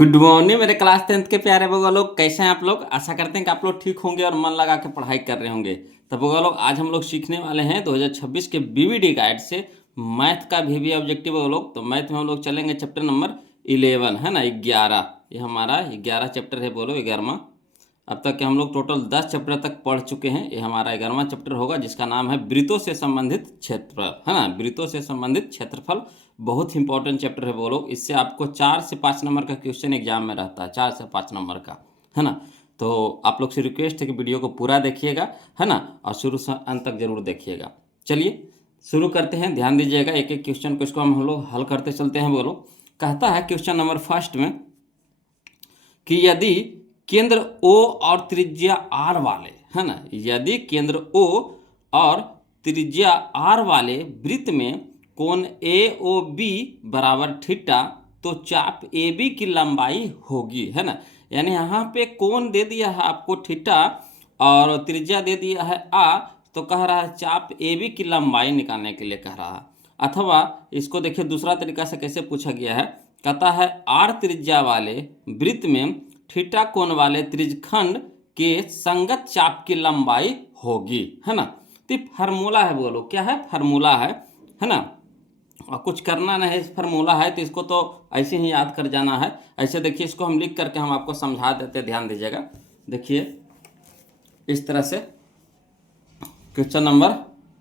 Good morning मेरे class 10th के प्यारे बउआ लोग, कैसे हैं आप लोग। आशा करते हैं कि आप लोग ठीक होंगे और मन लगा के पढ़ाई कर रहे होंगे। तो बउआ लोग, आज हम लोग सीखने वाले हैं 2026 के बीवीडी गाइड से मैथ का भी ऑब्जेक्टिव बउआ लोग। तो मैथ में हम लोग चलेंगे चैप्टर नंबर 11, है ना, 11। ये हमारा 11 चैप्टर है, बोलो 11वां। अब तक के हम लोग टोटल 10 चैप्टर तक पढ़ चुके हैं। ये हमारा 11वां चैप्टर होगा, जिसका नाम है वृत्तों से संबंधित क्षेत्रफल, है ना, वृत्तों से संबंधित क्षेत्रफल। बहुत इंपॉर्टेंट चैप्टर है बोलो। इससे आपको 4 से 5 नंबर का क्वेश्चन एग्जाम में रहता है, 4 से 5 नंबर का, है ना। तो आप लोग से रिक्वेस्ट है कि वीडियो को पूरा देखिएगा, है ना, और शुरू से अंत तक जरूर देखिएगा। चलिए शुरू करते हैं, ध्यान दीजिएगा। एक एक क्वेश्चन को इसको हम लोग हल करते चलते हैं बोलो। कहता है क्वेश्चन नंबर फर्स्ट में कि यदि केंद्र O और त्रिज्या R वाले, है ना, यदि केंद्र O और त्रिज्या R वाले वृत्त में कोण AOB बराबर थीटा, तो चाप AB की लंबाई होगी, है ना। यानी यहाँ पे कोण दे दिया है आपको थीटा और त्रिज्या दे दिया है R, तो कह रहा है चाप AB की लंबाई निकालने के लिए कह रहा है। अथवा इसको देखिए दूसरा तरीका से कैसे पूछा गया है। कहता है R त्रिज्या वाले वृत्त में थीटा कोण वाले त्रिज्यखंड के संगत चाप की लंबाई होगी, है ना। तो फार्मूला है बोलो, क्या है, फार्मूला है ना। और कुछ करना नहीं है, फार्मूला है तो इसको तो ऐसे ही याद कर जाना है। ऐसे देखिए, इसको हम लिख करके हम आपको समझा देते हैं, ध्यान दीजिएगा। देखिए इस तरह से क्वेश्चन नंबर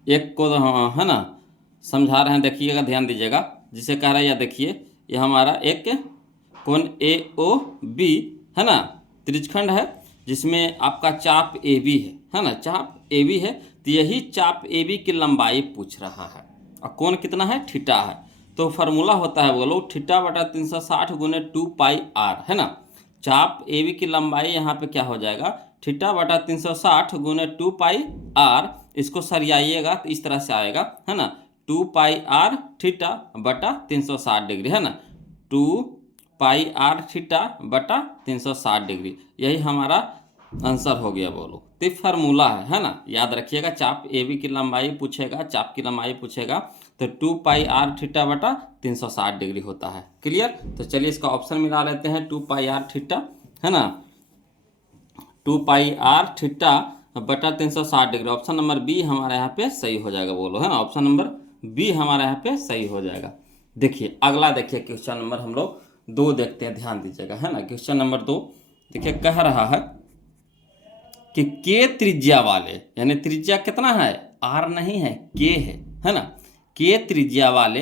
1 को, है ना, समझा रहे हैं, देखिएगा, ध्यान दीजिएगा। जिसे कह रहा है, या देखिए ये हमारा एक कोण AOB, है ना, त्रिज्यखंड है, जिसमें आपका चाप AB है ना, चाप AB है। तो यही चाप AB की लंबाई पूछ रहा है और कोण कितना है, थीटा है। तो फार्मूला होता है बोलो थीटा बटा 360 गुने 2πr, है ना। चाप AB की लंबाई यहाँ पे क्या हो जाएगा, थीटा बटा 360 गुने 2πr। इसको सरियाइएगा तो इस तरह से आएगा, है ना, 2πr थीटा बटा 360 डिग्री, है ना, 2πr थीटा बटा 360 डिग्री। यही हमारा आंसर हो गया बोलो। तो फार्मूला है ना, याद रखिएगा। चाप AB की लंबाई पूछेगा, चाप की लंबाई पूछेगा, तो 2πr थीटा बटा 360 डिग्री होता है। क्लियर। तो चलिए इसका ऑप्शन मिला लेते हैं, 2πr थीटा, है ना, 2πr थीटा बटा 360 डिग्री। ऑप्शन नंबर बी हमारा यहाँ पे सही हो जाएगा बोलो, है ना, ऑप्शन नंबर बी हमारा यहाँ पे सही हो जाएगा। देखिए अगला, देखिए क्वेश्चन नंबर हम लोग 2 देखते हैं, ध्यान दीजिएगा, है ना। क्वेश्चन नंबर 2 देखिए, कह रहा है कि के त्रिज्या वाले, यानी त्रिज्या कितना है, R नहीं है, के है ना, के त्रिज्या वाले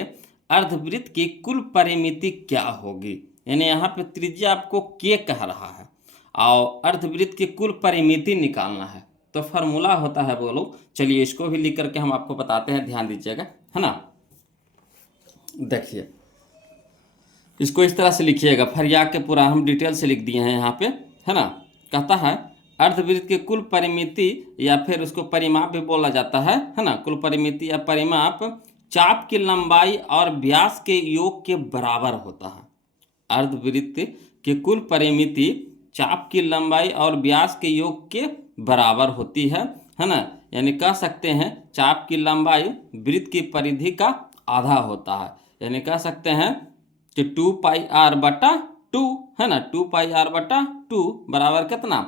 अर्धवृत्त की कुल परिमिति क्या होगी। यानी यहाँ पे त्रिज्या आपको के कह रहा है और अर्धवृत्त की कुल परिमिति निकालना है। तो फार्मूला होता है बोलो, चलिए इसको भी लिख करके हम आपको बताते हैं, ध्यान दीजिएगा, है ना। देखिए इसको इस तरह से लिखिएगा, फरिया के पूरा हम डिटेल से लिख दिए हैं यहाँ पे, है ना। कहता है अर्धवृत्त की कुल परिमिति, या फिर उसको परिमाप भी बोला जाता है ना, कुल परिमिति या परिमाप चाप की लंबाई और व्यास के योग के बराबर होता है। अर्धवृत्त की कुल परिमिति चाप की लंबाई और व्यास के योग के बराबर होती है ना। यानी कह सकते हैं चाप की लंबाई वृत्त की परिधि का आधा होता है। यानी कह सकते हैं कि 2πr बटा 2, है ना, 2πr बटा 2 बराबर कितना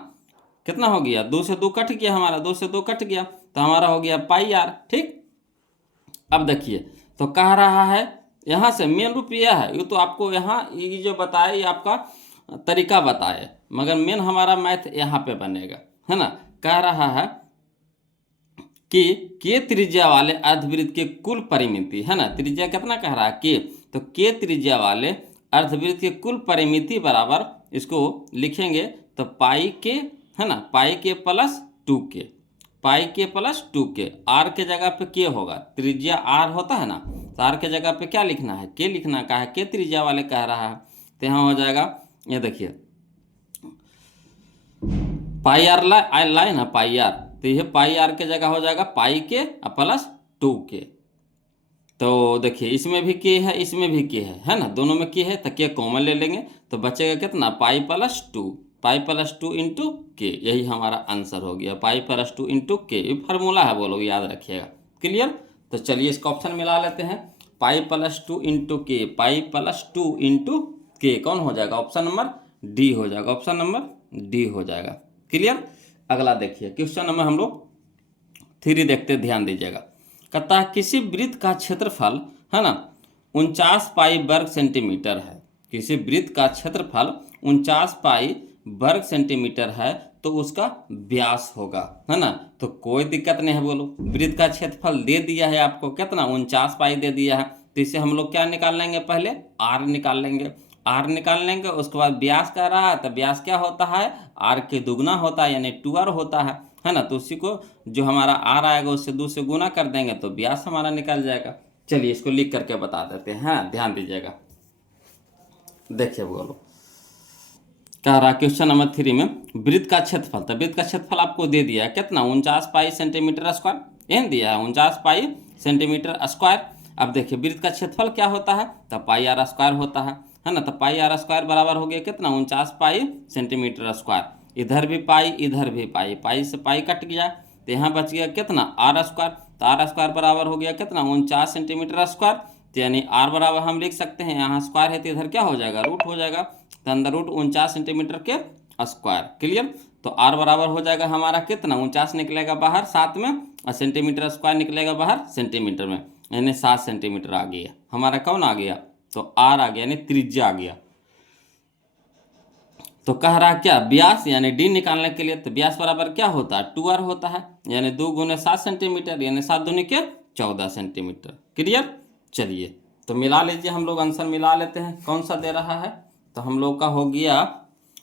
कितना हो गया, 2 से 2 कट गया हमारा, 2 से 2 कट गया, तो हमारा हो गया πr। ठीक। अब देखिए, तो कह रहा है यहाँ से मेन रूप यह है, ये तो आपको यहाँ ये जो बताए ये आपका तरीका बताए, मगर मेन हमारा मैथ यहाँ पे बनेगा, है ना। कह रहा है कि के त्रिज्या वाले अर्धवृत्त के कुल परिमिति, है ना, त्रिज्या कितना कह रहा है, के, तो के त्रिज्या वाले अर्धवृत्त के कुल परिमिति बराबर, इसको लिखेंगे तो पाई के, है ना, पाई के प्लस 2k, पाई के प्लस 2k। आर के जगह पे के होगा, त्रिज्या आर होता है ना, तो आर के जगह पे क्या लिखना है, के लिखना का है, के त्रिज्या वाले कह रहा है। तो यहाँ हो जाएगा, ये देखिए पाई आर लाइन है, पाई आर, तो ये पाई आर के जगह हो जाएगा पाई के प्लस 2k। तो देखिए इसमें भी के है, इसमें भी के है ना, दोनों में के है, तो के कॉमन ले लेंगे तो बचेगा कितना, pi plus 2, pi plus 2 into के। यही हमारा आंसर हो गया, पाई प्लस 2 इंटू के। ये फार्मूला है बोलो, याद रखिएगा। क्लियर। तो चलिए इसका ऑप्शन मिला लेते हैं, पाई प्लस 2 इंटू के, पाई प्लस 2 इंटू के कौन हो जाएगा, ऑप्शन नंबर डी हो जाएगा, ऑप्शन नंबर डी हो जाएगा। क्लियर। अगला देखिए क्वेश्चन नंबर हम लोग 3 देखते, ध्यान दीजिएगा। कहता है किसी वृत्त का क्षेत्रफल है ना 49 पाई वर्ग सेंटीमीटर है, किसी वृत्त का क्षेत्रफल 49 पाई वर्ग सेंटीमीटर है तो उसका व्यास होगा, है ना। तो कोई दिक्कत नहीं है, बोलो वृत्त का क्षेत्रफल दे दिया है आपको कितना 49 पाई दे दिया है, तो इसे हम लोग क्या निकाल लेंगे, पहले आर निकाल लेंगे, आर निकाल लेंगे। उसके बाद व्यास कह रहा है तो व्यास क्या होता है, आर के दुगना होता है यानी 2r होता है ना। तो उसी को जो हमारा आर आएगा उससे 2 से गुना कर देंगे तो व्यास हमारा निकल जाएगा। चलिए इसको लिख करके बता देते हैं, हाँ ध्यान दीजिएगा। देखिए बोलो कह रहा क्वेश्चन नंबर 3 में वृत्त का क्षेत्रफल, तो वृत्त का क्षेत्रफल आपको दे दिया है कितना 49 पाई सेंटीमीटर स्क्वायर, एन दिया है 49 पाई सेंटीमीटर स्क्वायर। अब देखिए वृत्त का क्षेत्रफल क्या होता है, तो पाई आर स्क्वायर होता है ना। तो पाई आर स्क्वायर बराबर हो गया कितना 49 पाई सेंटीमीटर स्क्वायर। इधर भी पाई इधर भी पाई, पाई से पाई कट गया तो यहाँ बच गया कितना आर स्क्वायर, तो आर स्क्वायर बराबर हो गया कितना 49 सेंटीमीटर स्क्वायर। तो यानी आर बराबर हम लिख सकते हैं, यहाँ स्क्वायर है तो इधर क्या हो जाएगा रूट हो जाएगा, तो अंदर रूट 49 सेंटीमीटर के स्क्वायर। क्लियर। तो आर बराबर हो जाएगा हमारा कितना 49 निकलेगा बाहर 7 में और सेंटीमीटर स्क्वायर निकलेगा बाहर सेंटीमीटर में, यानी 7 सेंटीमीटर आ गया हमारा, कौन आ गया तो आर आ गया यानी त्रिज्या आ गया। तो कह रहा क्या व्यास यानी डी निकालने के लिए, तो व्यास बराबर क्या होता है 2r होता है, यानी 2 गुने 7 सेंटीमीटर यानी 7 दूनी के 14 सेंटीमीटर। क्लियर। चलिए तो मिला लीजिए, हम लोग आंसर मिला लेते हैं कौन सा दे रहा है, तो हम लोग का हो गया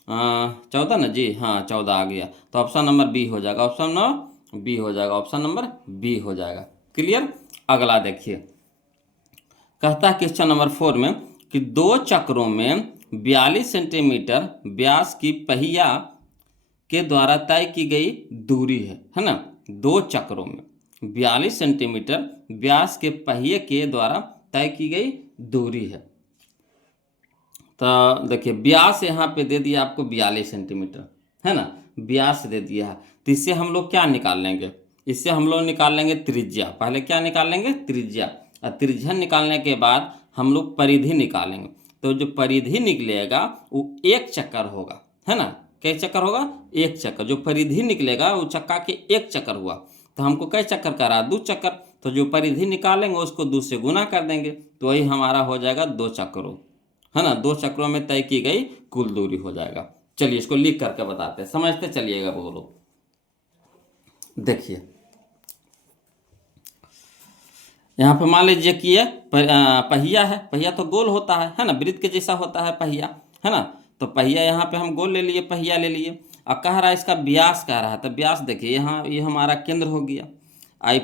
14 ना जी, हाँ 14 आ गया, तो ऑप्शन नंबर बी हो जाएगा, ऑप्शन नंबर बी हो जाएगा, ऑप्शन नंबर बी हो जाएगा। क्लियर। अगला देखिए कहता है क्वेश्चन नंबर 4 में कि 2 चक्रों में 42 सेंटीमीटर व्यास की पहिया के द्वारा तय की गई दूरी है ना। 2 चक्रों में 42 सेंटीमीटर व्यास के पहिए के द्वारा तय की गई दूरी है। तो देखिए व्यास यहाँ पे दे दिया आपको 42 सेंटीमीटर है ना, व्यास दे दिया है, तो इससे हम लोग क्या निकाल लेंगे, इससे हम लोग निकाल लेंगे त्रिज्या। पहले क्या निकाल लेंगे त्रिज्या, और त्रिज्या निकालने के बाद हम लोग परिधि निकालेंगे। तो जो परिधि निकलेगा वो 1 चक्कर होगा, है ना। कई चक्कर होगा 1 चक्कर, जो परिधि निकलेगा वो चक्का के 1 चक्कर हुआ, तो हमको कई चक्कर का रहा 2 चक्कर, तो जो परिधि निकालेंगे उसको 2 से गुना कर देंगे तो वही हमारा हो जाएगा 2 चक्रों, है ना। 2 चक्रों में तय की गई कुल दूरी हो जाएगा। चलिए इसको लिख करके बताते हैं, समझते चलिएगा बोलो। देखिए यहाँ पे मान लीजिए कि ये पहिया है, पहिया तो गोल होता है ना, वृत्त के जैसा होता है पहिया, है ना। तो पहिया यहाँ पे हम गोल ले लिए, पहिया ले लिए, और कह रहा है इसका व्यास कह रहा है, तो व्यास देखिए यहाँ ये हमारा केंद्र हो गया, आई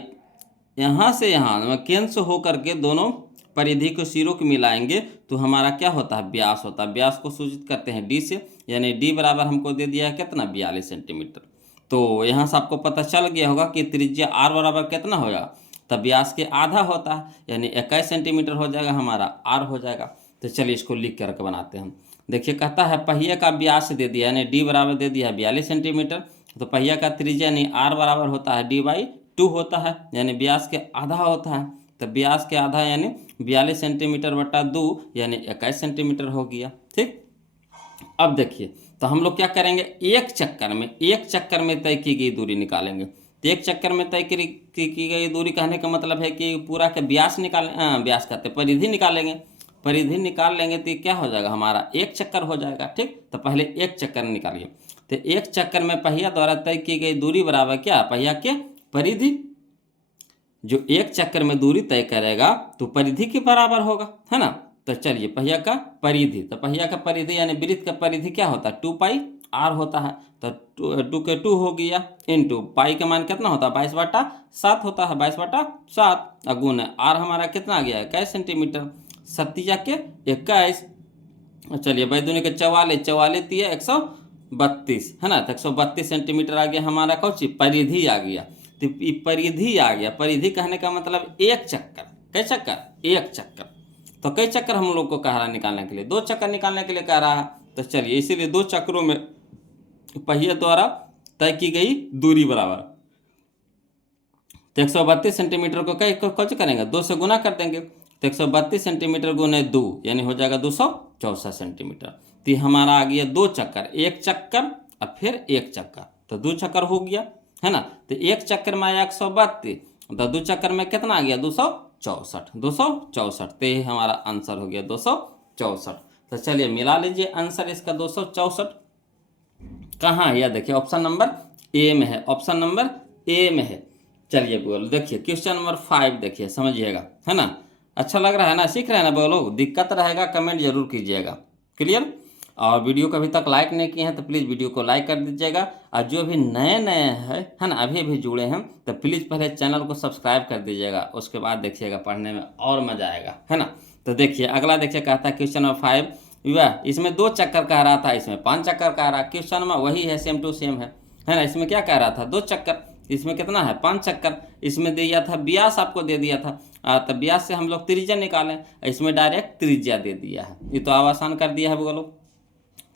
यहाँ से यहाँ केंद्र से होकर के दोनों परिधि को सिरों को मिलाएंगे तो हमारा क्या होता है व्यास होता है। व्यास को सूचित करते हैं डी से, यानी डी बराबर हमको दे दिया है कितना 42 सेंटीमीटर। तो यहाँ से आपको पता चल गया होगा कि त्रिज्या आर बराबर कितना होगा, तब व्यास के आधा होता है यानी 21 सेंटीमीटर हो जाएगा हमारा आर हो जाएगा। तो चलिए इसको लिख करके बनाते हैं। देखिए कहता है पहिए का व्यास दे दिया यानी डी बराबर दे दिया है 42 सेंटीमीटर, तो पहिया का त्रिज्या यानी आर बराबर होता है d/2 होता है, यानी व्यास के आधा होता है, तो व्यास के आधा यानी 42 सेंटीमीटर बटा 2 यानी 21 सेंटीमीटर हो गया। ठीक। अब देखिए तो हम लोग क्या करेंगे, एक चक्कर में तय की गई दूरी निकालेंगे। तो एक चक्कर में तय की गई दूरी कहने का मतलब है कि पूरा के व्यास व्यास कहते हैं परिधि निकालेंगे, परिधि निकाल लेंगे तो क्या हो जाएगा हमारा 1 चक्कर हो जाएगा। ठीक। तो पहले 1 चक्कर निकालिए, तो 1 चक्कर में पहिया द्वारा तय की गई दूरी बराबर क्या, पहिया के परिधि, जो 1 चक्कर में दूरी तय करेगा तो परिधि के बराबर होगा, है ना। तो चलिए पहिया का परिधि, तो पहिया का परिधि यानी वृत्त का परिधि क्या होता है 2πr होता है, तो 2 के 2 हो गया इंटू पाई का मान कितना होता है 22/7 होता है, 22/7 अगुण आर हमारा कितना आ गया है 21 सेंटीमीटर, 7 के 21, चलिए बैदुनी के 44, 44 दिया 132, है ना। तो 132 सेंटीमीटर आ गया हमारा कौची परिधि आ गया। तो परिधि आ गया, परिधि कहने का मतलब 1 चक्कर, कई चक्कर 1 चक्कर, तो कई चक्कर हम लोग को कह रहा है निकालने के लिए 2 चक्कर निकालने के लिए कह रहा है। तो चलिए इसीलिए 2 चक्रों में पहिए द्वारा तय की गई दूरी बराबर, तो 132 सेंटीमीटर को कई कौन करेंगे 2 से गुना कर देंगे, तो 132 सेंटीमीटर गुने 2 यानी हो जाएगा 264 सेंटीमीटर। तो ये हमारा आ गया 2 चक्कर, एक चक्कर और फिर एक चक्कर, तो 2 चक्कर हो गया, है ना। तो एक चक्कर में आया 132, तो 2 चक्कर में कितना आ गया 264। तो ये हमारा आंसर हो गया 264। तो चलिए मिला लीजिए आंसर इसका 264 कहाँ है, यह देखिए ऑप्शन नंबर ए में है, ऑप्शन नंबर ए में है। चलिए बोलो देखिए क्वेश्चन नंबर 5 देखिए, समझिएगा, है ना। अच्छा लग रहा है ना, सीख रहे हैं ना बोलो, दिक्कत रहेगा कमेंट जरूर कीजिएगा, क्लियर। और वीडियो को अभी तक लाइक नहीं किए हैं तो प्लीज़ वीडियो को लाइक कर दीजिएगा, और जो भी नए नए हैं, है ना, अभी अभी जुड़े हैं तो प्लीज़ पहले चैनल को सब्सक्राइब कर दीजिएगा, उसके बाद देखिएगा पढ़ने में और मज़ा आएगा, है ना। तो देखिए अगला देखिए, कहता है क्वेश्चन नंबर 5, वह इसमें 2 चक्कर कह रहा था, इसमें 5 चक्कर कह रहा, क्वेश्चन में वही है, सेम टू सेम है ना। इसमें क्या कह रहा था 2 चक्कर, इसमें कितना है 5 चक्कर, इसमें दिया था व्यास आपको दे दिया था, तो व्यास से हम लोग त्रिज्या निकालें, इसमें डायरेक्ट त्रिज्या दे दिया है, ये तो आप आसान कर दिया है वो लोग।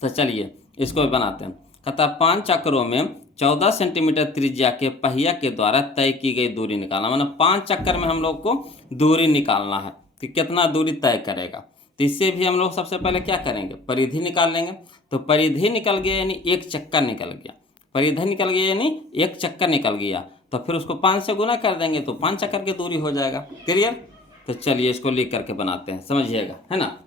तो चलिए इसको भी बनाते हैं। कहता 5 चक्करों में 14 सेंटीमीटर त्रिज्या के पहिया के द्वारा तय की गई दूरी निकालना, मतलब 5 चक्कर में हम लोग को दूरी निकालना है कि कितना दूरी तय करेगा। तो इससे भी हम लोग सबसे पहले क्या करेंगे, परिधि निकाल लेंगे। तो परिधि निकल गया यानी एक चक्कर निकल गया, परिधि निकल गया यानी एक चक्कर निकल गया, तो फिर उसको 5 से गुना कर देंगे तो 5 चक्कर की दूरी हो जाएगा, क्लियर। तो चलिए इसको लिख करके बनाते हैं, समझिएगा, है ना।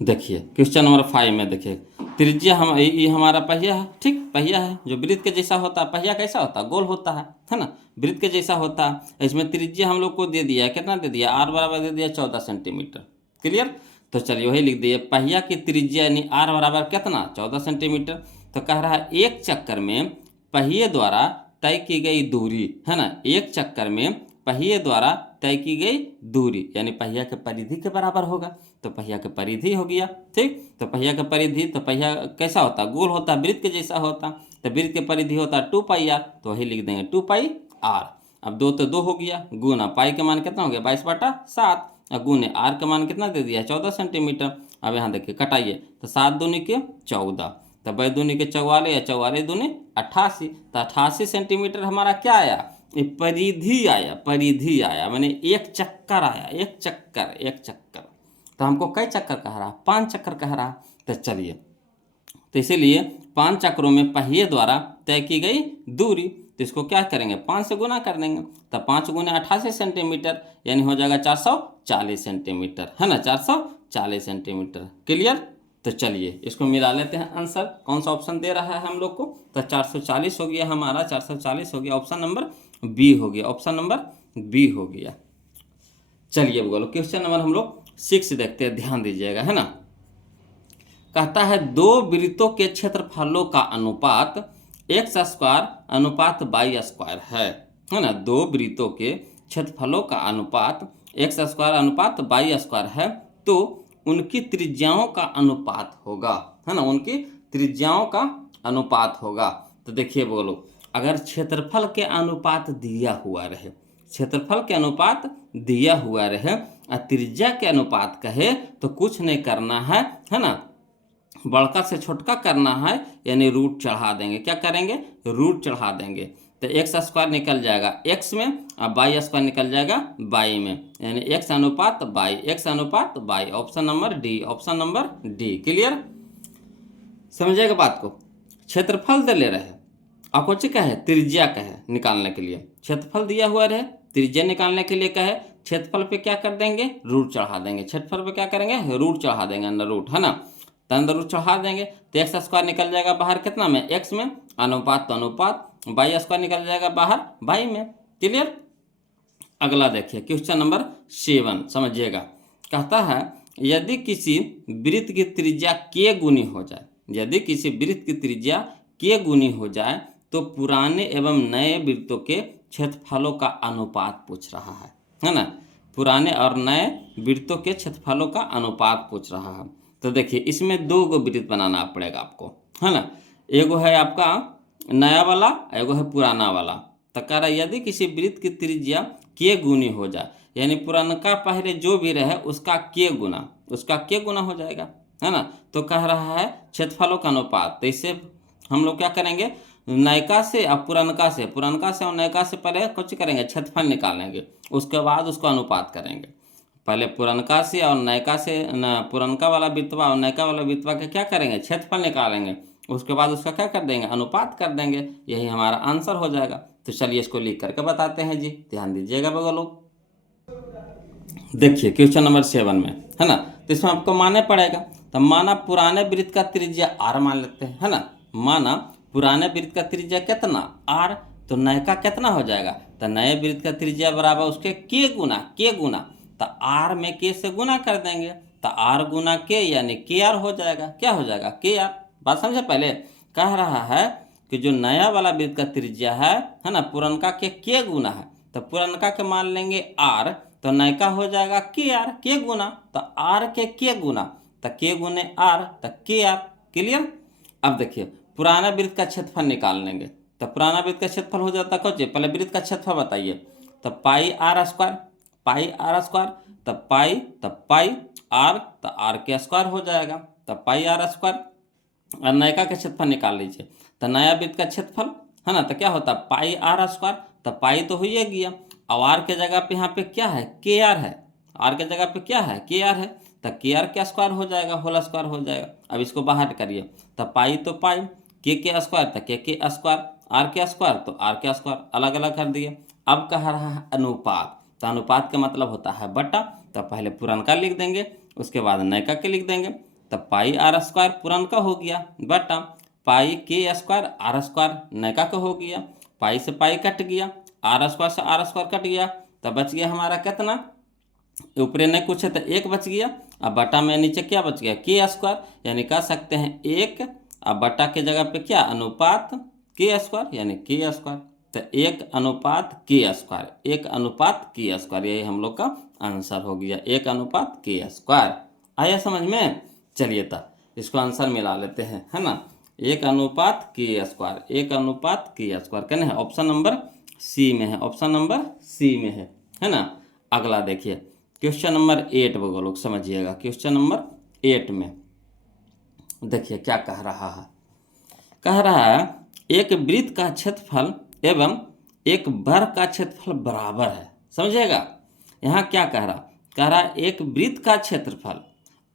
देखिए क्वेश्चन नंबर 5 में देखिए त्रिज्या हम ये हमारा पहिया है, ठीक, पहिया है जो वृत्त के जैसा होता है। पहिया कैसा होता है, गोल होता है ना, वृत्त के जैसा होता है। इसमें त्रिज्या हम लोग को दे दिया है, कितना दे दिया, आर बराबर दे दिया 14 सेंटीमीटर, क्लियर। तो चलिए वही लिख दिए, पहिया की त्रिज्या यानी आर बराबर कितना 14 सेंटीमीटर। तो कह रहा है एक चक्कर में पहिए द्वारा तय की गई दूरी, है ना, एक चक्कर में पहिए द्वारा तय की गई दूरी यानी पहिया के परिधि के बराबर होगा। तो पहिया के परिधि हो गया, ठीक। तो पहिया के परिधि, तो पहिया कैसा होता, गोल होता, वृत्त के जैसा होता, तो वृत्त के परिधि होता 2 पाई आर, तो वही लिख देंगे 2 पाई आर। अब 2 तो 2 हो गया, गुना पाई के मान कितना हो गया 22/7, और गुने आर का मान कितना दे दिया 14 सेंटीमीटर। अब यहाँ देखिए कटाइए, तो 7 दूनी के 14, तो 22 दूनी के 44 या 44 दूनी 88, तो 88 सेंटीमीटर हमारा क्या आया, ये परिधि आया, परिधि आया मैंने एक चक्कर आया, एक चक्कर, एक चक्कर। तो हमको कई चक्कर कह रहा, 5 चक्कर कह रहा। तो चलिए, तो इसीलिए 5 चक्करों में पहिए द्वारा तय की गई दूरी, तो इसको क्या करेंगे 5 से गुना कर देंगे, तो 5 गुने 88 सेंटीमीटर यानी हो जाएगा 440 सेंटीमीटर, है ना, 440 सेंटीमीटर, क्लियर। तो चलिए इसको मिला लेते हैं आंसर, कौन सा ऑप्शन दे रहा है हम लोग को, तो 440 हो गया हमारा, 440 हो गया, ऑप्शन नंबर बी हो गया, ऑप्शन नंबर बी हो गया। चलिए बोलो क्वेश्चन नंबर हम लोग 6 देखते हैं, ध्यान दीजिएगा, है ना। कहता है 2 वृत्तों के क्षेत्रफलों का अनुपात x² अनुपात y² है ना। 2 वृत्तों के क्षेत्रफलों का अनुपात x² अनुपात y² है, तो उनकी त्रिज्याओं का अनुपात होगा, है ना, उनकी त्रिज्याओं का अनुपात होगा। तो देखिए बोलो, अगर क्षेत्रफल के अनुपात दिया हुआ रहे, क्षेत्रफल के अनुपात दिया हुआ रहे और त्रिज्या के अनुपात कहे तो कुछ नहीं करना है ना, बड़का से छोटका करना है, यानी रूट चढ़ा देंगे, क्या करेंगे रूट चढ़ा देंगे। तो x² निकल जाएगा x में और y² निकल जाएगा y में, यानी x अनुपात y, x अनुपात y, option number D, option number D, clear. समझिएगा बात को। क्षेत्रफल दे ले रहे, आपको क्या है त्रिज्या कहे निकालने के लिए, क्षेत्रफल दिया हुआ रहे, त्रिज्या निकालने के लिए कहे, क्षेत्रफल पे क्या कर देंगे रूट चढ़ा देंगे, क्षेत्रफल पे क्या करेंगे रूट चढ़ा देंगे, अंडर रूट, है ना, तो अंदर रूट चढ़ा देंगे, तो x² निकल जाएगा बाहर कितना में x में, अनुपात तो अनुपात, y² निकल जाएगा बाहर y में, क्लियर। अगला देखिए क्वेश्चन नंबर 7, समझिएगा। कहता है यदि किसी वृत्त की त्रिज्या k गुनी हो जाए, यदि किसी वृत्त की त्रिज्या k गुनी हो जाए तो पुराने एवं नए वृत्तों के क्षेत्रफलों का अनुपात पूछ रहा है ना, पुराने और नए वृत्तों के क्षेत्रफलों का अनुपात पूछ रहा है। तो देखिए इसमें 2 गो वृत्त बनाना पड़ेगा आपको, है ना, एगो है आपका नया वाला, एगो है पुराना वाला। तो कह रहा है यदि किसी वृत्त की त्रिज्या k गुनी हो जाए, यानी पुरानका पहले जो भी रहे उसका k गुना, उसका k गुना हो जाएगा, है ना। तो कह रहा है क्षेत्रफलों का अनुपात, तो इससे हम लोग क्या करेंगे नयका से और पुरनका से और नयका से पहले कुछ करेंगे, क्षेत्रफल निकालेंगे, उसके बाद उसको अनुपात करेंगे। पहले पुरनका से और नयका से पुरनका वाला बितवा और नयका वाला बितवा के क्या करेंगे, क्षेत्रफल निकालेंगे, उसके बाद उसका क्या कर देंगे, अनुपात कर देंगे। यही हमारा आंसर हो जाएगा। तो चलिए इसको लिख करके बताते हैं जी, ध्यान दीजिएगा बगल लोग। देखिए क्वेश्चन नंबर 7 में, है ना, तो इसमें आपको मानना पड़ेगा। तो माना पुराने वृत्त का त्रिज्या r मान लेते हैं, है ना। माना पुराने वृत्त का त्रिज्या कितना, r, तो नए का कितना हो जाएगा, तो नए वृत्त का त्रिज्या बराबर उसके के गुना, तो r में k से गुना कर देंगे, तो r गुना k यानी kr हो जाएगा। क्या हो जाएगा, kr। बात समझे। पहले कह रहा है कि जो नया वाला वृत्त का त्रिज्या है ना, पुरनका के गुना है, तो पुरनका के मान लेंगे r, तो नयका हो जाएगा के आर, के गुना, तो आर के गुना, तो के गुने आर, तो के आर। क्लियर। अब देखिए पुराना वृत्त का क्षेत्रफल निकाल लेंगे। तो पुराना वृत्त का क्षेत्रफल हो जाता है कुछ, पहले वृत्त का क्षेत्रफल बताइए। तो पाई आर स्क्वायर, तो पाई आर, तो आर के स्क्वायर हो जाएगा, तो पाई आर स्क्वायर। और नयका का क्षेत्रफल निकाल लीजिए। तो नया वृत्त का क्षेत्रफल, है ना, तो क्या होता है पाई आर स्क्वायर, तो पाई तो हो ही गया। अब आर के जगह पे यहाँ पे क्या है, के आर है, आर के जगह पे क्या है, के आर है, तो के आर क्या स्क्वायर हो जाएगा, होल स्क्वायर हो जाएगा। अब इसको बाहर करिए, तो पाई तो पाई, के स्क्वायर, तो के स्क्वायर, आर के स्क्वायर, तो आर के स्क्वायर, अलग अलग कर दिए। अब कह रहा है अनुपात, तो अनुपात का मतलब होता है बटा। तो पहले पुरनका लिख देंगे, उसके बाद नयका के लिख देंगे। तो पाई आर स्क्वायर पुरनका हो गया, बटा पाई के स्क्वायर आर स्क्वायर नयका का हो गया। पाई से पाई कट गया, आर स्क्वायर से आर स्क्वायर कट गया, तो बच गया हमारा कितना, ऊपरे नहीं कुछ है तो एक बच गया। अब बटा में नीचे क्या बच गया, के स्क्वायर, यानी कह सकते हैं एक, अब बटा के जगह पे क्या अनुपात के स्क्वायर, यानी के स्क्वायर, तो एक अनुपात के स्क्वायर, यही हम लोग का आंसर हो गया, एक अनुपात के स्क्वायर। आया समझ में। चलिए तब इसको आंसर मिला लेते हैं, है ना, एक अनुपात के स्क्वायर, कहना है ऑप्शन नंबर सी में है, ऑप्शन नंबर सी में है ना। अगला देखिए क्वेश्चन नंबर 8 वो लोग समझिएगा। क्वेश्चन नंबर 8 में देखिए क्या कह रहा है, एक वृत्त का क्षेत्रफल एवं एक वर्ग का क्षेत्रफल बराबर है। समझिएगा यहाँ क्या कह रहा है एक वृत्त का क्षेत्रफल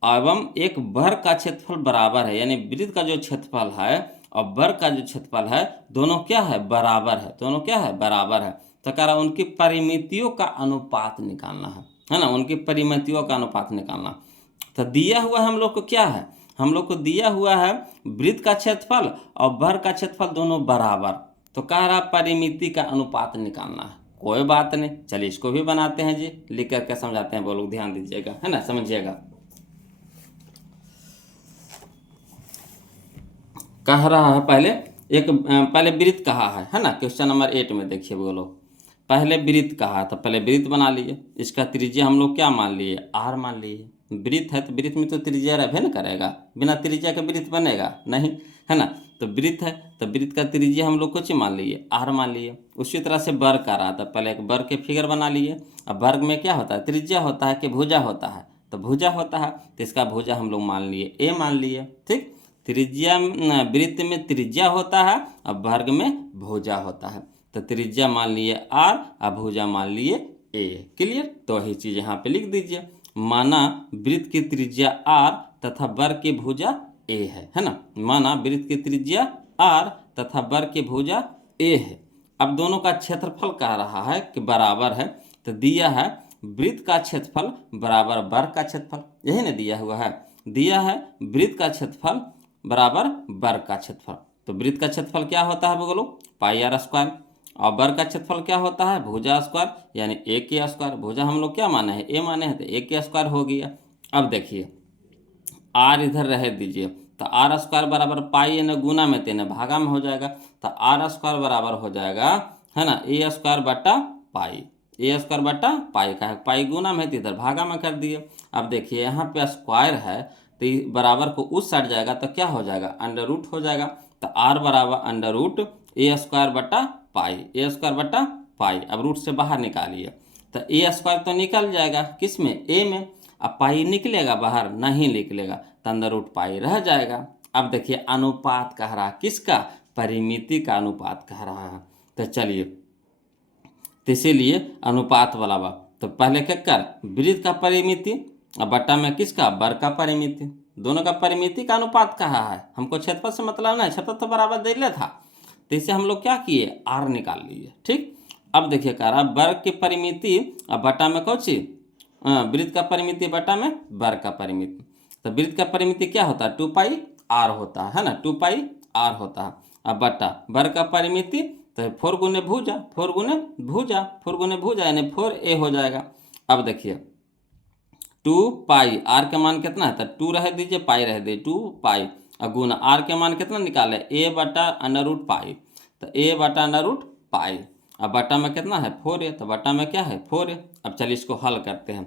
एवं एक वर्ग का क्षेत्रफल बराबर है, यानी वृत्त का जो क्षेत्रफल है और वर्ग का जो क्षेत्रफल है दोनों क्या है, बराबर है, दोनों क्या है, बराबर है। तो कह रहा उनकी परिमितियों का अनुपात निकालना है ना, उनकी परिमितियों का अनुपात निकालना। तो दिया हुआ हम लोग को क्या है, हम लोग को दिया हुआ है वृत्त का क्षेत्रफल और वर्ग का क्षेत्रफल दोनों बराबर, तो कह रहा परिमिति का अनुपात निकालना है। कोई बात नहीं, चलिए इसको भी बनाते हैं जी, लिख करके समझाते हैं, वो लोग ध्यान दीजिएगा, है ना, समझिएगा। कह रहा है पहले वृत्त कहा है ना, क्वेश्चन नंबर 8 में देखिए वो लोग पहले वृत्त कहा, तो पहले वृत्त बना लिए, इसका त्रिज्या हम लोग क्या मान लिए, आर मान लिए। वृत्त है तो वृत्त में तो त्रिज्या रहबे न करेगा, बिना त्रिज्या के वृत्त बनेगा नहीं, है ना। तो वृत्त है तो वृत्त का त्रिज्या हम लोग कुछ मान लिए, आर मान लिए। उसी तरह से वर्ग का रहा था, पहले एक वर्ग के फिगर बना लिए। अब वर्ग में क्या होता है, त्रिज्या होता है कि भुजा होता है, तो भुजा होता है, तो इसका भुजा हम लोग मान लिए ए मान लिए। ठीक, त्रिज्या वृत्त में त्रिज्या होता है और वर्ग में भुजा होता है, तो त्रिज्या मान लिए आर और भुजा मान लिए ए। क्लियर। तो वही चीज़ यहाँ पे लिख दीजिए, माना वृत्त की त्रिज्या आर तथा वर्ग की भुजा ए है ना। माना वृत्त की त्रिज्या आर तथा वर्ग की भुजा ए है। अब दोनों का क्षेत्रफल कह रहा है कि बराबर है, तो दिया है वृत्त का क्षेत्रफल बराबर वर्ग का क्षेत्रफल, यही ना दिया हुआ है, दिया है वृत्त का क्षेत्रफल बराबर वर्ग का क्षेत्रफल। तो वृत्त का क्षेत्रफल क्या होता है बोलो, पाई आर स्क्वायर, और वर्ग का क्षेत्रफल क्या होता है, भुजा स्क्वायर, यानी ए के स्क्वायर। भुजा हम लोग क्या माने हैं, ए माने हैं, तो ए के स्क्वायर हो गया। अब देखिए आर इधर रह दीजिए, तो आर स्क्वायर बराबर पाई न गुना में तेने भागा में हो जाएगा, तो आर स्क्वायर बराबर हो जाएगा, है ना, ए स्क्वायर बटा पाई, ए स्क्वायर बटा पाई का है, पाई गुना में तो इधर भागा में कर दिए। अब देखिए यहाँ पे स्क्वायर है तो बराबर को उस साइड जाएगा तो क्या हो जाएगा, अंडर रूट हो जाएगा। तो आर बराबर अंडर रूट ए स्क्वायर बटा पाई, ए स्क्वायर बटा पाई। अब रूट से बाहर निकालिए, तो ए स्क्वायर तो निकल जाएगा किस में, ए में। अब पाई निकलेगा बाहर, नहीं निकलेगा, तो अंदर रूट पाई रह जाएगा। अब देखिए अनुपात कह रहा किसका, परिमिति का अनुपात कह रहा है। तो चलिए, तो इसीलिए अनुपात वाला बा, तो पहले क्या कर, वृत्त का परिमिति और बट्टा में किसका, वर्ग का परिमिति, दोनों का परिमिति का अनुपात कहा है। हमको क्षेत्रफल से मतलब नहीं, क्षेत्रफल तो बराबर दे लिया था, तो इसे हम लोग क्या किए, आर निकाल लिए। ठीक, अब देखिए कह रहा वर्ग की परिमिति और बट्टा में कौन सी, वृत्त का परिमिति बट्टा में वर्ग का परिमिति। तो वृत्त का परिमिति क्या होता है, 2 पाई आर होता है ना, 2 पाई आर होता है। अब बट्टा वर्ग का परिमिति तो 4 गुने भुजा, 4 गुने भुजा, 4 गुने भुजा यानी 4a हो जाएगा। अब देखिए 2 पाई आर का मान कितना है, तो 2 रह दीजिए, पाई रह दीजिए, 2 पाई और गुना आर के मान कितना निकाले, a/√पाई, तो a/√पाई। अब बट्टा में कितना है, 4a, तो बट्टा में क्या है, 4a। अब चलिए इसको हल करते हैं,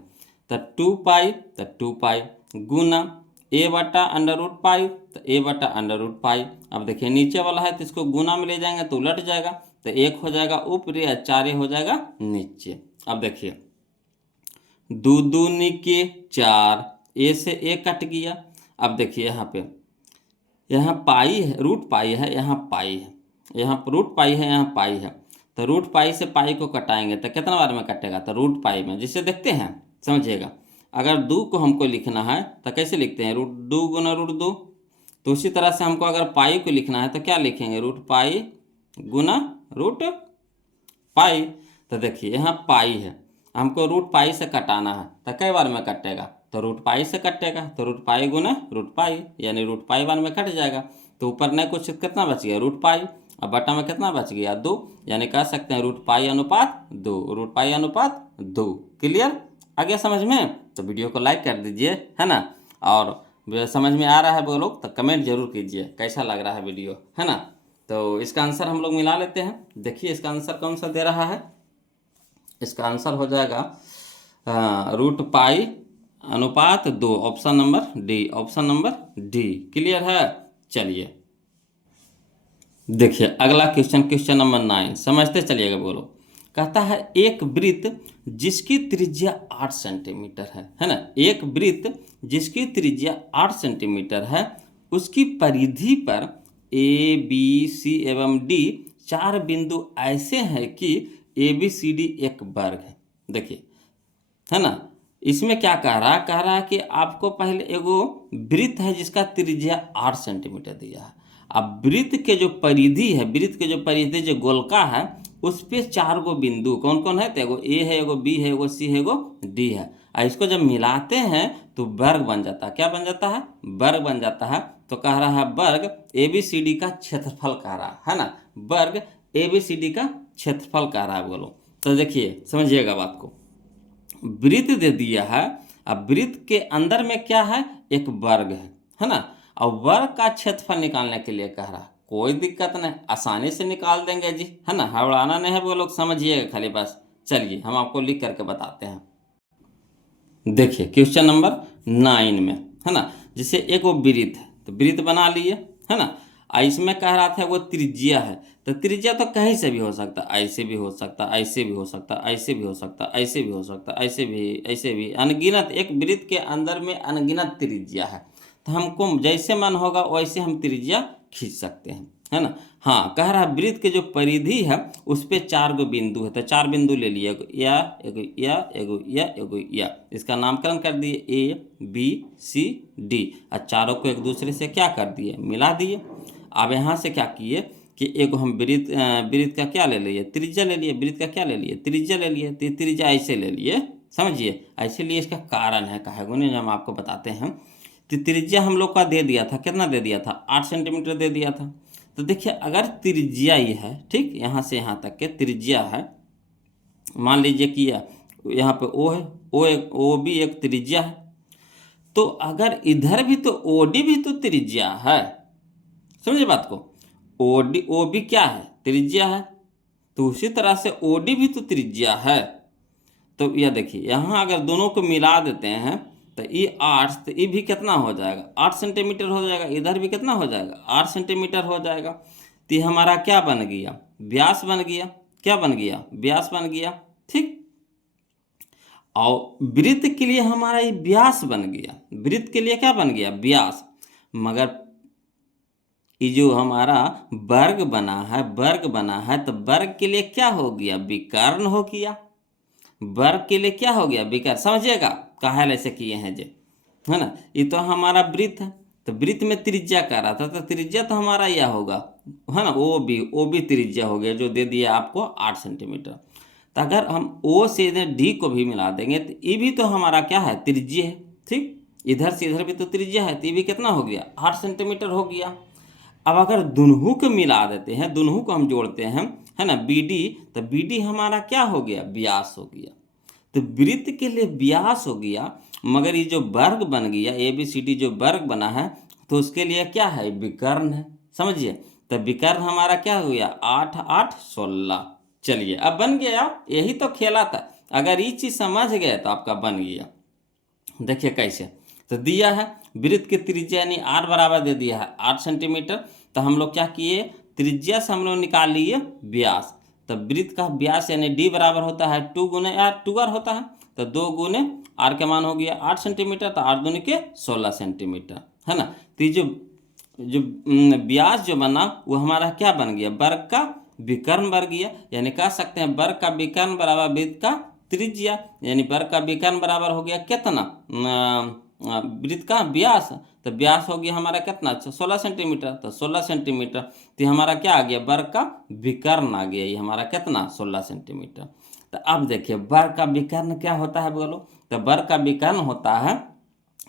तो 2 पाई तो 2 पाई गुना a/√पाई, तो a/√पाई। अब देखिए नीचे वाला है तो इसको गुना में ले जाएंगे तो उलट जाएगा, तो 1 हो जाएगा ऊपरी और 4 हो जाएगा नीचे। अब देखिए 2 दूनी के 4, a से a कट गया। अब देखिए यहाँ पाई है, रूट पाई है, यहाँ पाई है, यहाँ रूट पाई है, यहाँ पाई है, तो रूट पाई से पाई को कटाएंगे तो कितना बार में कटेगा, तो रूट पाई में। जिसे देखते हैं समझिएगा, अगर 2 को हमको लिखना है तो कैसे लिखते हैं, √2 गुना √2। तो उसी तरह से हमको अगर पाई को लिखना है तो क्या लिखेंगे, √पाई गुना √पाई। तो देखिए यहाँ पाई है, हमको √पाई से कटाना है, तो कई बार में कटेगा, तो √पाई से कटेगा, तो √पाई गुना √पाई यानी √पाई बार में कट जाएगा। तो ऊपर नहीं कुछ, कितना बच गया, √पाई, और बटा में कितना बच गया, 2, यानी कह सकते हैं √पाई अनुपात 2, √पाई अनुपात 2। क्लियर, आ गया समझ में? तो वीडियो को लाइक कर दीजिए, है ना, और समझ में आ रहा है वो लोग तो कमेंट जरूर कीजिए कैसा लग रहा है वीडियो, है ना। तो इसका आंसर हम लोग मिला लेते हैं। देखिए इसका आंसर कौन सा दे रहा है, इसका आंसर हो जाएगा √पाई अनुपात 2, option number D, option number D. Clear है? चलिए देखिए अगला क्वेश्चन, क्वेश्चन नंबर 9, समझते चलिएगा बोलो। कहता है एक वृत्त जिसकी त्रिज्या 8 सेंटीमीटर है ना, एक वृत्त जिसकी त्रिज्या 8 सेंटीमीटर है, उसकी परिधि पर ए बी सी एवं डी 4 बिंदु ऐसे हैं कि ABCD एक वर्ग है। देखिए है ना, इसमें क्या कह रहा है कि आपको पहले एगो वृत्त है जिसका त्रिज्या 8 सेंटीमीटर दिया है। अब वृत्त के जो परिधि है, वृत्त के जो परिधि जो गोलका है उस पे 4 गो बिंदु कौन कौन है, तो एगो ए है, एगो बी है, एगो सी है, एगो डी है। और इसको जब मिलाते हैं तो वर्ग बन जाता है। क्या बन जाता है, वर्ग बन जाता है। तो कह रहा है वर्ग ABCD का क्षेत्रफल कह रहा है ना, वर्ग ABCD का क्षेत्रफल कह रहा है बोलो। तो देखिए समझिएगा बात को, वृत्त दे दिया है, अब वृत्त के अंदर में क्या है, एक वर्ग है ना, और वर्ग का क्षेत्रफल निकालने के लिए कह रहा है। कोई दिक्कत नहीं, आसानी से निकाल देंगे जी, है ना, हड़बड़ाना नहीं है वो लोग, समझिएगा खाली बस। चलिए हम आपको लिख करके बताते हैं। देखिए क्वेश्चन नंबर 9 में है ना, जिसे एक वो वृत्त है तो वृत्त बना लिए, है ना, इसमें कह रहा था वो त्रिज्या है, तो त्रिज्या तो कहीं से भी हो सकता, ऐसे भी हो सकता, ऐसे भी हो सकता, ऐसे भी हो सकता, ऐसे भी हो सकता, ऐसे भी अनगिनत, एक वृत्त के अंदर में अनगिनत त्रिज्या है। तो हमको जैसे मन होगा वैसे हम त्रिज्या खींच सकते हैं, है ना। हाँ, कह रहा है वृत्त के जो परिधि है उस पे 4 गो बिंदु है, तो 4 बिंदु ले लिए, एगो या, इसका नामकरण कर दिए ABCD, और चारों को एक दूसरे से क्या कर दिए, मिला दिए। अब यहाँ से क्या किए कि एक हम वृत्त का क्या ले लिए, त्रिज्या ले लिए, वृत्त का क्या ले लिए, त्रिज्या ले लिए, तो त्रिज्या ऐसे ले लिए, समझिए ऐसे लिए। इसका कारण है कहेगो नहीं, हम आपको बताते हैं। तो त्रिज्या हम लोग का दे दिया था, कितना दे दिया था, 8 सेंटीमीटर दे दिया था। तो देखिए अगर त्रिज्या ये है, ठीक, यहाँ से यहाँ तक के त्रिज्या है, मान लीजिए कि यहाँ पे O है, O भी एक त्रिज्या है, तो अगर इधर भी तो OD भी तो त्रिज्या है, समझे बात को, O भी क्या है, त्रिज्या है, तो उसी तरह से OD भी तो त्रिज्या है। तो यह देखिए यहाँ अगर दोनों को मिला देते हैं तो ये 8, तो ये भी कितना हो जाएगा, 8 सेंटीमीटर हो जाएगा, इधर भी कितना हो जाएगा, 8 सेंटीमीटर हो जाएगा। तो ये हमारा क्या बन गया, व्यास बन गया, क्या बन गया, व्यास बन गया, ठीक। और वृत्त के लिए हमारा ये व्यास बन गया, वृत्त के लिए क्या बन गया, व्यास। मगर ये जो हमारा वर्ग बना है तो वर्ग के लिए क्या हो गया, विकर्ण हो गया। वर्ग के लिए क्या हो गया, विकर्ण। समझिएगा काहे ऐसे किए हैं जे, है ना। ये तो हमारा वृत्त है, तो वृत्त में त्रिज्या कह रहा था, तो त्रिज्या तो हमारा यह होगा, है ना। ओ भी त्रिज्या हो गया, जो दे दिया आपको 8 सेंटीमीटर। तो अगर हम ओ से डी को भी मिला देंगे तो ये भी तो हमारा क्या है, त्रिज्या है। ठीक, इधर से इधर भी तो त्रिज्या है, तो ये भी कितना हो गया, 8 सेंटीमीटर हो गया। अब अगर दोनों को मिला देते हैं, दोनों को हम जोड़ते हैं, है ना, बी डी, तो बी डी हमारा क्या हो गया, व्यास हो गया। तो वृत्त के लिए व्यास हो गया, मगर ये जो वर्ग बन गया ए बी सी डी जो वर्ग बना है, तो उसके लिए क्या है, विकर्ण है। समझिए, तो विकर्ण हमारा क्या हो गया, 8 8 16। चलिए अब बन गया, यही तो खेला था। अगर ये चीज़ समझ गए तो आपका बन गया। देखिए कैसे, तो दिया है वृत्त की त्रिज्या यानी आर बराबर दे दिया है 8 सेंटीमीटर। तो हम लोग क्या किए, त्रिज्या से हम लोग निकाल लिए व्यास। तो वृत्त का व्यास यानी डी बराबर होता है 2 गुने आर, 2 आर होता है, तो 2 गुने आर के मान हो गया 8 सेंटीमीटर, तो 8 दूनी के 16 सेंटीमीटर, है ना। तो ये जो जो व्यास जो बना वो हमारा क्या बन गया, वर्ग का विकर्ण बन गया। यानी कह सकते हैं वर्ग का विकर्ण बराबर वृत्त का त्रिज्या, यानी वर्ग का विकर्ण बराबर हो गया कितना, वृत्त का व्यास। तो व्यास हो गया हमारा कितना, 16 सेंटीमीटर। तो 16 सेंटीमीटर, तो हमारा क्या आ गया, वर्ग का विकर्ण आ गया, ये हमारा कितना, 16 सेंटीमीटर। तो अब देखिए वर्ग का विकर्ण क्या होता है बोलो, तो वर्ग का विकर्ण होता है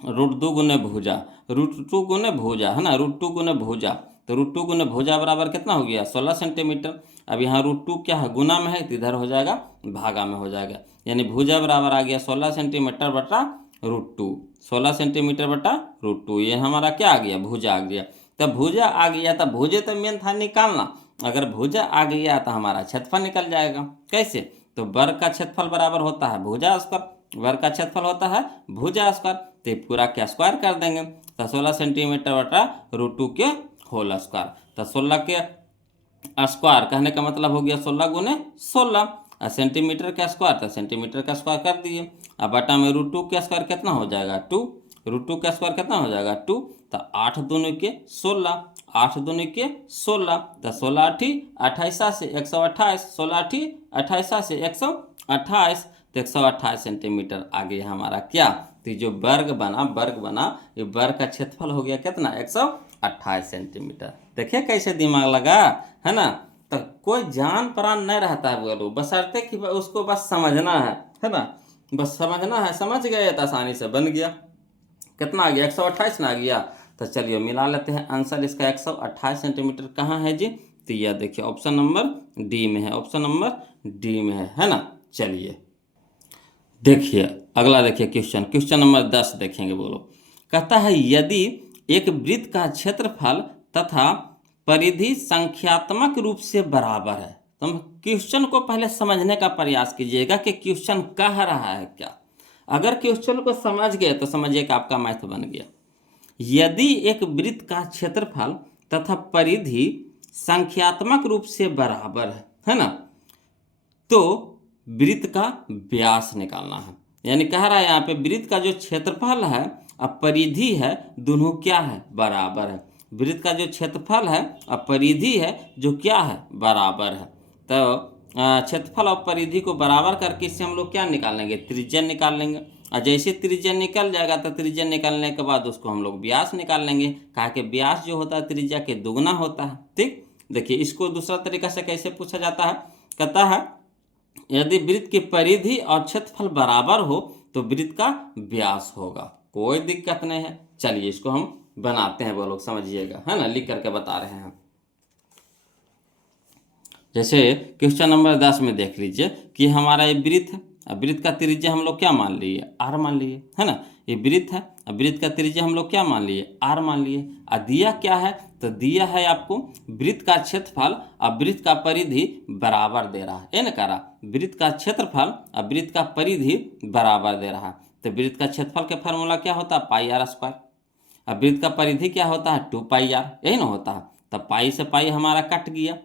√2 गुने भुजा, √2 गुने भुजा, है ना, √2 गुने भुजा। तो √2 गुने भुजा बराबर कितना हो गया, 16 सेंटीमीटर। अब यहाँ √2 क्या है, गुना में है, तो इधर हो जाएगा भागा में हो जाएगा, यानी भुजा बराबर आ गया 16 सेंटीमीटर बटा √2, 16 सेंटीमीटर बटा √2। ये हमारा क्या आ गया, भुजा आ गया। तब भुजा आ गया, तब भुजे तो मेन था निकालना। अगर भुजा आ गया तो हमारा क्षेत्रफल निकल जाएगा। कैसे, तो वर्ग का क्षेत्रफल बराबर होता है भुजा स्क्वायर, वर्ग का क्षेत्रफल होता है भुजा स्क्वायर, तो पूरा क्या स्क्वायर कर देंगे। तो 16 सेंटीमीटर बटा √2 के होल स्क्वायर। तो 16 के स्क्वायर कहने का मतलब हो गया 16 गुने 16, सेंटीमीटर का स्क्वायर, तो सेंटीमीटर का स्क्वायर कर दिए। अब बटा में √2 का स्क्वायर कितना हो जाएगा, 2, √2 का स्क्वायर कितना हो जाएगा 2। तो 8 दूनी के 16, 8 दूनी के 16, तो 16 8 28 से 128, 16 8 28 से 128, तो 128 सेंटीमीटर आ गया हमारा क्या, तो जो वर्ग बना ये वर्ग का क्षेत्रफल हो गया कितना, 128 सेंटीमीटर। देखिए कैसे दिमाग लगा, है ना। तो कोई जान प्राण नहीं रहता है बोलो, बशर्ते कि उसको बस समझना है ना, बस समझना है, समझ गए तो आसानी से बन गया। कितना आ गया, 128 ना आ गया। तो चलिए मिला लेते हैं आंसर इसका, 128 सेंटीमीटर कहाँ है जी, तो यह देखिए ऑप्शन नंबर डी में है, ऑप्शन नंबर डी में है ना। चलिए देखिए अगला, देखिए क्वेश्चन नंबर 10 देखेंगे। बोलो, कहता है यदि एक वृत्त का क्षेत्रफल तथा परिधि संख्यात्मक रूप से बराबर है, तो हम क्वेश्चन को पहले समझने का प्रयास कीजिएगा कि क्वेश्चन कह रहा है क्या। अगर क्वेश्चन को समझ गए तो समझिए कि आपका मैथ बन गया। यदि एक वृत्त का क्षेत्रफल तथा परिधि संख्यात्मक रूप से बराबर है ना, तो वृत्त का व्यास निकालना है। यानी कह रहा है यहाँ पे वृत्त का जो क्षेत्रफल है और परिधि है, दोनों क्या है, बराबर है। वृत्त का जो क्षेत्रफल है और परिधि है जो क्या है, बराबर है। तो क्षेत्रफल और परिधि को बराबर करके इससे हम लोग क्या निकालेंगे, त्रिज्या निकाल लेंगे। और जैसे त्रिज्या निकल जाएगा तो त्रिज्या निकालने के बाद उसको हम लोग व्यास निकाल लेंगे, कहा कि व्यास जो होता है त्रिज्या के दुगना होता है। ठीक, देखिए इसको दूसरा तरीका से कैसे पूछा जाता है, कहता है यदि वृत्त की परिधि और क्षेत्रफल बराबर हो तो वृत्त का व्यास होगा। कोई दिक्कत नहीं है, चलिए इसको हम बनाते हैं, वो लोग समझिएगा, है ना, लिख करके बता रहे हैं। जैसे क्वेश्चन नंबर 10 में देख लीजिए कि हमारा ये वृत्त है, वृत्त का त्रिज्या हम लोग क्या मान लिए, आर मान लिए, है ना। ये वृत्त है, वृत्त का त्रिज्या हम लोग क्या मान लिए, आर मान लिए। और दिया क्या है, तो दिया है आपको वृत्त का क्षेत्रफल और वृत्त का परिधि बराबर दे रहा है, ये ना कह रहा, वृत्त का क्षेत्रफल और वृत्त का परिधि बराबर दे रहा है। तो वृत्त का क्षेत्रफल का फार्मूला क्या होता है, पाई आर स्क्वायर, और वृत्त का परिधि क्या होता है, 2 पाई आर, यही ना होता है। तो पाई से पाई हमारा कट गया,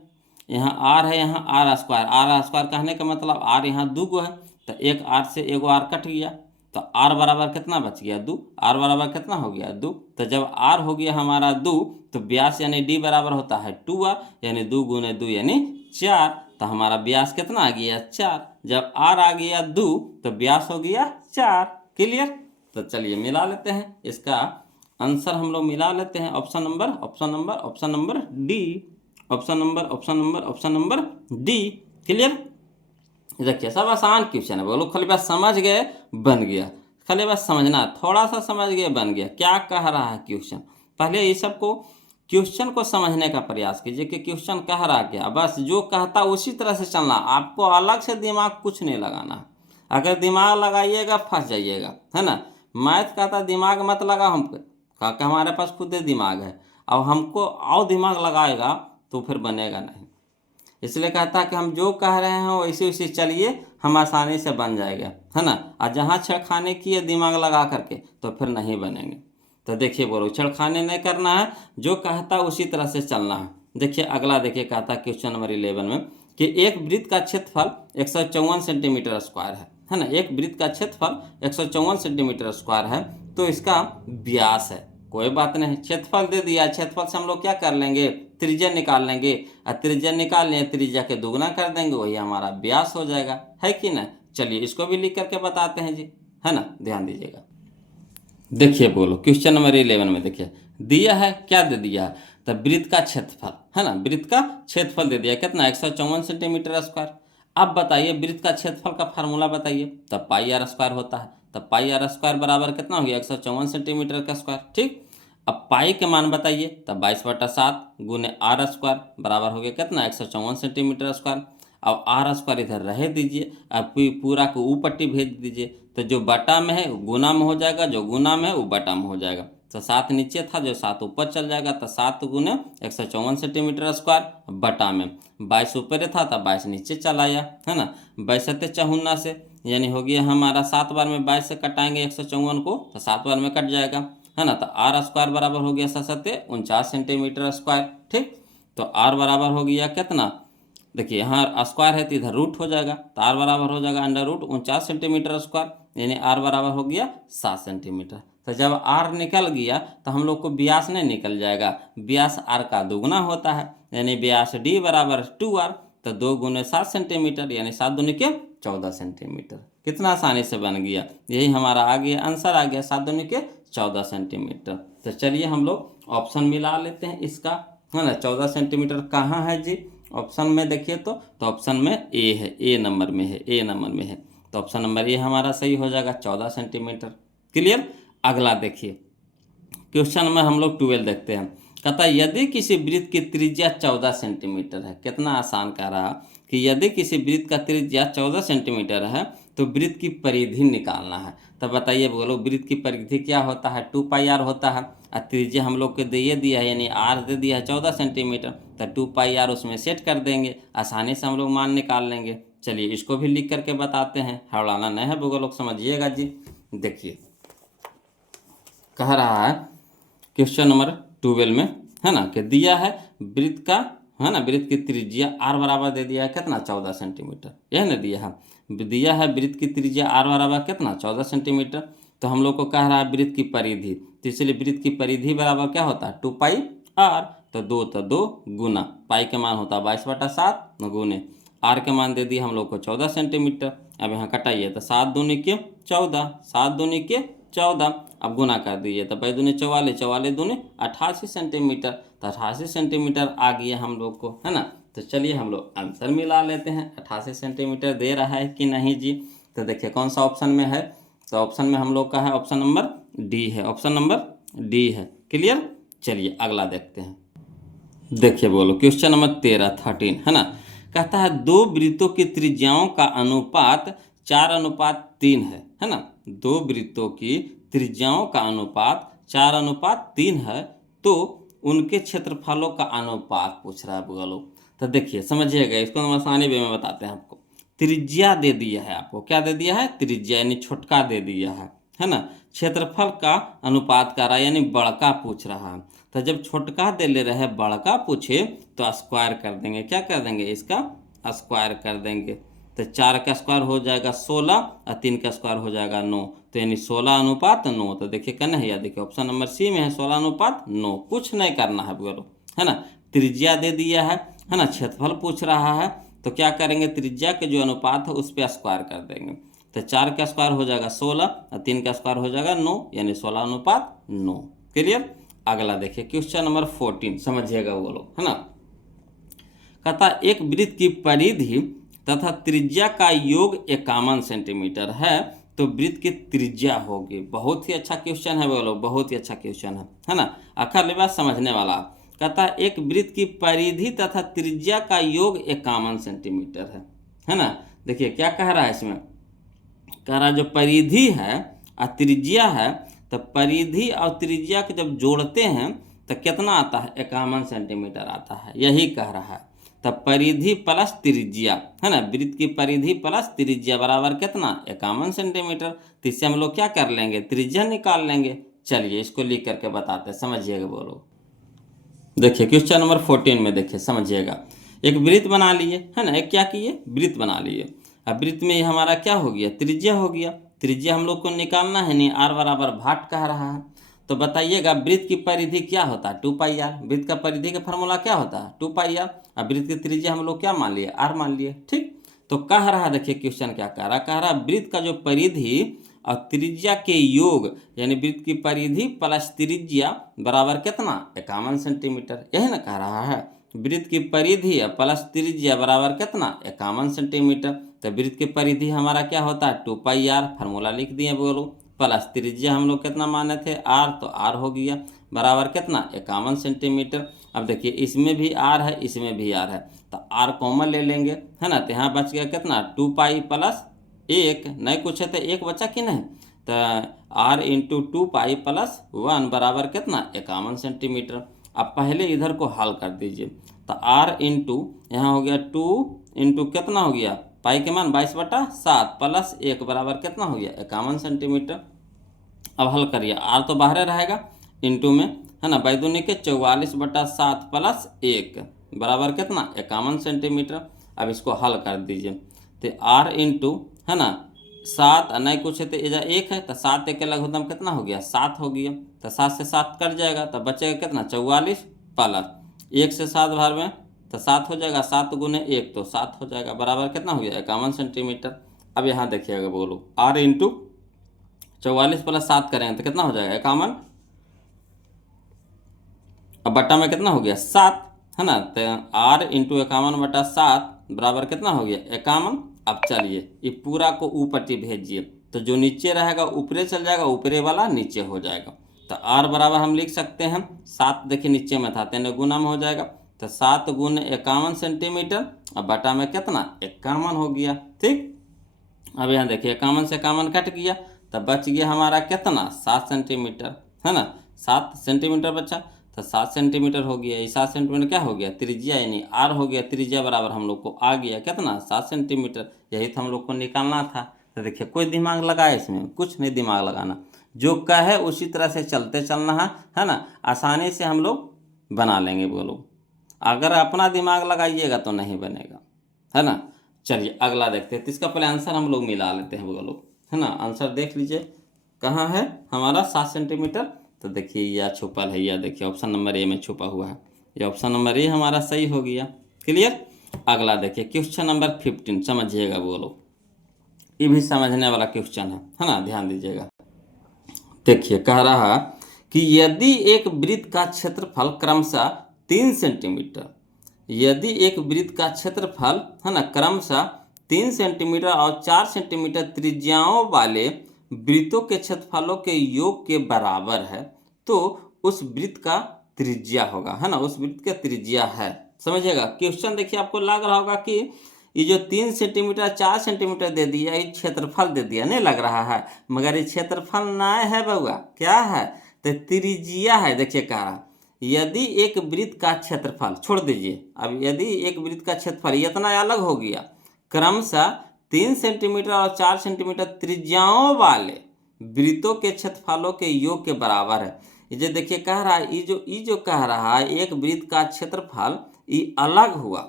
यहाँ आर है, यहाँ आर स्क्वायर, आर स्क्वायर कहने का मतलब आर यहाँ 2 गो है, तो एक आर से एगो आर कट गया। तो r बराबर कितना बच गया 2, r बराबर कितना हो गया 2। तो जब r हो गया हमारा 2 तो व्यास यानी d बराबर होता है 2r, यानी 2 गुने 2 यानी 4। तो हमारा व्यास कितना आ गया 4। जब r आ गया 2 तो व्यास हो गया 4। क्लियर। तो चलिए मिला लेते हैं, इसका आंसर हम लोग मिला लेते हैं। Option number D, option number D. Clear. देखिए सब आसान क्वेश्चन है, बोलो खाली बस समझ गए बन गया, खाली बस समझना, थोड़ा सा समझ गए बन गया। क्या कह रहा है क्वेश्चन, पहले ये सबको क्वेश्चन को समझने का प्रयास कीजिए कि क्वेश्चन कह रहा क्या, बस जो कहता उसी तरह से चलना, आपको अलग से दिमाग कुछ नहीं लगाना। अगर दिमाग लगाइएगा फंस जाइएगा, है ना। मैथ कहता दिमाग मत लगा, हम कहा हमारे पास खुद दिमाग है, अब हमको और दिमाग लगाएगा तो फिर बनेगा नहीं। इसलिए कहता है कि हम जो कह रहे हैं वैसे वैसे चलिए, हम आसानी से बन जाएगा, है ना। और जहाँ छेड़खानी किए दिमाग लगा करके तो फिर नहीं बनेंगे। तो देखिए बोलो, छेड़खानी नहीं करना है, जो कहता उसी तरह से चलना है। देखिए अगला देखिए, कहता क्वेश्चन नंबर 11 में कि एक वृत्त का क्षेत्रफल 154 सेंटीमीटर स्क्वायर है ना। एक वृत्त का क्षेत्रफल 154 सेंटीमीटर स्क्वायर है, तो इसका व्यास है। कोई बात नहीं, क्षेत्रफल दे दिया, क्षेत्रफल से हम लोग क्या कर लेंगे, त्रिज्या निकाल लेंगे, और त्रिज्या निकाल लें, त्रिज्या के दुगना कर देंगे, वही हमारा व्यास हो जाएगा, है कि ना। चलिए इसको भी लिख करके बताते हैं जी, है ना, ध्यान दीजिएगा। देखिए बोलो क्वेश्चन नंबर 11 में देखिए दिया है, क्या दे दिया है, तो वृत्त का क्षेत्रफल, है ना, वृत्त का क्षेत्रफल दे दिया कितना 154 सेंटीमीटर स्क्वायर। अब बताइए वृत्त का क्षेत्रफल का फार्मूला बताइए, तब पाई आर स्क्वायर होता है, तब पाई आर स्क्वायर बराबर कितना हो गया 154 सेंटीमीटर का स्क्वायर। ठीक, अब पाई के मान बताइए, तब 22/7 गुने आर स्क्वायर बराबर हो गया कितना 154 सेंटीमीटर स्क्वायर। अब आर स्क्वायर इधर रह दीजिए, अब पूरा को ऊपट्टी भेज दीजिए, तो जो बटा में है वो गुना में हो जाएगा, जो गुना में है वो बटा में हो जाएगा। तो 7 नीचे था, जो 7 ऊपर चल जाएगा, तो 7 गुने 154 सेंटीमीटर स्क्वायर बटा में 22 ऊपर था, तो 22 नीचे चला आया, है ना। 22 से यानी हो गया हमारा 7 बार में 22 से कटाएंगे 154 को, तो 7 बार में कट जाएगा, है ना। तो आर स्क्वायर बराबर हो गया 49 सेंटीमीटर स्क्वायर। ठीक, तो आर बराबर हो गया कितना, देखिए यहाँ स्क्वायर है तो इधर रूट हो जाएगा, तो आर बराबर हो जाएगा √49 सेंटीमीटर स्क्वायर, यानी आर बराबर हो गया 7 सेंटीमीटर। तो जब आर निकल गया तो हम लोग को व्यास नहीं निकल जाएगा, व्यास आर का दुगना होता है, यानी व्यास डी बराबर 2r, तो 2 गुने 7 सेंटीमीटर, यानी 7 दूनी के 14 सेंटीमीटर। कितना आसानी से बन गया, यही हमारा आ गया आंसर, आ गया 7 दूनी के 14 सेंटीमीटर। तो चलिए हम लोग ऑप्शन मिला लेते हैं इसका, है ना। 14 सेंटीमीटर कहाँ है जी, ऑप्शन में देखिए तो ऑप्शन में ए है, ए नंबर में है, ए नंबर में है, तो ऑप्शन नंबर ए हमारा सही हो जाएगा 14 सेंटीमीटर। क्लियर। अगला देखिए क्वेश्चन में हम लोग 12 देखते हैं, कहता है यदि किसी वृत्त की त्रिज्या 14 सेंटीमीटर है, कितना आसान कह रहा कि यदि किसी वृत्त का त्रिज्या 14 सेंटीमीटर है तो वृत्त की परिधि निकालना है। तो बताइए बोलो वृत्त की परिधि क्या होता है, 2πr होता है, और त्रिज्या हम लोग को दे दिया है, यानी आर दे दिया है 14 सेंटीमीटर, तो 2πr उसमें सेट कर देंगे, आसानी से हम लोग मान निकाल लेंगे। चलिए इसको भी लिख करके बताते हैं, हड़ाना नहीं है, वो लोग समझिएगा जी। देखिए कह रहा है क्वेश्चन नंबर 12 में, है ना, कि दिया है वृत्त का, है ना, वृत्त की त्रिज्या आर बराबर दे दिया है कितना 14 सेंटीमीटर, यह ना दिया है, दिया है वृत्त की त्रिज्या आर बराबर कितना 14 सेंटीमीटर। तो हम लोग को कह रहा है वृत्त की परिधि, तो इसलिए वृत्त की परिधि बराबर क्या होता है 2πr, तो 2 गुना पाई के मान होता है 22/7 गुने आर के मान दे दिए हम लोग को 14 सेंटीमीटर। अब यहाँ कटाइए तो 7 दूनी के 14, 7 दूनी के 14, अब गुना कर दीजिए तो 5 दूनी 44, 44 दूनी 88 सेंटीमीटर, तो 88 सेंटीमीटर आ गया हम लोग को, है ना। तो चलिए हम लोग आंसर मिला लेते हैं, 88 सेंटीमीटर दे रहा है कि नहीं जी। तो देखिए कौन सा ऑप्शन में है, तो ऑप्शन में हम लोग का है ऑप्शन नंबर डी है, ऑप्शन नंबर डी है। क्लियर। चलिए अगला देखते हैं, देखिए बोलो क्वेश्चन नंबर 13 है ना, कहता है दो वृत्तों की त्रिज्याओं का अनुपात 4:3 है ना। दो वृत्तों की त्रिज्याओं का अनुपात 4:3 है, तो उनके क्षेत्रफलों का अनुपात पूछ रहा है बोलो। तो देखिए समझिएगा, इसको हम आसानी वे में बताते हैं आपको। त्रिज्या दे दिया है आपको, क्या दे दिया है, त्रिज्या यानी छोटका दे दिया है ना। क्षेत्रफल का अनुपात कर रहा है, यानी बड़का पूछ रहा है। तो जब छोटका दे ले रहे बड़का पूछे तो स्क्वायर कर देंगे, क्या कर देंगे, इसका स्क्वायर कर देंगे। तो 4 का स्क्वायर हो जाएगा 16 और 3 का स्क्वायर हो जाएगा 9, तो यानी 16:9। तो देखिए करना है, या देखिए ऑप्शन नंबर सी में है 16:9। कुछ नहीं करना है बोलो, है ना। त्रिज्या दे दिया है ना, क्षेत्रफल पूछ रहा है, तो क्या करेंगे, त्रिज्या के जो अनुपात है उस पर स्क्वायर कर देंगे। तो 4 का स्क्वायर हो जाएगा 16 और 3 का स्क्वायर हो जाएगा 9, यानी 16:9। क्लियर। अगला देखिए क्वेश्चन नंबर 14, समझिएगा वो लोग, है ना। कहता एक वृत्त की परिधि तथा त्रिज्या का योग 51 सेंटीमीटर है, तो वृत्त की त्रिज्या होगी। बहुत ही अच्छा क्वेश्चन है बोलो, बहुत ही अच्छा क्वेश्चन है ना। आखिर बात समझने वाला। कहता एक वृत्त की परिधि तथा त्रिज्या का योग 51 सेंटीमीटर है ना। देखिए क्या कह रहा है इसमें, कह रहा जो परिधि है और त्रिज्या है, तो परिधि और त्रिज्या को जब जोड़ते हैं तो कितना आता है, 51 सेंटीमीटर आता है, यही कह रहा है। तब परिधि प्लस त्रिज्या, है ना, वृत्त की परिधि प्लस त्रिज्या बराबर कितना, 51 सेंटीमीटर। तो इससे हम लोग क्या कर लेंगे, त्रिज्या निकाल लेंगे। चलिए इसको लिख करके बताते हैं, समझिएगा बोलो। देखिए क्वेश्चन नंबर 14 में देखिए समझिएगा, एक वृत्त बना लिए, है ना, एक क्या किए, वृत्त बना लिए। अब वृत्त में हमारा क्या हो गया, त्रिज्या हो गया। त्रिज्या हम लोग को निकालना है, नहीं आर बराबर भाट कह रहा है। तो बताइएगा वृत्त की परिधि क्या होता है, 2πr। वृत्त का परिधि का फॉर्मूला क्या होता है, 2πr। अब वृत्त की त्रिज्या हम लोग क्या मान लिए, आर मान लिए, ठीक। तो कह रहा, देखिए क्वेश्चन क्या कह रहा वृत्त का जो परिधि और त्रिज्या के योग, यानी वृत्त की परिधि प्लस त्रिज्या बराबर कितना, 51 सेंटीमीटर, यही ना कह रहा है। वृत्त की परिधि प्लस त्रिज्या बराबर कितना, 51 सेंटीमीटर। तो वृत्त की परिधि हमारा क्या होता है, 2πr, फार्मूला लिख दिए बोलो, प्लस त्रिज्या हम लोग कितना माने थे, आर, तो आर हो गया बराबर कितना, 51 सेंटीमीटर। अब देखिए इसमें भी आर है, इसमें भी आर है, तो आर कॉमन ले लेंगे, है ना। तो यहाँ बच गया कितना, 2π प्लस 1, नहीं कुछ है तो 1 बचा कि नहीं, तो आर इंटू 2π प्लस 1 बराबर कितना, 51 सेंटीमीटर। अब पहले इधर को हल कर दीजिए, तो आर इंटू यहाँ हो गया 2 इंटू कितना हो गया, पाई के मान 22/7 प्लस 1 बराबर कितना हो गया, 51 सेंटीमीटर। अब हल करिए, आर तो बाहर रहेगा, इंटू में, है ना, बाई दूनी के 44/7 प्लस 1 बराबर कितना, 51 सेंटीमीटर। अब इसको हल कर दीजिए, तो आर इंटू, है ना, 7 नहीं कुछ है तो एजा 1 है, तो 7 एक अलग होता कितना हो गया, 7 हो गया। तो 7 से 7 कट जाएगा, तो बचेगा कितना, 44 प्लस 1 से 7 बार में तो 7 हो जाएगा, 7 गुने 1 तो 7 हो जाएगा, बराबर कितना हो गया, 51 सेंटीमीटर। अब यहाँ देखिएगा बोलो, आर इंटू 44 प्लस 7 करेंगे तो कितना हो जाएगा, 51। अब बट्टा में कितना हो गया, 7, है ना। तो आर इंटू 51/7 बराबर कितना हो गया, 51। अब चलिए ये पूरा को ऊपर भेजिए, तो जो नीचे रहेगा ऊपरे चल जाएगा, ऊपरे वाला नीचे हो जाएगा। तो आर बराबर हम लिख सकते हैं 7, देखिए नीचे में था, 3 गुना में हो जाएगा, तो 7 गुने 51 सेंटीमीटर। अब बटा में कितना, 51 हो गया, ठीक। अब यहाँ देखिए 51 से 51 कट गया, तब बच गया हमारा कितना, 7 सेंटीमीटर, है ना, 7 सेंटीमीटर बचा, तो 7 सेंटीमीटर हो गया। ये 7 सेंटीमीटर क्या हो गया, त्रिज्या, यानी आर हो गया। त्रिज्या बराबर हम लोग को आ गया कितना, 7 सेंटीमीटर। यही तो हम लोग को निकालना था। तो देखिए कोई दिमाग लगाए इसमें, कुछ नहीं दिमाग लगाना, जो कहे उसी तरह से चलते चलना है ना, आसानी से हम लोग बना लेंगे बोलो। अगर अपना दिमाग लगाइएगा तो नहीं बनेगा, है ना। चलिए अगला देखते हैं, तो इसका पहले आंसर हम लोग मिला लेते हैं बोलो, है ना। आंसर देख लीजिए कहाँ है हमारा, 7 सेंटीमीटर। तो देखिए यह छुपल है, यह देखिए ऑप्शन नंबर ए में छुपा हुआ है, ये ऑप्शन नंबर ए हमारा सही हो गया। क्लियर। अगला देखिए क्वेश्चन नंबर 15, समझिएगा बोलो, ये भी समझने वाला क्वेश्चन है ना, ध्यान दीजिएगा। देखिए कह रहा कि यदि एक वृत्त का क्षेत्रफल क्रमशः 3 सेंटीमीटर, यदि एक वृत्त का क्षेत्रफल, है ना, क्रमशः 3 सेंटीमीटर और 4 सेंटीमीटर त्रिज्याओं वाले वृत्तों के क्षेत्रफलों के योग के बराबर है, तो उस वृत्त का त्रिज्या होगा, है ना, उस वृत्त का त्रिज्या है। समझिएगा क्वेश्चन, देखिए आपको लग रहा होगा कि ये जो 3 सेंटीमीटर 4 सेंटीमीटर दे दिया, ये क्षेत्रफल दे दिया, नहीं लग रहा है, मगर ये क्षेत्रफल ना है बउआ, क्या है, तो त्रिज्या है। देखिए कह रहा यदि एक वृत्त का क्षेत्रफल, छोड़ दीजिए, अब यदि एक वृत्त का क्षेत्रफल इतना अलग हो गया, क्रमशः 3 सेंटीमीटर और 4 सेंटीमीटर त्रिज्याओं वाले वृत्तों के क्षेत्रफलों के योग के बराबर है। ये जो देखिए कह रहा है, ये जो कह रहा है एक वृत्त का क्षेत्रफल ये अलग हुआ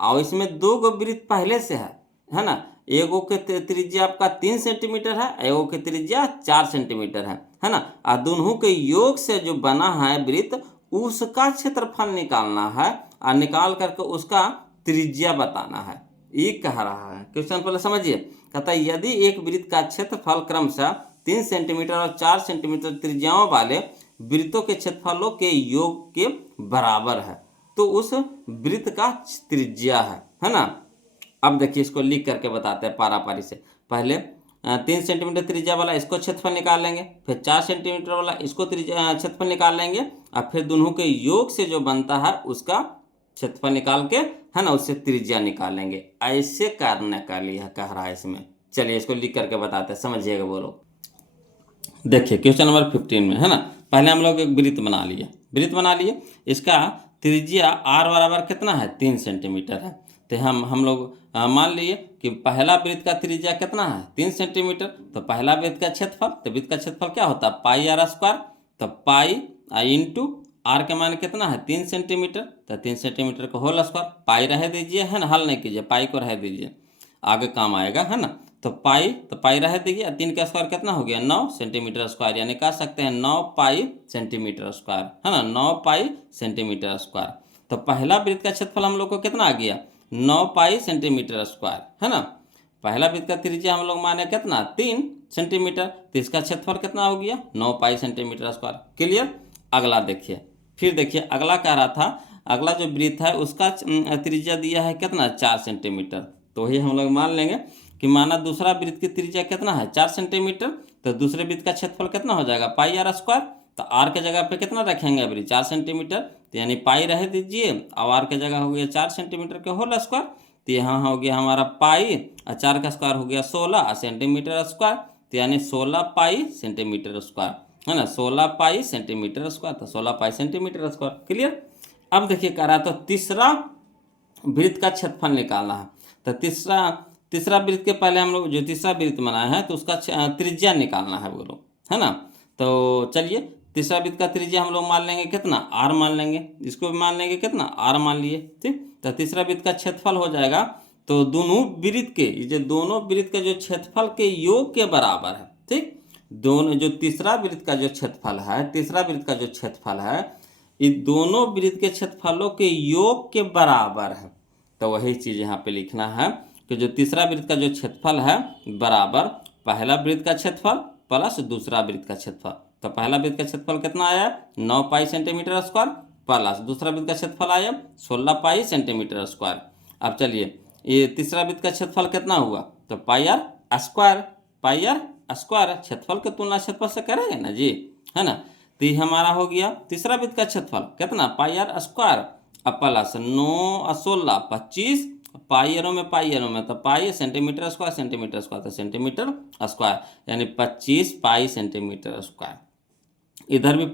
और इसमें 2 गो वृत्त पहले से है ना, एगो के त्रिज्या आपका 3 सेंटीमीटर है, एगो के त्रिज्या 4 सेंटीमीटर है ना। और दोनों के योग से जो बना है वृत्त उसका क्षेत्रफल निकालना है और निकाल करके उसका त्रिज्या बताना है, ये कह रहा है क्वेश्चन। पहले समझिए, कहता है यदि एक वृत्त का क्षेत्रफल क्रमशः 3 सेंटीमीटर और 4 सेंटीमीटर त्रिज्याओं वाले वृत्तों के क्षेत्रफलों के योग के बराबर है तो उस वृत्त का त्रिज्या है ना। अब देखिए इसको लिख करके बताते हैं पारापारी से। पहले 3 सेंटीमीटर त्रिज्या वाला इसको क्षेत्रफल निकाल लेंगे, फिर 4 सेंटीमीटर वाला इसको त्रिज्या क्षेत्रफल निकाल लेंगे और फिर दोनों के योग से जो बनता है उसका क्षेत्रफल निकाल के है ना उससे त्रिज्या निकाल लेंगे। ऐसे करने का लिए कह रहा है इसमें। चलिए इसको लिख करके बताते हैं, समझिएगा बोलो। देखिए क्वेश्चन नंबर 15 में है ना, पहले हम लोग एक वृत्त बना लिए, इसका त्रिज्या r बराबर कितना है 3 सेंटीमीटर है। तो हम लोग मान लिए कि पहला वृत्त का त्रिज्या कितना है 3 सेंटीमीटर, तो पहला वृत्त का क्षेत्रफल, तो वृत्त का क्षेत्रफल क्या होता है पाई आर स्क्वायर, तो पाई इंटू आर के मान कितना है 3 सेंटीमीटर, तो 3 सेंटीमीटर को होल स्क्वायर, पाई रह दीजिए है ना, हल नहीं कीजिए, पाई को रह दीजिए, आगे काम आएगा है ना। तो पाई रह दीजिए, 3 का स्क्वायर कितना हो गया 9 सेंटीमीटर स्क्वायर, यानी कह सकते हैं 9 पाई सेंटीमीटर स्क्वायर है ना, 9 पाई सेंटीमीटर स्क्वायर। तो पहला वृत्त का क्षेत्रफल हम लोग को कितना आ गया 9 पाई सेंटीमीटर स्क्वायर है ना। पहला वृत्त का त्रिज्या हम लोग माने कितना 3 सेंटीमीटर, तो इसका क्षेत्रफल कितना हो गया 9 पाई सेंटीमीटर स्क्वायर। क्लियर। अगला देखिए, फिर देखिए अगला कह रहा था, अगला जो वृत्त है उसका त्रिज्या दिया है कितना 4 सेंटीमीटर, तो वही हम लोग मान लेंगे कि माना दूसरा वृत्त की त्रिज्या कितना है 4 सेंटीमीटर, तो दूसरे वृत्त का क्षेत्रफल कितना हो जाएगा पाई आर स्क्वायर, तो आर के जगह पे कितना रखेंगे अभी 4 सेंटीमीटर, तो यानी पाई रह दीजिए और आर के जगह हो गया 4 सेंटीमीटर के होल स्क्वायर, तो यहाँ हो गया हमारा पाई और 4 का स्क्वायर हो गया 16 सेंटीमीटर स्क्वायर, तो यानी 16 पाई सेंटीमीटर स्क्वायर है ना, 16 पाई सेंटीमीटर स्क्वायर, तो 16 पाई सेंटीमीटर स्क्वायर। क्लियर। अब देखिए कह रहा तो तीसरा वृत्त का क्षेत्रफल निकालना है, तो तीसरा वृत्त के पहले हम लोग जो तीसरा वृत्त बनाया है तो उसका त्रिज्या निकालना है वो लोग है ना। तो चलिए तीसरा वृत्त का त्रिज्या हम लोग मान लेंगे कितना r मान लेंगे, इसको भी मान लेंगे कितना r मान लिए, ठीक। तो तीसरा वृत्त का क्षेत्रफल हो जाएगा, तो दोनों वृत्त के जो दोनों वृत्त के जो क्षेत्रफल के योग के बराबर है, ठीक। दोनों जो तीसरा वृत्त का जो क्षेत्रफल है ये दोनों वृत्त के क्षेत्रफलों के योग के बराबर है। तो वही चीज़ यहाँ पे लिखना है कि जो तीसरा वृत्त का जो क्षेत्रफल है बराबर पहला वृत्त का क्षेत्रफल प्लस दूसरा वृत्त का क्षेत्रफल। तो पहला वृत्त का क्षेत्रफल कितना आया 9 पाई सेंटीमीटर स्क्वायर प्लस दूसरा वृत्त का क्षेत्रफल आया 16 पाई सेंटीमीटर स्क्वायर। अब चलिए ये तीसरा वृत्त का क्षेत्रफल कितना हुआ, तो पाई आर स्क्वायर क्षेत्रफल की तुलना क्षेत्रफल से करेंगे ना जी, है ना। तो ये हमारा हो गया तीसरा वृत्त का क्षेत्रफल कितना पाई आर स्क्वायर अब प्लस 9 और 16 25 पाइयरों में तो पाई सेंटीमीटर स्क्वायर तो सेंटीमीटर स्क्वायर, यानी 25 पाई सेंटीमीटर स्क्वायर। इधर भी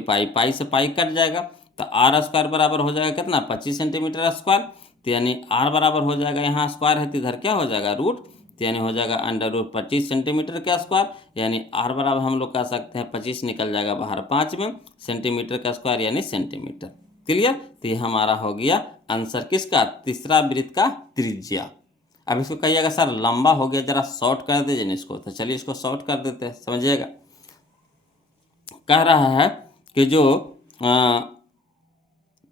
पाई पाई से पाई कट जाएगा, तो आर स्क्वायर बराबर हो जाएगा कितना 25 सेंटीमीटर स्क्वायर, तो यानी आर बराबर हो जाएगा यहाँ स्क्वायर है तो इधर क्या हो जाएगा रूट, तो यानी हो जाएगा अंडर रूट 25 सेंटीमीटर का स्क्वायर, यानी आर बराबर हम लोग कह सकते हैं 25 निकल जाएगा बाहर 5 में, सेंटीमीटर का स्क्वायर यानी सेंटीमीटर। क्लियर। तो ये हमारा हो गया आंसर किसका तीसरा वृत्त का त्रिज्या। अब इसको कहिएगा सर लंबा हो गया जरा शॉर्ट कर दीजिए ना इसको, तो चलिए इसको शॉर्ट कर देते हैं, समझिएगा। कह रहा है कि जो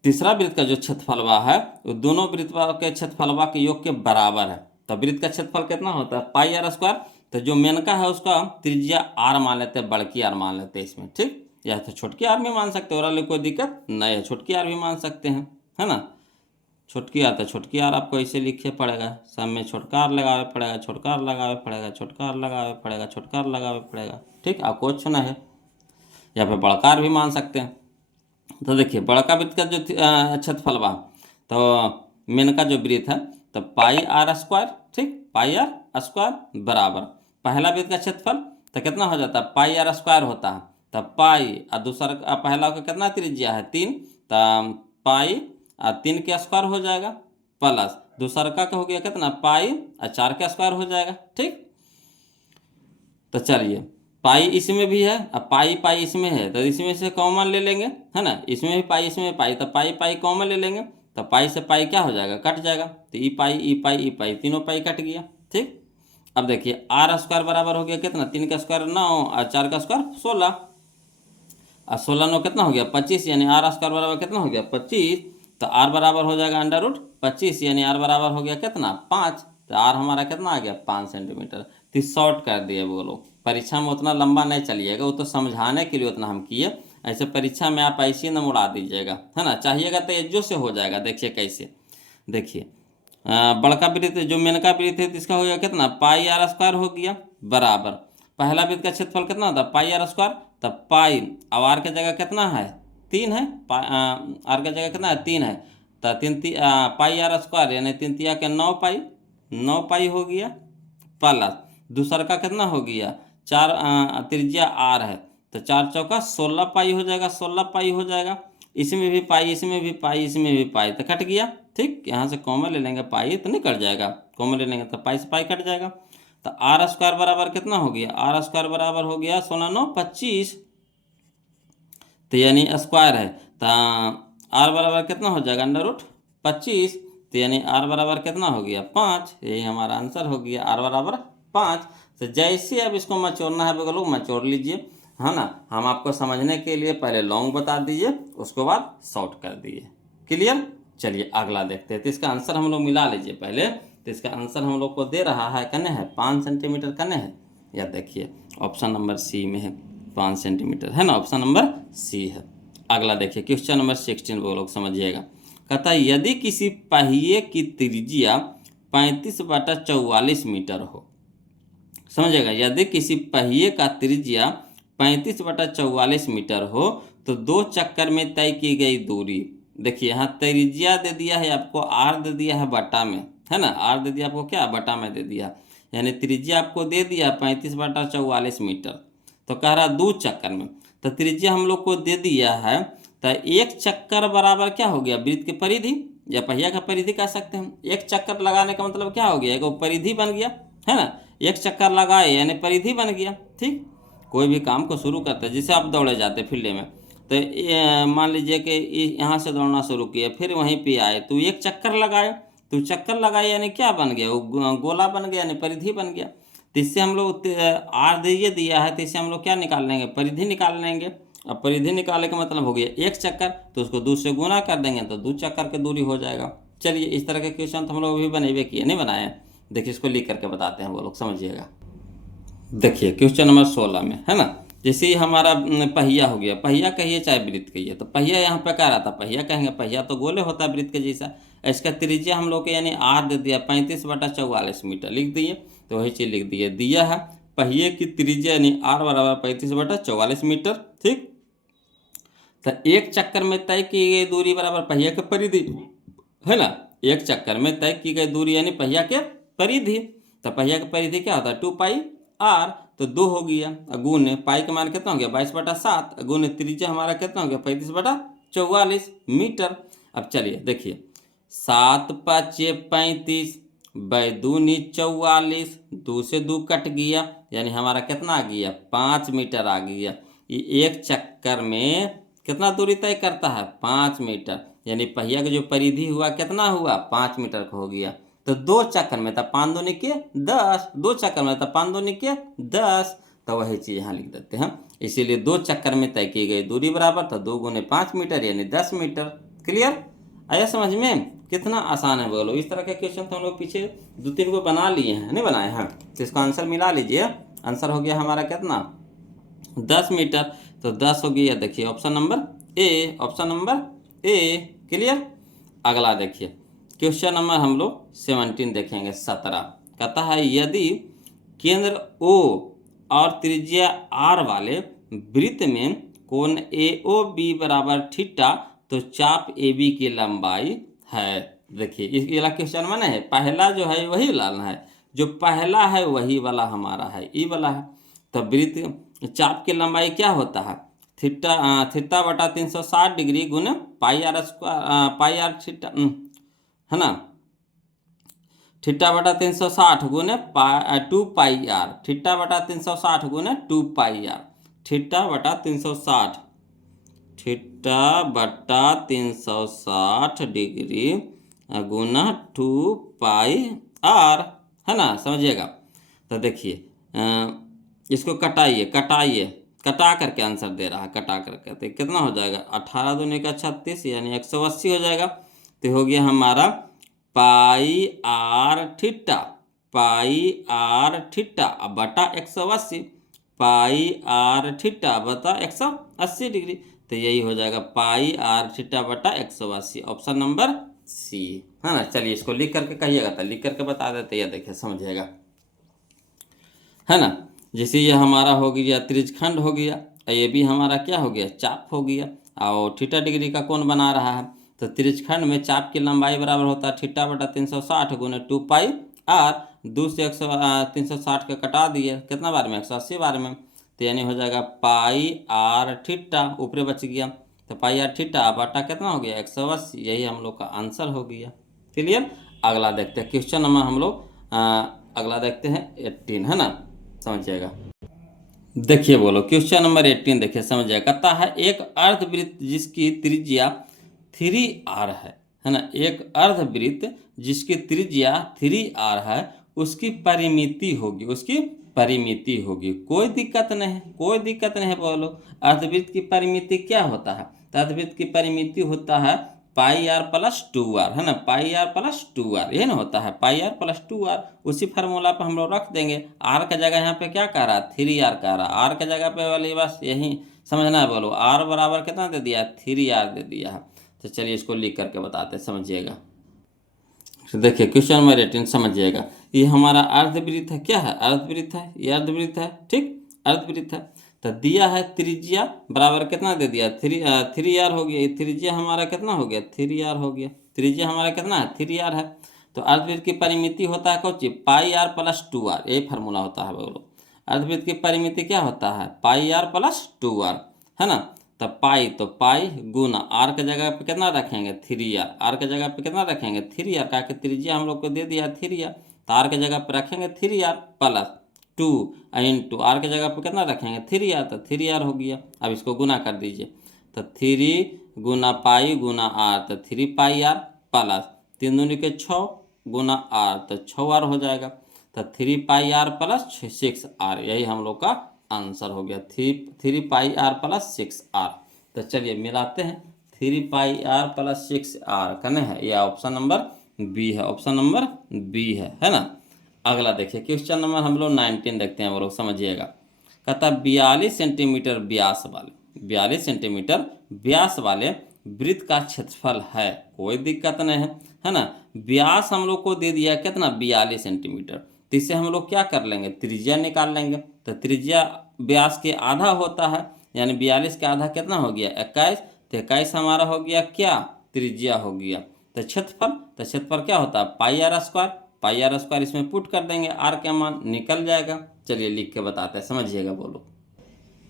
तीसरा वृत्त का जो क्षेत्रफलवा है वो दोनों वृत्तों के क्षेत्रफलवा के योग के बराबर है। तो वृत्त का क्षेत्रफल कितना होता है पाई आर स्क्वायर, तो जो मेनका है उसका त्रिज्या आर मान लेते हैं, बड़की आर मान लेते हैं इसमें, ठीक। या तो छोटकी आर भी मान सकते हैं, और कोई दिक्कत नहीं है, छोटकी आर भी मान सकते हैं है ना। छोटकी आर तो छोटकी आर आपको ऐसे लिखे पड़ेगा, सब में छोटका आर लगावे पड़ेगा, छोटका आर लगावे पड़ेगा, छोटका आर लगावे पड़ेगा, छोटका आर लगावे पड़ेगा, ठीक। आपको चुना है, या फिर बड़का आर भी मान सकते हैं। तो देखिए बड़का वृत्त का जो क्षेत्रफलवा तो मेनका जो वृत्त है तो पाई आर स्क्वायर, ठीक, पाई आर स्क्वायर बराबर पहला वृत्त का क्षेत्रफल तो कितना हो जाता है पाई आर स्क्वायर होता है, तो पाई और दूसरा पहला का कितना त्रिज्या है 3, तो पाई और 3 के स्क्वायर हो जाएगा प्लस दूसरा का हो गया कितना पाई और 4 का स्क्वायर हो जाएगा, ठीक। तो चलिए पाई इसमें भी है और पाई इसमें है, तो इसमें से कॉमन ले लेंगे है ना, इसमें भी पाई इसमें पाई, तो पाई कॉमन ले लेंगे, तो पाई से पाई क्या हो जाएगा कट जाएगा, तो ई पाई तीनों पाई कट गया, ठीक। अब देखिए आर स्क्वायर बराबर हो गया कितना, 3 का स्क्वायर 9 और 4 का स्क्वायर 16 और 16 9 कितना हो गया 25, यानी आर स्क्वायर बराबर कितना हो गया 25। तो आर बराबर हो जाएगा √25, यानी आर बराबर हो गया कितना 5। तो आर हमारा कितना आ गया 5 सेंटीमीटर। तो शॉर्ट कर दिए वो लोग, परीक्षा में उतना लंबा नहीं चलिएगा, वो तो समझाने के लिए उतना हम किए, ऐसे परीक्षा में आप ऐसे न उड़ा दीजिएगा, है ना। चाहिएगा तो एज्जो से हो जाएगा। देखिए कैसे, देखिए बड़का वृत्त जो मेनका वृत्त है तो इसका हो गया कितना पाई आर स्क्वायर हो गया बराबर, पहला वृत्त का क्षेत्रफल कितना होता है पाई आर स्क्वायर, तब पाई अब आर की जगह कितना है 3 है, आर की जगह कितना है 3 है, तो पाई आर स्क्वायर यानी 3 तिया के 9 पाई हो गया, प्लस दूसरा का कितना हो गया 4 त्रिज्या आर है, तो 4 चौका 16 पाई हो जाएगा, 16 पाई हो जाएगा, इसमें भी पाई इसमें भी पाई इसमें भी पाई, तो कट गया। ठीक, यहाँ से कॉमन ले लेंगे पाई तो नहीं कट जाएगा, कॉमन ले लेंगे तो पाई से पाई कट जाएगा। तो आर स्क्वायर बराबर कितना हो गया, आर स्क्वायर बराबर हो गया 16 9 25, तो यानी स्क्वायर है, तो आर बराबर कितना हो जाएगा √25, तो यानी आर बराबर कितना हो गया 5, यही हमारा आंसर हो गया आर बराबर 5। तो जैसे अब इसको मचोड़ना है वो लोग मचोड़ लीजिए, है ना। हम आपको समझने के लिए पहले लॉन्ग बता दीजिए, उसके बाद शॉर्ट कर दिए, क्लियर। चलिए अगला देखते हैं। तो इसका आंसर हम लोग मिला लीजिए पहले। तो इसका आंसर हम लोग को दे रहा है कने है 5 सेंटीमीटर कने है, या देखिए ऑप्शन नंबर सी में है 5 सेंटीमीटर, है ना, ऑप्शन नंबर सी है। अगला देखिए क्वेश्चन नंबर 16 वो लोग समझिएगा। कहता है यदि किसी पहिए की त्रिज्या 35/44 मीटर हो, समझिएगा, यदि किसी पहिए का त्रिज्या 35/44 मीटर हो तो 2 चक्कर में तय की गई दूरी, देखिए यहाँ त्रिज्या दे दिया है आपको, आर दे दिया है बटा में, है ना, आर दे दिया आपको क्या बटा में दे दिया, यानी त्रिज्या आपको दे दिया 35/44 मीटर, तो कह रहा 2 चक्कर में, तो त्रिज्या हम लोग को दे दिया है, तो 1 चक्कर बराबर क्या हो गया वृत्त की परिधि या पहिया का परिधि कह सकते हैं। 1 चक्कर लगाने का मतलब क्या हो गया, एक परिधि बन गया, है ना, 1 चक्कर लगाए यानी परिधि बन गया। ठीक, कोई भी काम को शुरू करते हैं, जैसे आप दौड़े जाते फील्ड में, तो मान लीजिए कि यहाँ से दौड़ना शुरू किया, फिर वहीं पे आए तो 1 चक्कर लगाए, तो चक्कर लगाए यानी क्या बन गया, वो गोला बन गया यानी परिधि बन गया। तो इससे हम लोग आर दे दिया है, तो इससे हम लोग क्या निकाल लेंगे परिधि निकाल लेंगे। अब परिधि निकालने का मतलब हो गया 1 चक्कर, तो उसको 2 से गुना कर देंगे तो 2 चक्कर की दूरी हो जाएगा। चलिए इस तरह के क्वेश्चन तो हम लोग अभी बने हुए किए नहीं बनाए, देखिए इसको लिख करके बताते हैं वो लोग, समझिएगा। देखिए क्वेश्चन नंबर 16 में, है ना, जैसे ही हमारा पहिया हो गया, पहिया कहिए चाहे वृत्त कहिए, तो पहिया यहाँ पे कह रहा था पहिया कहेंगे, पहिया तो गोले होता है वृत्त के जैसा, इसका त्रिज्या हम लोग के यानी आर दे दिया 35/44 मीटर लिख दिए, तो वही चीज़ लिख दिए, दिया है पहिए की त्रिज्या यानी आर बराबर 35/44 मीटर। ठीक, तो 1 चक्कर में तय की गई दूरी बराबर पहिया के परिधि, है ना, 1 चक्कर में तय की गई दूरी यानी पहिया के परिधि, तो पहिया की परिधि क्या होता है 2 पाई आर, तो 2 हो गया, गुने पाई का मान कितना हो गया 22/7, गुने त्रिज्या हमारा कितना हो गया 35/44 मीटर। अब चलिए देखिए 7 5 35 2 44, 2 से 2 कट गया, यानी हमारा कितना आ गया 5 मीटर आ गया। ये 1 चक्कर में कितना दूरी तय करता है 5 मीटर, यानी पहिया का जो परिधि हुआ कितना हुआ 5 मीटर का हो गया। तो 2 चक्कर में तब 5 दूनी के 10, 2 चक्कर में तब 5 दूनी के 10, तो वही चीज़ यहाँ लिख देते हैं। इसीलिए 2 चक्कर में तय की गई दूरी बराबर, तो 2 गुने 5 मीटर यानी 10 मीटर। क्लियर, आया समझ में, कितना आसान है बोलो। इस तरह के क्वेश्चन तो हम लोग पीछे 2-3 को बना लिए हैं, नहीं बनाए हैं, तो इसका आंसर मिला लीजिए। आंसर हो गया हमारा कितना 10 मीटर, तो 10 हो गया, देखिए option number A, option number A. Clear, अगला देखिए क्वेश्चन नंबर हम लोग 17 देखेंगे 17, कहता है यदि केंद्र ओ और त्रिज्या आर वाले वृत्त में कोण ए ओ बी बराबर थीटा, तो चाप ए बी की लंबाई है। देखिए इस वाला क्वेश्चन में है, पहला जो है वही लाना है, जो पहला है वही वाला हमारा है, ई वाला है। तो वृत्त चाप की लंबाई क्या होता है थीटा बटा 360 डिग्री गुने pi r square, pi r theta, है ना, थीटा बटा 360 गुने 2 पाई आर, थीटा बटा 360 गुने 2 पाई आर, थीटा बटा 360, थीटा बटा 360 डिग्री गुना 2 पाई आर, है ना, समझिएगा। तो देखिए इसको कटाइए, कटा करके आंसर दे रहा है, कटा करके तो कितना हो जाएगा 18 दूनी का 36 यानी 180 हो जाएगा। तो हो गया हमारा pi r theta, pi r theta अब बटा 180, पाई आर थीटा बता 180 डिग्री। तो यही हो जाएगा पाई आर थीटा बटा 180, ऑप्शन नंबर सी, है ना। चलिए इसको लिख करके कहिएगा, तो लिख करके बता देते, ये देखिए समझिएगा, है ना। जैसे ये हमारा हो गया त्रिज्यखंड हो गया, और ये भी हमारा क्या हो गया, चाप हो गया। और थीटा डिग्री का कौन बना रहा है, तो त्रिज्यखंड में चाप की लंबाई बराबर होता है थीटा बटा 360 गुने 2 पाई आर। 2 से 360 का कटा दिए, कितना बार में 180 बार में, तो यानी हो जाएगा पाई आर थीटा, ऊपरे बच गया, तो पाई आर थीटा बटा कितना हो गया 180, यही हम लोग का आंसर हो गया। क्लियर। अगला देखते हैं क्वेश्चन नंबर हम लोग अगला देखते हैं 18, है ना, समझिएगा। देखिए बोलो क्वेश्चन नंबर 18 देखिए समझिएगा। कहता है एक अर्धवृत्त जिसकी त्रिज्या 3r है ना, एक अर्धवृत्त जिसकी त्रिज्या 3r है, उसकी परिमिति होगी, उसकी परिमिति होगी। कोई दिक्कत नहीं है, कोई दिक्कत नहीं है। बोलो अर्धवृत्त की परिमिति क्या होता है, तो अर्धवृत्त की परिमिति होता है पाई आर प्लस 2r, है ना, पाई आर प्लस 2r, यही ना होता है, पाई आर प्लस 2r। उसी फार्मूला पे हम लोग रख देंगे। आर का जगह यहाँ पे क्या कह रहा है 3r कह रहा है, आर के जगह पे वाली बस यही समझना है। बोलो आर बराबर कितना दे दिया 3r दे दिया है। तो चलिए इसको लिख करके बताते हैं, समझिएगा। तो देखिए क्वेश्चन नंबर 18 समझिएगा। ये हमारा अर्धवृत्त है, क्या है, अर्धवृत्त है, ये अर्धवृत्त है, ठीक, अर्धवृत्त है। तो दिया है त्रिज्या बराबर कितना दे दिया 3r हो गया, ये त्रिज्या हमारा कितना हो गया 3r हो गया, त्रिज्या हमारा कितना है 3r है। तो अर्धवृत्त की परिमिति होता है कौन सी, पाई आर प्लस 2r, यही फार्मूला होता है। बोलो अर्धवृत्त की परिमिति क्या होता है पाई आर प्लस 2r, है ना। तो पाई, तो पाई गुना आर के जगह पे कितना रखेंगे 3r, आर के जगह पे कितना रखेंगे 3r, का के त्रिज्या हम लोग को दे दिया 3r, तो आर के जगह पे रखेंगे 3r प्लस 2 इंटू आर के जगह पे कितना रखेंगे 3r, तो 3r हो गया। अब इसको गुना कर दीजिए, तो 3 गुना पाई गुना आर, तो 3 पाई आर प्लस 3 दूनी के 6 गुना आर, तो 6r हो जाएगा। तो 3 पाई आर प्लस 6r, यही हम लोग का आंसर हो गया, 3 पाई आर प्लस 6r। तो चलिए मिलाते हैं, 3 पाई आर प्लस 6r कने है, यह ऑप्शन नंबर बी है, ऑप्शन नंबर बी है ना। अगला देखिए क्वेश्चन नंबर हम लोग 19 देखते हैं, वो लोग समझिएगा। कहता 42 सेंटीमीटर व्यास वाले, 42 सेंटीमीटर व्यास वाले वृत्त का क्षेत्रफल है, कोई दिक्कत नहीं है ना। व्यास हम लोग को दे दिया कितना 42 सेंटीमीटर, तो इससे हम लोग क्या कर लेंगे त्रिज्या निकाल लेंगे। तो त्रिज्या व्यास के आधा होता है, यानी 42 के आधा कितना हो गया 21, तो 21 हमारा हो गया क्या त्रिज्या हो गया। तो क्षेत्रफल, तो क्षेत्रफल क्या होता है pi r square, pi r square इसमें पुट कर देंगे, आर का मान निकल जाएगा। चलिए लिख के बताते हैं, समझिएगा। बोलो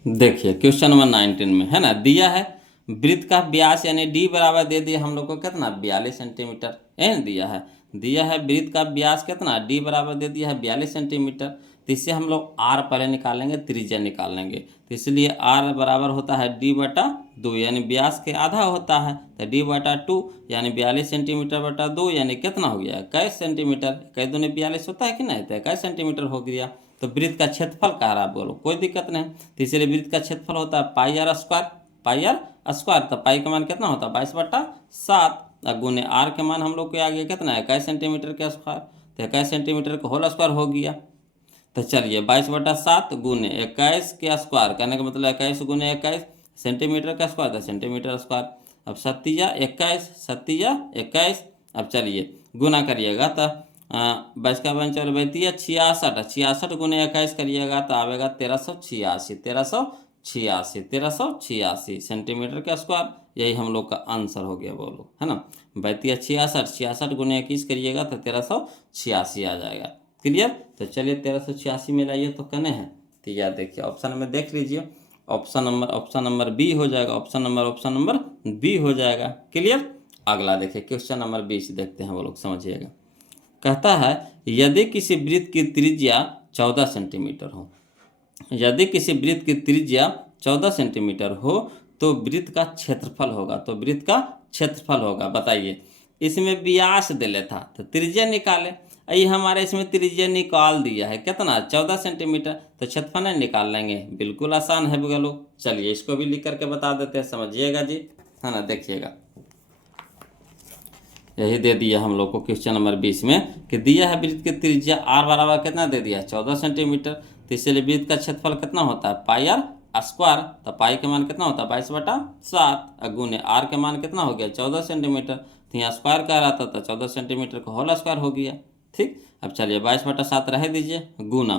देखिए क्वेश्चन नंबर 19 में है ना, दिया है वृत्त का व्यास यानी डी बराबर दे दिया हम लोग को कितना 42 सेंटीमीटर, दिया है वृत्त का व्यास कितना डी बराबर दे दिया है 42 सेंटीमीटर। तो इससे हम लोग आर पहले निकालेंगे, त्रिज्या निकाल लेंगे। तो इसलिए आर बराबर होता है डी बटा 2, यानी व्यास के आधा होता है, तो डी बटा 2 यानी 42 सेंटीमीटर बटा 2 यानी कितना हो गया 21 सेंटीमीटर, 21 दूनी 42 होता है कि नहीं, तो 21 सेंटीमीटर हो गया। तो वृत्त का क्षेत्रफल कह रहा है, बोलो कोई दिक्कत नहीं। तो इसलिए वृत्त का क्षेत्रफल होता है pi r square, pi r square, तो पाई का मान कितना होता है 22/7, गुने आर के मान हम लोग को आ गया कितना है 21 सेंटीमीटर के स्क्वायर, तो 21 सेंटीमीटर का होल स्क्वायर हो गया। तो चलिए 22/7 गुने 21 के स्क्वायर, कहने का मतलब 21 गुने 21 सेंटीमीटर का स्क्वायर, तो सेंटीमीटर स्क्वायर। अब 7×21, अब चलिए गुना करिएगा, तो 22 का 66, 66 गुने 21 करिएगा तो आवेगा 1386 सेंटीमीटर का स्क्वायर, यही हम लोग का आंसर हो गया। बोलो है ना, 66 गुने 21 करिएगा तो 1386 आ जाएगा। क्लियर। तो चलिए 1386 में लाइए तो कने हैं, तो यार देखिए ऑप्शन में देख लीजिए, ऑप्शन नंबर बी हो जाएगा, ऑप्शन नंबर बी हो जाएगा। क्लियर। अगला देखिए क्वेश्चन नंबर 20 देखते हैं, वो लोग समझिएगा। कहता है यदि किसी वृत्त की त्रिज्या 14 सेंटीमीटर हो, यदि किसी वृत्त की त्रिज्या 14 सेंटीमीटर हो तो वृत्त का क्षेत्रफल होगा, तो वृत्त का क्षेत्रफल होगा। बताइए इसमें व्यास दे लेता तो त्रिज्या निकाले, ये हमारे इसमें त्रिज्या निकाल दिया है कितना 14 सेंटीमीटर, तो क्षेत्रफल नहीं निकाल लेंगे, बिल्कुल आसान है भैया लोग। चलिए इसको भी लिख करके बता देते हैं, समझिएगा जी, है ना। देखिएगा यही दे दिया हम लोग को क्वेश्चन नंबर 20 में कि दिया है वृत्त की त्रिज्या r बराबर कितना दे दिया 14 सेंटीमीटर, तो इसलिए वृत्त का क्षेत्रफल कितना होता है पाई आर स्क्वायर, तो पाई के मान कितना होता है 22/7 गुने आर के मान कितना हो गया 14 सेंटीमीटर, तो यहाँ स्क्वायर कह रहा था तो 14 सेंटीमीटर का होल स्क्वायर हो गया। ठीक, अब चलिए 22/7 रह दीजिए गुना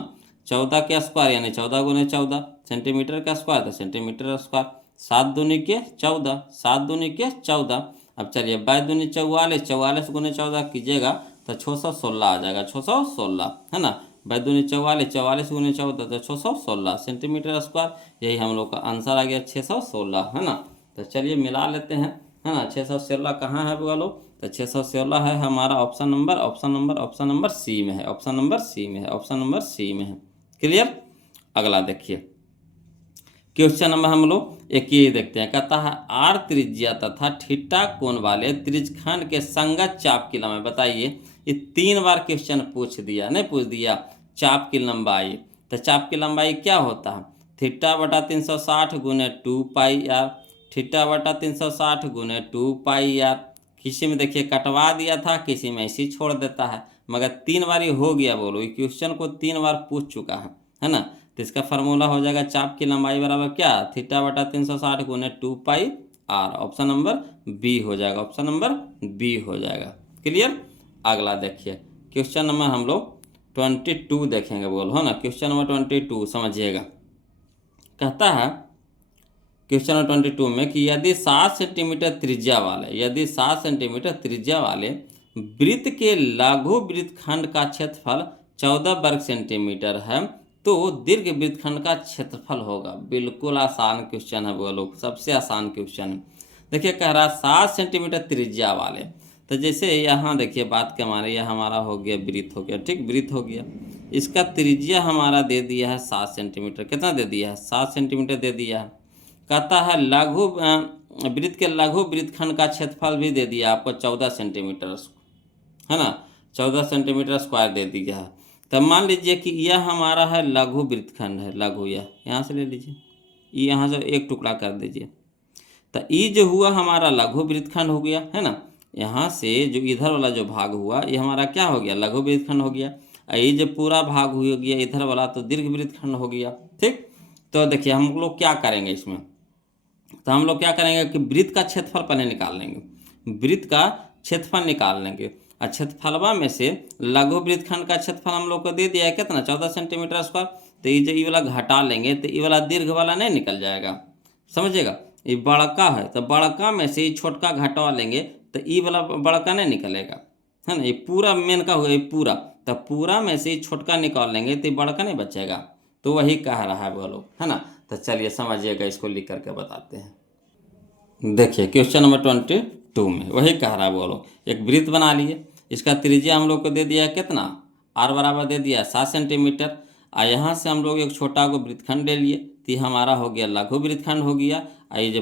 14 के स्क्वायर यानी 14 गुने 14 सेंटीमीटर का स्क्वायर तो सेंटीमीटर स्क्वायर, 7 दूनी के 14, 7 दूनी के 14। अब चलिए 22 दूनी 44, 44 गुने 14 कीजिएगा तो 616 आ जाएगा, 616 है ना। 22 दूनी 44, 44 गुने 14 तो 616 सेंटीमीटर स्क्वायर, यही हम लोग का आंसर आ गया 616, है ना। तो चलिए मिला लेते हैं, है ना। 616 कहाँ है बोलो, तो 616 है हमारा ऑप्शन नंबर सी में है, ऑप्शन नंबर सी में है, ऑप्शन नंबर सी में है। क्लियर। अगला देखिए क्वेश्चन नंबर हम लोग एक ये देखते हैं, कहता है आर त्रिज्या तथा थीटा कोण वाले त्रिज्यखंड के संगत चाप की लंबाई बताइए। ये 3 बार क्वेश्चन पूछ दिया, नहीं पूछ दिया चाप की लंबाई, तो चाप की लंबाई क्या होता है थीटा बटा 360 गुने 2 पाई आर, थीटा बटा 360 गुने 2 पाई आर। किसी में देखिए कटवा दिया था, किसी में ऐसे ही छोड़ देता है, मगर 3 बार ये हो गया बोलो, ये क्वेश्चन को 3 बार पूछ चुका है ना। तो इसका फार्मूला हो जाएगा चाप की लंबाई बराबर क्या थीटा बटा 360 गुने 2 पाई आर, ऑप्शन नंबर बी हो जाएगा, ऑप्शन नंबर बी हो जाएगा। क्लियर। अगला देखिए क्वेश्चन नंबर हम लोग 22 देखेंगे बोलो, है ना। क्वेश्चन नंबर 22 समझिएगा, कहता है क्वेश्चन नंबर 22 में कि यदि 7 सेंटीमीटर त्रिज्या वाले, यदि 7 सेंटीमीटर त्रिज्या वाले वृत्त के लघु वृत्तखंड का क्षेत्रफल 14 वर्ग सेंटीमीटर है तो दीर्घ वृत्तखंड का क्षेत्रफल होगा। बिल्कुल आसान क्वेश्चन है वो लोग, सबसे आसान क्वेश्चन है। देखिए कह रहा 7 सेंटीमीटर त्रिज्या वाले, तो जैसे यहाँ देखिए बात के मारे यह हमारा हो गया वृत्त हो गया, ठीक वृत्त हो गया, इसका त्रिज्या हमारा दे दिया है 7 सेंटीमीटर, कितना दे दिया है 7 सेंटीमीटर दे दिया है। कहता है लघु वृत्त के लघु वृत्तखंड का क्षेत्रफल भी दे दिया आपको 14 सेंटीमीटर, है ना, 14 सेंटीमीटर स्क्वायर दे दिया है। तब मान लीजिए कि यह हमारा है लघु वृत्तखंड है, लघु यह यहाँ से ले लीजिए, ये यहाँ से एक टुकड़ा कर दीजिए, तो ये जो हुआ हमारा लघु वृत्तखंड हो गया, है ना। यहाँ से जो इधर वाला जो भाग हुआ ये हमारा क्या हो गया लघु वृत्तखंड हो गया, ये जो पूरा भाग हो गया इधर वाला तो दीर्घ वृत्तखंड हो गया। ठीक, तो देखिए हम लोग क्या करेंगे इसमें, तो हम लोग क्या करेंगे कि वृत्त का क्षेत्रफल पहले निकाल लेंगे, वृत्त का क्षेत्रफल निकाल लेंगे, और क्षेत्रफलवा में से लघु वृत्तखंड का क्षेत्रफल हम लोग को दे दिया है कितना 14 सेंटीमीटर स्क्वायर, तो ये जो ये वाला घटा लेंगे तो ये वाला दीर्घ वाला नहीं निकल जाएगा, समझिएगा। ये बड़का है तो बड़का में से ये छोटका घटवा लेंगे तो ये वाला बड़का नहीं निकलेगा, है ना। ये पूरा मेन का होगा, ये पूरा, तो पूरा में से ये छोटका निकाल लेंगे तो ये बड़का नहीं बचेगा, तो वही कह रहा है वो लोग, है ना। तो चलिए समझिएगा, इसको लिख करके बताते हैं। देखिए क्वेश्चन नंबर 22 में वही कह रहा है वो लोग, एक वृत्त बना लिए, इसका त्रिज्या हम लोग को दे दिया है कितना आर बराबर दे दिया 7 सेंटीमीटर, और यहाँ से हम लोग एक छोटा को वृत्तखंड ले लिए तो हमारा हो गया लघु वृत्तखंड हो गया, और ये जो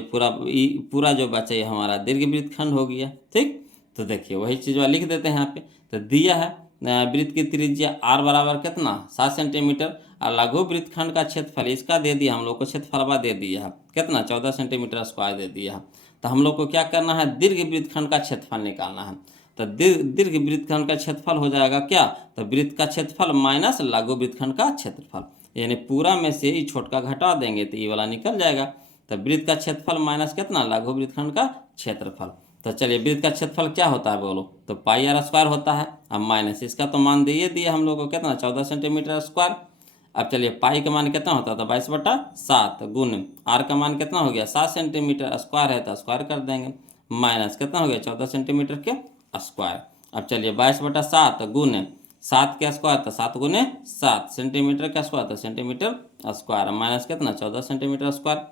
पूरा जो बचा ये हमारा दीर्घ वृत्तखंड हो गया। ठीक, तो देखिए वही चीज़ लिख देते हैं यहाँ पे, तो दिया है वृत्त की त्रिज्या आर बराबर कितना 7 सेंटीमीटर, और लघु वृत्तखंड का क्षेत्रफल इसका दे दिया हम लोग को, क्षेत्रफलवा दे दिया है कितना 14 सेंटीमीटर स्क्वायर दे दिया है। तो हम लोग को क्या करना है दीर्घ वृत्तखंड का क्षेत्रफल निकालना है, तो दीर्घ वृत्तखंड का क्षेत्रफल हो जाएगा क्या, तो वृत्त का क्षेत्रफल माइनस लघु वृत्तखंड का क्षेत्रफल, यानी पूरा में से ही छोटका घटा देंगे तो ये वाला निकल जाएगा। तो वृत्त का क्षेत्रफल माइनस कितना लघु वृत्तखंड का क्षेत्रफल, तो चलिए वृत्त का क्षेत्रफल क्या होता है बोलो, तो पाई आर स्क्वायर होता है, अब माइनस इसका तो मान दिए दिया हम लोग को कितना 14 सेंटीमीटर स्क्वायर। अब चलिए पाई का मान कितना होता था 22/7 गुण आर का मान कितना हो गया 7 सेंटीमीटर स्क्वायर है तो स्क्वायर कर देंगे, माइनस कितना हो गया 14 सेंटीमीटर के स्क्वायर। अब चलिए 22/7 गुण 7 के स्क्वायर तो 7 गुने 7 सेंटीमीटर का स्क्वायर तो सेंटीमीटर स्क्वायर, माइनस कितना 14 सेंटीमीटर स्क्वायर।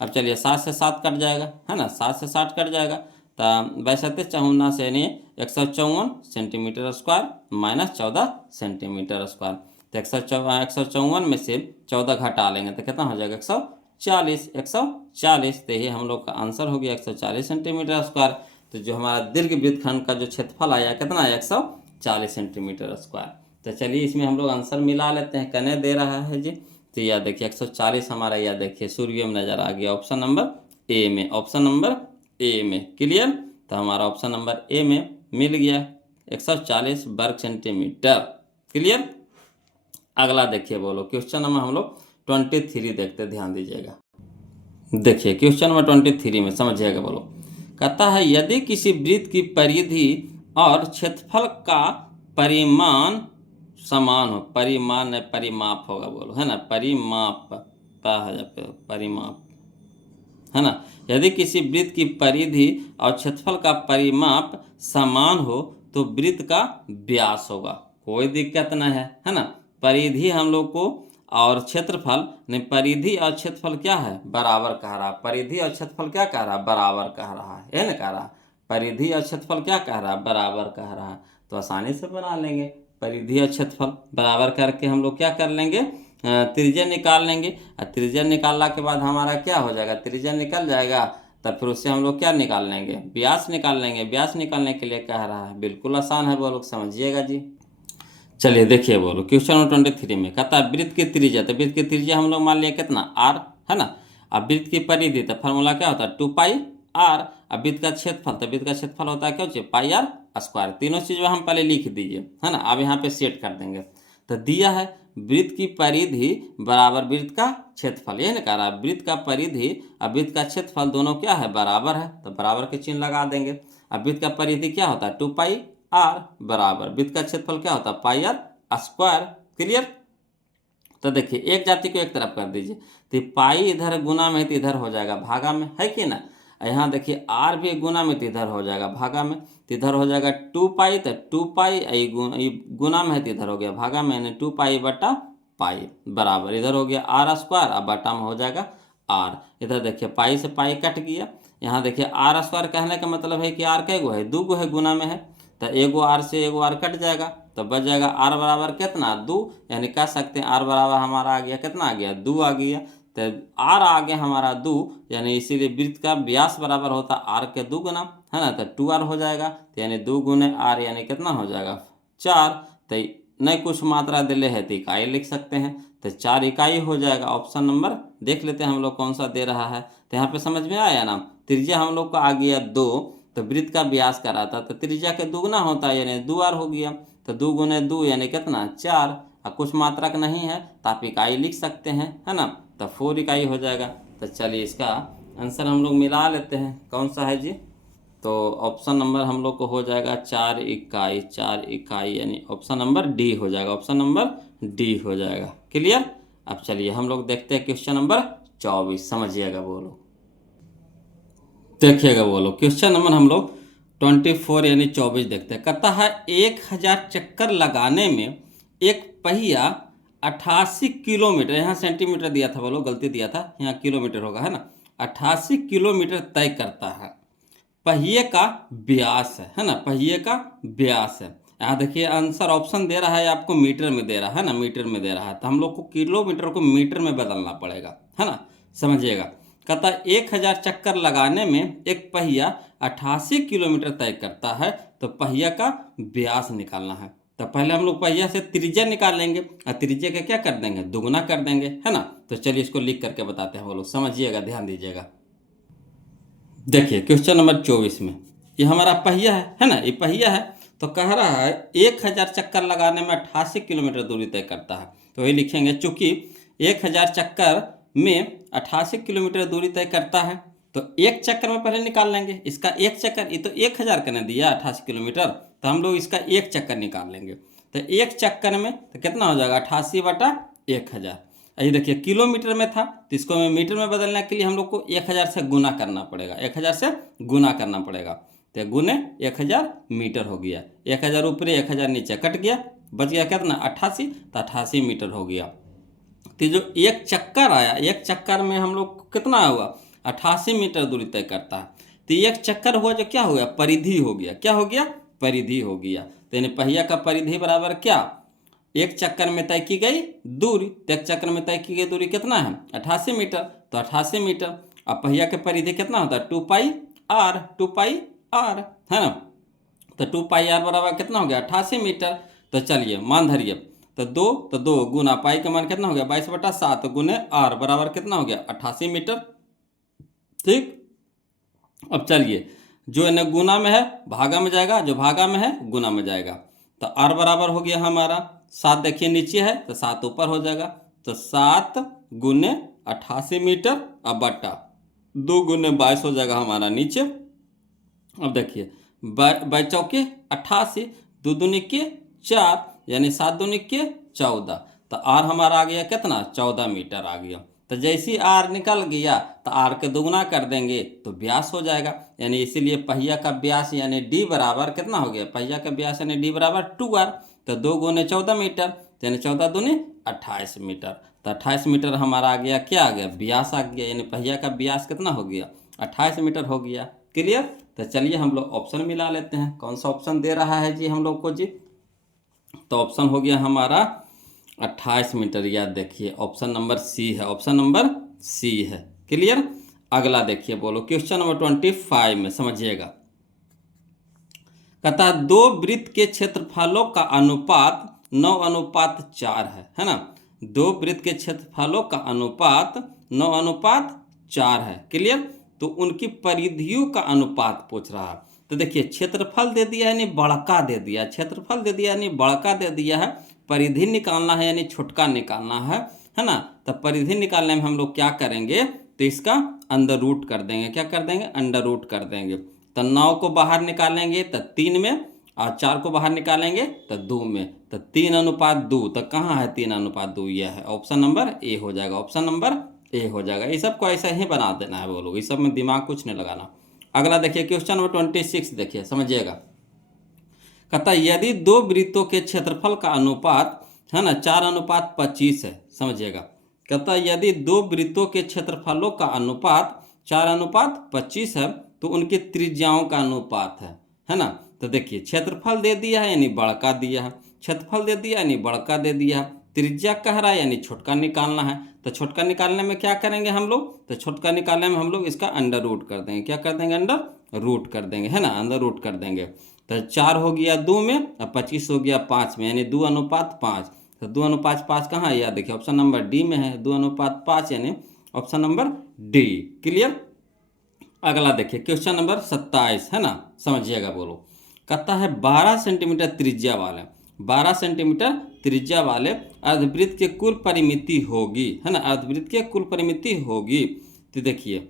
अब चलिए 7 से 7 कट जाएगा, है ना, 7 से 7 कट जाएगा, तो 22×7 से यानी 154 centimetre square minus 14 centimetre square, तो 154 में से 14 घटा लेंगे तो कितना हो जाएगा 140, 140, तो ये हम लोग का आंसर हो गया 140 सेंटीमीटर स्क्वायर। तो जो हमारा दीर्घ वृत्तखंड का जो क्षेत्रफल आया कितना है 40 सेंटीमीटर स्क्वायर। तो चलिए इसमें हम लोग आंसर मिला लेते हैं। कने दे रहा है जी, तो यह देखिए 140 हमारा, यह देखिए सूर्य में नज़र आ गया ऑप्शन नंबर ए में, ऑप्शन नंबर ए में। क्लियर? तो हमारा ऑप्शन नंबर ए में मिल गया 140 वर्ग सेंटीमीटर। क्लियर? अगला देखिए बोलो, क्वेश्चन नंबर हम लोग 23 देखते, ध्यान दीजिएगा। देखिए क्वेश्चन नंबर 23 में समझिएगा बोलो, कहता है यदि किसी वृत्त की परिधि और क्षेत्रफल का परिमाण समान हो, परिमाण नहीं परिमाप होगा बोलो, है ना, परिमाप परिमाप, है ना। यदि किसी वृत्त की परिधि और क्षेत्रफल का परिमाप समान हो तो वृत्त का व्यास होगा। कोई दिक्कत नहीं है ना। परिधि हम लोग को और क्षेत्रफल नहीं, परिधि और क्षेत्रफल क्या है, बराबर कह रहा है। परिधि और क्षेत्रफल क्या कह रहा है, बराबर कह रहा है ना, कह रहा है परिधि और क्षेत्रफल क्या कह रहा है, बराबर कह रहा है। तो आसानी से बना लेंगे, परिधि और क्षेत्रफल बराबर करके हम लोग क्या कर लेंगे, त्रिज्या निकाल लेंगे। और त्रिज्या निकालने के बाद हमारा क्या हो जाएगा, त्रिज्या निकल जाएगा, तब फिर उससे हम लोग क्या निकाल लेंगे, व्यास निकाल लेंगे। व्यास निकालने के लिए कह रहा है, बिल्कुल आसान है वो लोग, समझिएगा जी। चलिए देखिए बोलो, क्वेश्चन नंबर 23 में कहता है वृत्त की त्रिज्या, तो वृत्त की त्रिज्या हम लोग मान लिया कितना, आर, है ना। अब वृत्त की परिधि, तो फार्मूला क्या होता है, 2 पाई आर। अब वृत्त का क्षेत्रफल, तो वृत्त का क्षेत्रफल होता है क्या होता है, पाई आर स्क्वायर। तीनों चीज़ हम पहले लिख दीजिए, है ना। अब यहाँ पे सेट कर देंगे। तो दिया है वृत्त की परिधि बराबर वृत्त का क्षेत्रफल, ये ना कह रहा है वृत्त का परिधि और वृत्त का क्षेत्रफल दोनों क्या है, बराबर है, तो बराबर के चिन्ह लगा देंगे। अब वृत्त का परिधि क्या होता है, 2 पाई आर बराबर वृत्त का क्षेत्रफल क्या होता है, पाई आर स्क्वायर। क्लियर? तो देखिए एक जाति को एक तरफ कर दीजिए, तो पाई इधर गुना में तो इधर हो जाएगा भागा में, है कि ना। यहाँ देखिए आर भी गुना में तो इधर हो जाएगा भागा में, तो इधर हो जाएगा 2 पाई, तो 2 पाई गुना में है तो इधर हो गया भागा में, यानी 2 पाई बटा पाई बराबर इधर हो गया आर स्क्वायर, अब बटा में हो जाएगा आर। इधर देखिए पाई से पाई कट गया। यहाँ देखिए आर स्क्वायर कहने का मतलब है कि आर कैगो है, 2 गो है, गुना में है, तो एगो आर से एगो आर कट जाएगा, तो बच जाएगा आर बराबर कितना, 2। यानी कह सकते हैं आर बराबर हमारा आ गया कितना, आ गया 2 आ गया। तो आर आ गया हमारा 2, यानी इसीलिए वृत्त का व्यास बराबर होता आर के 2 गुना, है ना। तो 2r हो जाएगा, तो यानी 2 गुने आर यानी कितना हो जाएगा 4। तो नहीं कुछ मात्रा दिले है तो इकाई लिख सकते हैं, तो 4 इकाई हो जाएगा। ऑप्शन नंबर देख लेते हैं हम लोग कौन सा दे रहा है। तो यहाँ पे समझ में आया ना, त्रिज्या हम लोग को आ गया 2, तो वृत्त का व्यास कर रहा था, तो त्रिज्या के दुगना होता है यानी 2r हो गया, तो 2 गुने 2 यानी कितना 4। और कुछ मात्रक नहीं है तो आप इकाई लिख सकते हैं, है ना, तो 4 इकाई हो जाएगा। तो चलिए इसका आंसर हम लोग मिला लेते हैं, कौन सा है जी, तो ऑप्शन नंबर हम लोग को हो जाएगा 4 इकाई, 4 इकाई यानी ऑप्शन नंबर डी हो जाएगा, ऑप्शन नंबर डी हो जाएगा। क्लियर? अब चलिए हम लोग देखते हैं क्वेश्चन नंबर 24, समझिएगा बोलो, देखिएगा बोलो। क्वेश्चन नंबर हम लोग 24 यानी 24 देखते हैं। कहता है 1000 चक्कर लगाने में एक पहिया 88 किलोमीटर, यहाँ सेंटीमीटर दिया था बोलो, गलती दिया था, यहाँ किलोमीटर होगा, है ना, 88 किलोमीटर तय करता है। पहिए का व्यास है ना, पहिए का व्यास है। यहाँ देखिए आंसर ऑप्शन दे रहा है आपको मीटर में दे रहा है ना, मीटर में दे रहा है, तो हम लोग को किलोमीटर को मीटर में बदलना पड़ेगा, है ना, समझिएगा। कहता है 1000 चक्कर लगाने में एक पहिया 88 किलोमीटर तय करता है, तो पहिया का व्यास निकालना है। तो पहले हम लोग पहिया से त्रिज्या निकाल लेंगे, और त्रिज्या का क्या कर देंगे, दुगुना कर देंगे, है ना। तो चलिए इसको लिख करके बताते हैं वो लोग, समझिएगा, ध्यान दीजिएगा। देखिए क्वेश्चन नंबर 24 में ये हमारा पहिया है ना, ये पहिया है, तो कह रहा है 1000 चक्कर लगाने में 88 किलोमीटर दूरी तय करता है। तो वही लिखेंगे, चूंकि 1000 चक्कर में 88 किलोमीटर दूरी तय करता है, तो एक चक्कर में पहले निकाल लेंगे इसका एक चक्कर, ये तो 1000 का नहीं दिया 88 किलोमीटर, तो हम लोग इसका एक चक्कर निकाल लेंगे। तो एक चक्कर में तो कितना हो जाएगा 88 बटा 1000। ये देखिए किलोमीटर में था, तो इसको मीटर में बदलने के लिए हम लोग को 1000 से गुना करना पड़ेगा, 1000 से गुना करना पड़ेगा, तो गुने 1000 मीटर हो गया। 1000 ऊपर 1000 नीचे कट गया, बच गया कितना 88, तो 88 मीटर हो गया। तो जो एक चक्कर आया, एक चक्कर में हम लोग को कितना हुआ 88 मीटर दूरी तय करता है। तो एक चक्कर हुआ जो क्या हो गया, परिधि हो गया, क्या हो गया, परिधि हो गया। तो यानी पहिया का परिधि बराबर क्या, एक चक्कर में तय की गई दूरी, तो एक चक्कर में तय की गई दूरी कितना है 88 मीटर, तो 88 मीटर। अब पहिया के परिधि कितना होता है 2 पाई आर, 2 पाई आर, है ना। तो 2 पाई आर बराबर कितना हो गया 88 मीटर। तो चलिए मान धरिए, तो 2 गुना पाई का मान कितना हो गया 22/7 गुने आर बराबर कितना हो गया 88 मीटर। ठीक, अब चलिए जो इन्हें गुना में है भागा में जाएगा, जो भागा में है गुना में जाएगा। तो आर बराबर हो गया हमारा 7, देखिए नीचे है तो 7 ऊपर हो जाएगा, तो 7 गुने 88 मीटर अब बट्टा 2 गुने 22 हो जाएगा हमारा नीचे। अब देखिए बाई चौके 88, 2 दूनी के 4 यानी 7 दूनी के 14, तो आर हमारा आ गया कितना 14 मीटर आ गया। तो जैसे ही आर निकल गया तो आर के दोगुना कर देंगे तो व्यास हो जाएगा, यानी इसीलिए पहिया का व्यास यानी डी बराबर कितना हो गया, पहिया का व्यास यानी डी बराबर 2r। तो 2 गुने 14 मीटर यानी 14 दूनी 28 मीटर। तो 28 मीटर हमारा आ गया, क्या आ गया व्यास आ गया, यानी पहिया का व्यास कितना हो गया 28 मीटर हो गया। क्लियर। तो चलिए हम लोग ऑप्शन मिला लेते हैं, कौन सा ऑप्शन दे रहा है जी हम लोग को जी। तो ऑप्शन हो गया हमारा 28 मीटर, याद देखिए ऑप्शन नंबर सी है, ऑप्शन नंबर सी है। क्लियर। अगला देखिए, बोलो क्वेश्चन नंबर 25 में समझिएगा। कहता है 2 वृत्त के क्षेत्रफलों का अनुपात 9:4 है ना। 2 वृत्त के क्षेत्रफलों का अनुपात 9:4 है। क्लियर। तो उनकी परिधियों का अनुपात पूछ रहा है। तो देखिए क्षेत्रफल दे दिया है यानी बड़का दे दिया, क्षेत्रफल दे दिया यानी बड़का दे दिया है, परिधि निकालना है यानी छोटका निकालना है ना। तो परिधि निकालने में हम लोग क्या करेंगे, तो इसका अंडर रूट कर देंगे, क्या कर देंगे अंडर रूट कर देंगे। तो 9 को बाहर निकालेंगे तो 3 में, और 4 को बाहर निकालेंगे तो 2 में, तो 3:2। तो कहाँ है 3:2, यह है ऑप्शन नंबर ए हो जाएगा, ऑप्शन नंबर ए हो जाएगा। ये सब को ऐसा ही बना देना है बोलो, इस सब में दिमाग कुछ नहीं लगाना। अगला देखिए क्वेश्चन नंबर 26 देखिए समझिएगा। कहता यदि 2 वृत्तों के क्षेत्रफल का अनुपात है ना 4:25 है, समझिएगा। कहता यदि 2 वृत्तों के क्षेत्रफलों का अनुपात 4:25 है तो उनकी त्रिज्याओं का अनुपात है ना। तो देखिए क्षेत्रफल दे दिया है यानी बड़का दिया है, क्षेत्रफल दे दिया यानी बड़का दे दिया है, त्रिज्या कह रहा है यानी छोटका निकालना है। तो छोटका निकालने में क्या करेंगे हम लोग, तो छोटका निकालने में हम लोग इसका अंडर रूट कर देंगे, क्या कर देंगे अंडर रूट कर देंगे, है ना, अंडर रूट कर देंगे। तो 4 हो गया 2 में और 25 हो गया 5 में, यानी 2:5। तो 2:5 कहाँ है, याद देखिए ऑप्शन नंबर डी में है, 2:5 यानी ऑप्शन नंबर डी। क्लियर। अगला देखिए क्वेश्चन नंबर 27 है ना, समझिएगा बोलो। कहता है 12 सेंटीमीटर त्रिज्या वाले 12 सेंटीमीटर त्रिज्या वाले अर्धवृत्त के कुल परिमिति होगी, है ना, अर्धवृत्त के कुल परिमिति होगी। तो देखिए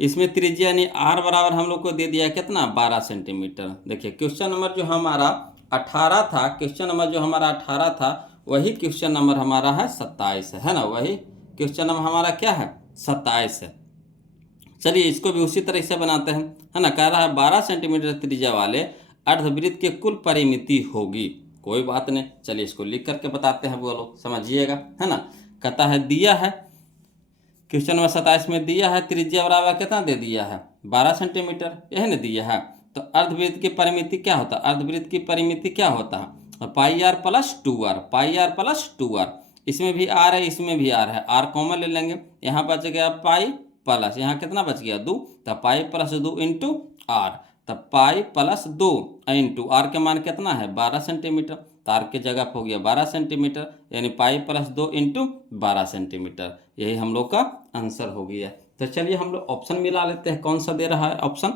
इसमें त्रिज्या यानी आर बराबर हम लोग को दे दिया कितना 12 सेंटीमीटर। देखिए क्वेश्चन नंबर जो हमारा 18 था, क्वेश्चन नंबर जो हमारा 18 था वही क्वेश्चन नंबर हमारा है 27 है ना, वही क्वेश्चन नंबर हमारा क्या है 27 है। चलिए इसको भी उसी तरह से बनाते हैं, है ना। कह रहा है 12 सेंटीमीटर त्रिज्या वाले अर्धवृत्त के कुल परिमिति होगी, कोई बात नहीं, चलिए इसको लिख करके बताते हैं, बोलो समझिएगा, है ना। कहता है दिया है क्वेश्चन नंबर 27 में दिया है त्रिज्या बराबर कितना दे दिया है 12 सेंटीमीटर, यही ना दिया है। तो अर्धवृत्त की परिमिति क्या होता है, अर्धवृत्त की परिमिति क्या होता है pi r plus 2r, pi r plus 2r। इसमें भी आर है इसमें भी आर है, आर कॉमन ले लेंगे, यहाँ बच गया पाई प्लस, यहाँ कितना बच गया 2, तो पाई प्लस 2 इंटू आर, तब पाई प्लस 2 इंटू आर के मान कितना है 12 सेंटीमीटर, तो आर की जगह हो गया 12 सेंटीमीटर, यानी पाई प्लस 2 इंटू 12 सेंटीमीटर, यही हम लोग का आंसर हो गया। तो चलिए हम लोग ऑप्शन मिला लेते हैं, कौन सा दे रहा है ऑप्शन,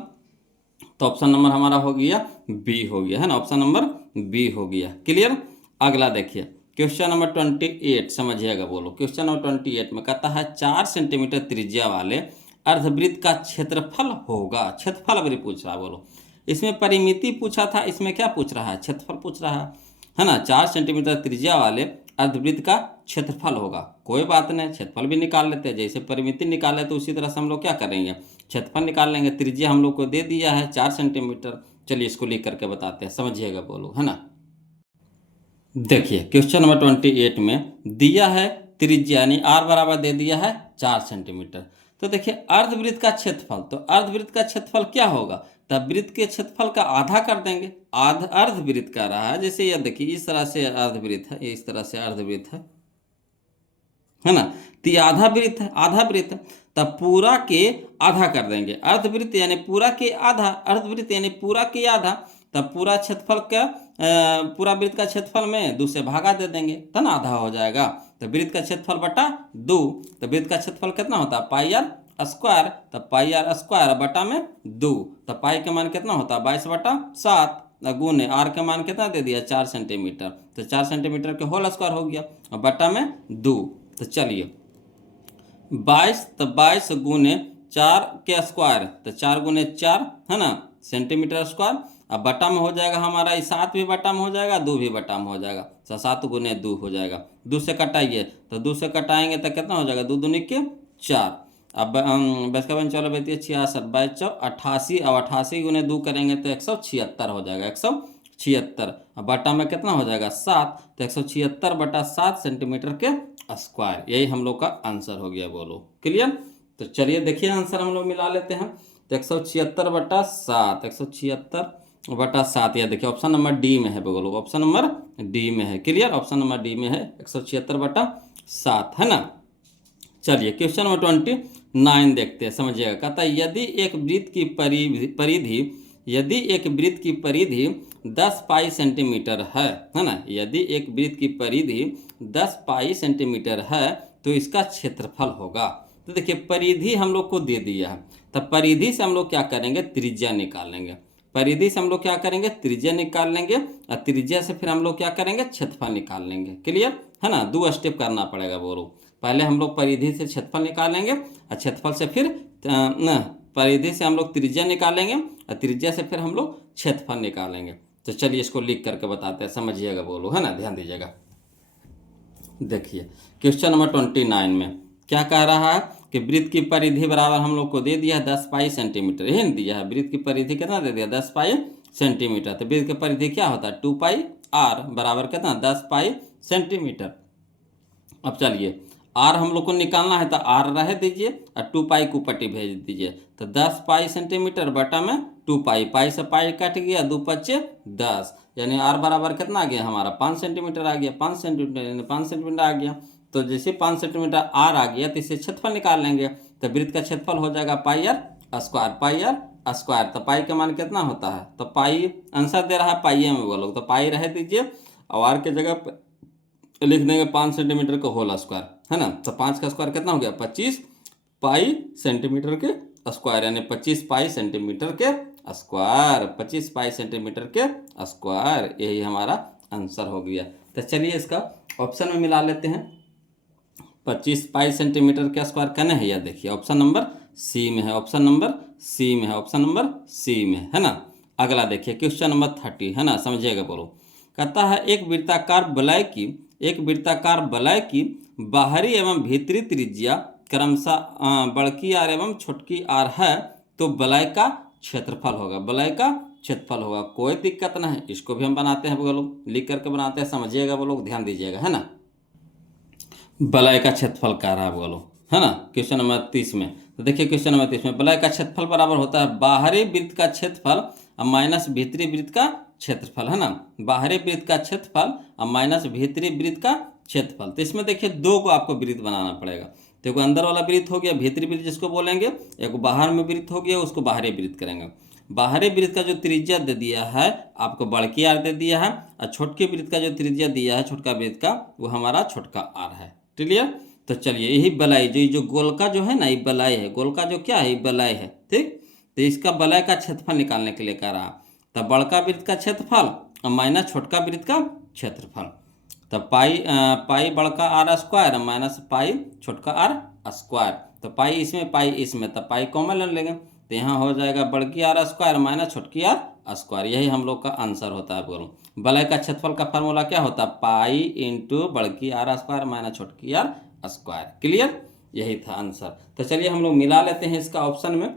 तो ऑप्शन नंबर हमारा हो गया बी हो गया, है ना, ऑप्शन नंबर बी हो गया। क्लियर। अगला देखिए क्वेश्चन नंबर 28 समझिएगा, बोलो क्वेश्चन नंबर 28 में कहता है 4 सेंटीमीटर त्रिज्या वाले अर्धवृत्त का क्षेत्रफल होगा, क्षेत्रफल अभी पूछ रहा है, बोलो इसमें परिमिति पूछा था, इसमें क्या पूछ रहा है क्षेत्रफल पूछ रहा है ना। 4 सेंटीमीटर त्रिज्या वाले अर्धवृत्त का क्षेत्रफल होगा, कोई बात नहीं, क्षेत्रफल भी निकाल लेते हैं, जैसे परिमिति निकाले तो उसी तरह से हम लोग क्या करेंगे क्षेत्रफल निकाल लेंगे। त्रिज्या हम लोग को दे दिया है 4 सेंटीमीटर, चलिए इसको लिख करके बताते हैं, समझिएगा बोलो, है ना। देखिए क्वेश्चन नंबर 28 में दिया है त्रिज्या यानी आर बराबर दे दिया है 4 सेंटीमीटर। तो देखिए अर्धवृत्त का क्षेत्रफल, तो अर्धवृत्त का क्षेत्रफल क्या होगा, तब वृत्त के क्षेत्रफल का आधा कर देंगे, अर्धवृत्त का रहा है, जैसे ये देखिए इस तरह से अर्धवृत्त है, इस तरह से अर्धवृत्त है ना, तो ये आधा वृत्त है, आधा वृत्त है, तब पूरा के आधा कर देंगे, अर्धवृत्त यानी पूरा के आधा, अर्धवृत्त यानी पूरा के आधा, तब पूरा क्षेत्रफल का पूरा वृत्त का क्षेत्रफल में 2 से भागा दे देंगे, तो ना आधा हो जाएगा। तो वृत्त का क्षेत्रफल बटा 2, तो वृत्त का क्षेत्रफल कितना होता है पाई आर स्क्वायर, तो पाई आर स्क्वायर बटा में 2, तो पाई का मान कितना होता है 22/7 गुने आर का मान कितना दे दिया 4 सेंटीमीटर, तो 4 सेंटीमीटर के होल स्क्वायर हो गया और बटा में 2। तो चलिए 22, तो 22 गुने 4 के स्क्वायर, तो 4 गुने 4 है ना सेंटीमीटर स्क्वायर। अब बटा में हो जाएगा हमारा 7 भी बटा में हो जाएगा, 2 भी बटा में हो जाएगा, तो 7 गुने 2 हो जाएगा। 2 से कटाइए, तो 2 से कटाएंगे तो कितना हो जाएगा 2 दूनी के 4। अब बस का 14 बेती 66 22 88, अब 88 गुने 2 करेंगे तो 176 हो जाएगा 176। अब बटा में कितना हो जाएगा 7, तो 176/7 सेंटीमीटर के स्क्वायर। यही हम लोग का आंसर हो गया, बोलो क्लियर। तो चलिए देखिए आंसर हम लोग मिला लेते हैं। तो 176/7 176/7 यह देखिए ऑप्शन नंबर डी में है, बोलो ऑप्शन नंबर डी में है, क्लियर। ऑप्शन नंबर डी में है 176/7 है ना। चलिए क्वेश्चन नंबर 29 देखते हैं, समझिएगा। कहता है यदि एक वृत्त की परिधि 10 पाई सेंटीमीटर है ना, यदि एक वृत्त की परिधि 10 पाई सेंटीमीटर है तो इसका क्षेत्रफल होगा। तो देखिए परिधि हम लोग को दे दिया है, तब परिधि से हम लोग क्या करेंगे त्रिज्या निकाल लेंगे। परिधि से हम लोग क्या करेंगे त्रिज्या निकाल लेंगे, और त्रिज्या से फिर हम लोग क्या करेंगे क्षेत्रफल निकाल लेंगे, क्लियर है ना। 2 स्टेप करना पड़ेगा, बोलो पहले हम लोग परिधि से क्षेत्रफल निकालेंगे और क्षेत्रफल से फिर परिधि से हम लोग त्रिज्या निकालेंगे और त्रिज्या से फिर हम लोग क्षेत्रफल निकालेंगे। तो चलिए इसको लिख करके बताते हैं, समझिएगा, बोलो है ना, ध्यान दीजिएगा। देखिए क्वेश्चन नंबर 29 में क्या कह रहा है कि वृत्त की परिधि बराबर हम लोग को दे दिया है 10 पाई सेंटीमीटर, यही दिया है। वृत्त की परिधि कितना दे दिया 10 पाई सेंटीमीटर, तो वृत्त की परिधि क्या होता है 2 पाई आर बराबर कितना 10 पाई सेंटीमीटर। अब चलिए आर हम लोग को निकालना है, तो आर रह दीजिए और 2 पाई को पट्टी भेज दीजिए, तो 10 पाई सेंटीमीटर बटा में 2 पाई, पाई से पाई कट गया 2 पच्चे 10, यानी आर बराबर कितना आ गया हमारा 5 सेंटीमीटर आ गया, 5 सेंटीमीटर यानी 5 सेंटीमीटर आ गया। तो जैसे 5 सेंटीमीटर आर आ गया तो इसे क्षेत्रफल निकाल लेंगे, तो वृत्त का क्षेत्रफल हो जाएगा pi r square, pi r square. तो पाई का मान कितना होता है, तो पाई आंसर दे रहा है पाई में, बोलो तो पाई रह दीजिए और आर के जगह लिख देंगे 5 सेंटीमीटर का होल स्क्वायर है ना। तो 5 का स्क्वायर कितना हो गया 25 पाई सेंटीमीटर के स्क्वायर, यानी 25 पाई सेंटीमीटर के स्क्वायर, 25 पाई सेंटीमीटर के स्क्वायर, यही हमारा आंसर हो गया। तो चलिए इसका ऑप्शन में मिला लेते हैं। 25 पाई सेंटीमीटर के स्क्वायर कहने है, यह देखिए ऑप्शन नंबर सी में है, ऑप्शन नंबर सी में है, ऑप्शन नंबर सी में है ना। अगला देखिए क्वेश्चन नंबर 30 है ना, समझिएगा, बोलो। कहता है एक वृत्ताकार वलय की बाहरी एवं भीतरी त्रिज्या क्रमशः बड़की आर एवं छोटकी आर है, तो वलय का क्षेत्रफल होगा, वलय का क्षेत्रफल होगा। कोई दिक्कत नहीं, इसको भी हम बनाते हैं, बोलो लिख करके बनाते हैं, समझिएगा, बोलो ध्यान दीजिएगा है ना। वलय का क्षेत्रफल कह रहा है, बोलो है ना। क्वेश्चन नंबर 30 में तो देखिए क्वेश्चन नंबर 30 में वलय का क्षेत्रफल बराबर होता है बाहरी वृत्त का क्षेत्रफल माइनस भीतरी वृत्त का क्षेत्रफल, है ना। बाहरी वृत्त का क्षेत्रफल और माइनस भीतरी वृत्त का क्षेत्रफल। तो इसमें देखिए 2 को आपको वृत्त बनाना पड़ेगा। तो एक अंदर वाला वृत्त हो गया भीतरी वृत्त जिसको बोलेंगे, एक बाहर में वृत्त हो गया उसको बाहरी वृत्त करेंगे। बाहरी वृत्त का जो त्रिज्या दे दिया है आपको बड़की आर दे दिया है, और छोटकी वृत्त का जो त्रिज्या दिया है छोटका वृत्त का वो हमारा छोटका आर है, क्लियर। तो चलिए यही वलय जो गोल का जो है ना ये वलय है, गोल का जो क्या है ये वलय है, ठीक। तो इसका वलय का क्षेत्रफल निकालने के लिए कह रहा, तब बड़का वृत्त का क्षेत्रफल और माइनस छोटका वृत्त का क्षेत्रफल। तब पाई बड़का आर स्क्वायर माइनस पाई छोटका आर स्क्वायर, तो पाई इसमें पाई इसमें, तब पाई कॉमन ले लेंगे, तो यहाँ हो जाएगा बड़की आर स्क्वायर माइनस छोटकी आर स्क्वायर। यही हम लोग का आंसर होता है, बोलो वलय का क्षेत्रफल का फार्मूला क्या होता है पाई इंटू बड़की आर स्क्वायर माइनस छोटकी आर स्क्वायर, क्लियर। यही था आंसर। तो चलिए हम लोग मिला लेते हैं इसका ऑप्शन में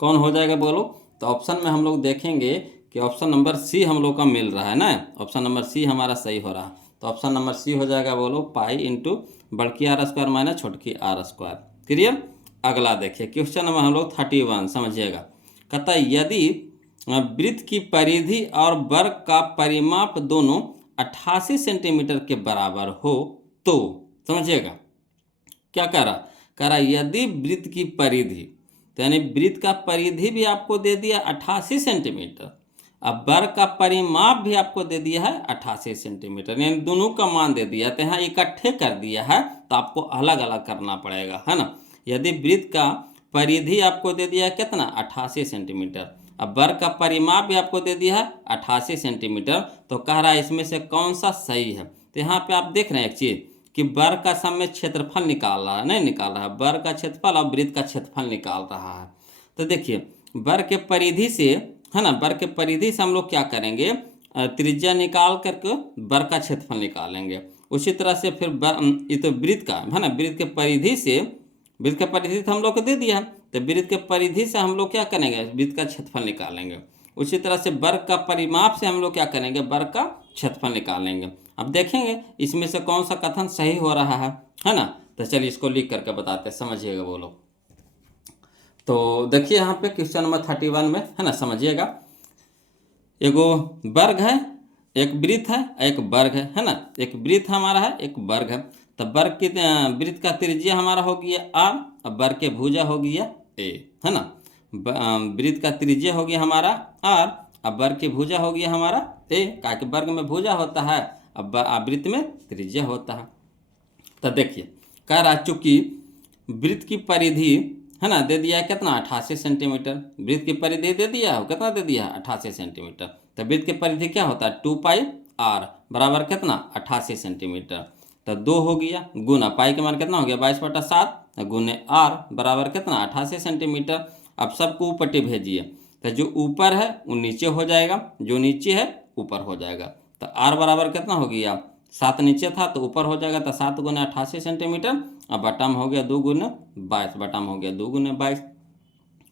कौन हो जाएगा, बोलो। तो ऑप्शन में हम लोग देखेंगे कि ऑप्शन नंबर सी हम लोग का मिल रहा है ना, ऑप्शन नंबर सी हमारा सही हो रहा है। तो ऑप्शन नंबर सी हो जाएगा, बोलो पाई इंटू बड़की आर स्क्वायर माइनस छोटकी आर स्क्वायर, क्लियर। अगला देखिए क्वेश्चन नंबर हम लोग 31 समझिएगा। कहता है यदि वृत्त की परिधि और वर्ग का परिमाप दोनों 88 सेंटीमीटर के बराबर हो तो, समझिएगा क्या कह रहा यदि वृत्त की परिधि, तो यानी वृत्त का परिधि भी आपको दे दिया 88 सेंटीमीटर अब वर्ग का परिमाप भी आपको दे दिया है 88 सेंटीमीटर, यानी दोनों का मान दे दिया है। तो यहाँ इकट्ठे कर दिया है तो आपको अलग अलग करना पड़ेगा, है ना। यदि वृत्त का परिधि आपको दे दिया है कितना 88 सेंटीमीटर, अब वर्ग का परिमाप भी आपको दे दिया है 88 सेंटीमीटर, तो कह रहा है इसमें से कौन सा सही है। तो यहाँ पे आप देख रहे हैं एक चीज़ कि वर्ग का समय क्षेत्रफल निकाल रहा है, नहीं निकाल रहा है, वर्ग का क्षेत्रफल और वृत्त का क्षेत्रफल निकाल रहा है। तो देखिए वर्ग के परिधि से, है ना, वर्ग के परिधि से हम लोग क्या करेंगे, त्रिज्या निकाल करके वर्ग का क्षेत्रफल निकालेंगे। उसी तरह से फिर ये तो वृत्त का है ना, वृत्त के परिधि से, वृत्त के परिधि तो हम लोग को दे दिया है, तो वृत्त के परिधि से हम लोग क्या करेंगे, वृत्त का क्षेत्रफल निकालेंगे। उसी तरह से वर्ग का परिमाप से हम लोग क्या करेंगे, वर्ग का क्षेत्रफल निकालेंगे। अब देखेंगे इसमें से कौन सा कथन सही हो रहा है ना। तो चलिए इसको लिख करके बताते हैं, समझिएगा वो लोग। तो देखिए यहाँ पे क्वेश्चन नंबर 31 में, है ना, समझिएगा। एगो वर्ग है, एक वृत्त है, एक वर्ग है ना। एक वृत्त हमारा है, एक वर्ग है। तो वर्ग की वृत्त का त्रिज्या हमारा हो गया r, अब वर्ग के भुजा हो गया a, है ना। वृत्त का त्रिज्या हो गया हमारा r, अब वर्ग की भुजा हो गया हमारा a, क्या कि वर्ग में भुजा होता है, अब वृत्त में त्रिज्या होता है। तो देखिए कह रहा चूंकि वृत्त की परिधि, है ना, दे दिया है कितना 88 सेंटीमीटर, वृत्त की परिधि दे दिया है, कितना दे दिया है 88 सेंटीमीटर। तो वृत्त की परिधि क्या होता है 2πr बराबर कितना 88 सेंटीमीटर। तो 2 हो गया गुना पाई के मान कितना हो गया 22/7 गुने r बराबर कितना 88 सेंटीमीटर। अब सबको ऊपर भेजिए, तो जो ऊपर है वो नीचे हो जाएगा, जो नीचे है ऊपर हो जाएगा। तो r बराबर कितना हो गया 7 नीचे था तो ऊपर हो जाएगा, तो 7 गुना 88 सेंटीमीटर। अब बटा में हो गया 2 गुना 22, बटा में हो गया 2 गुना 22।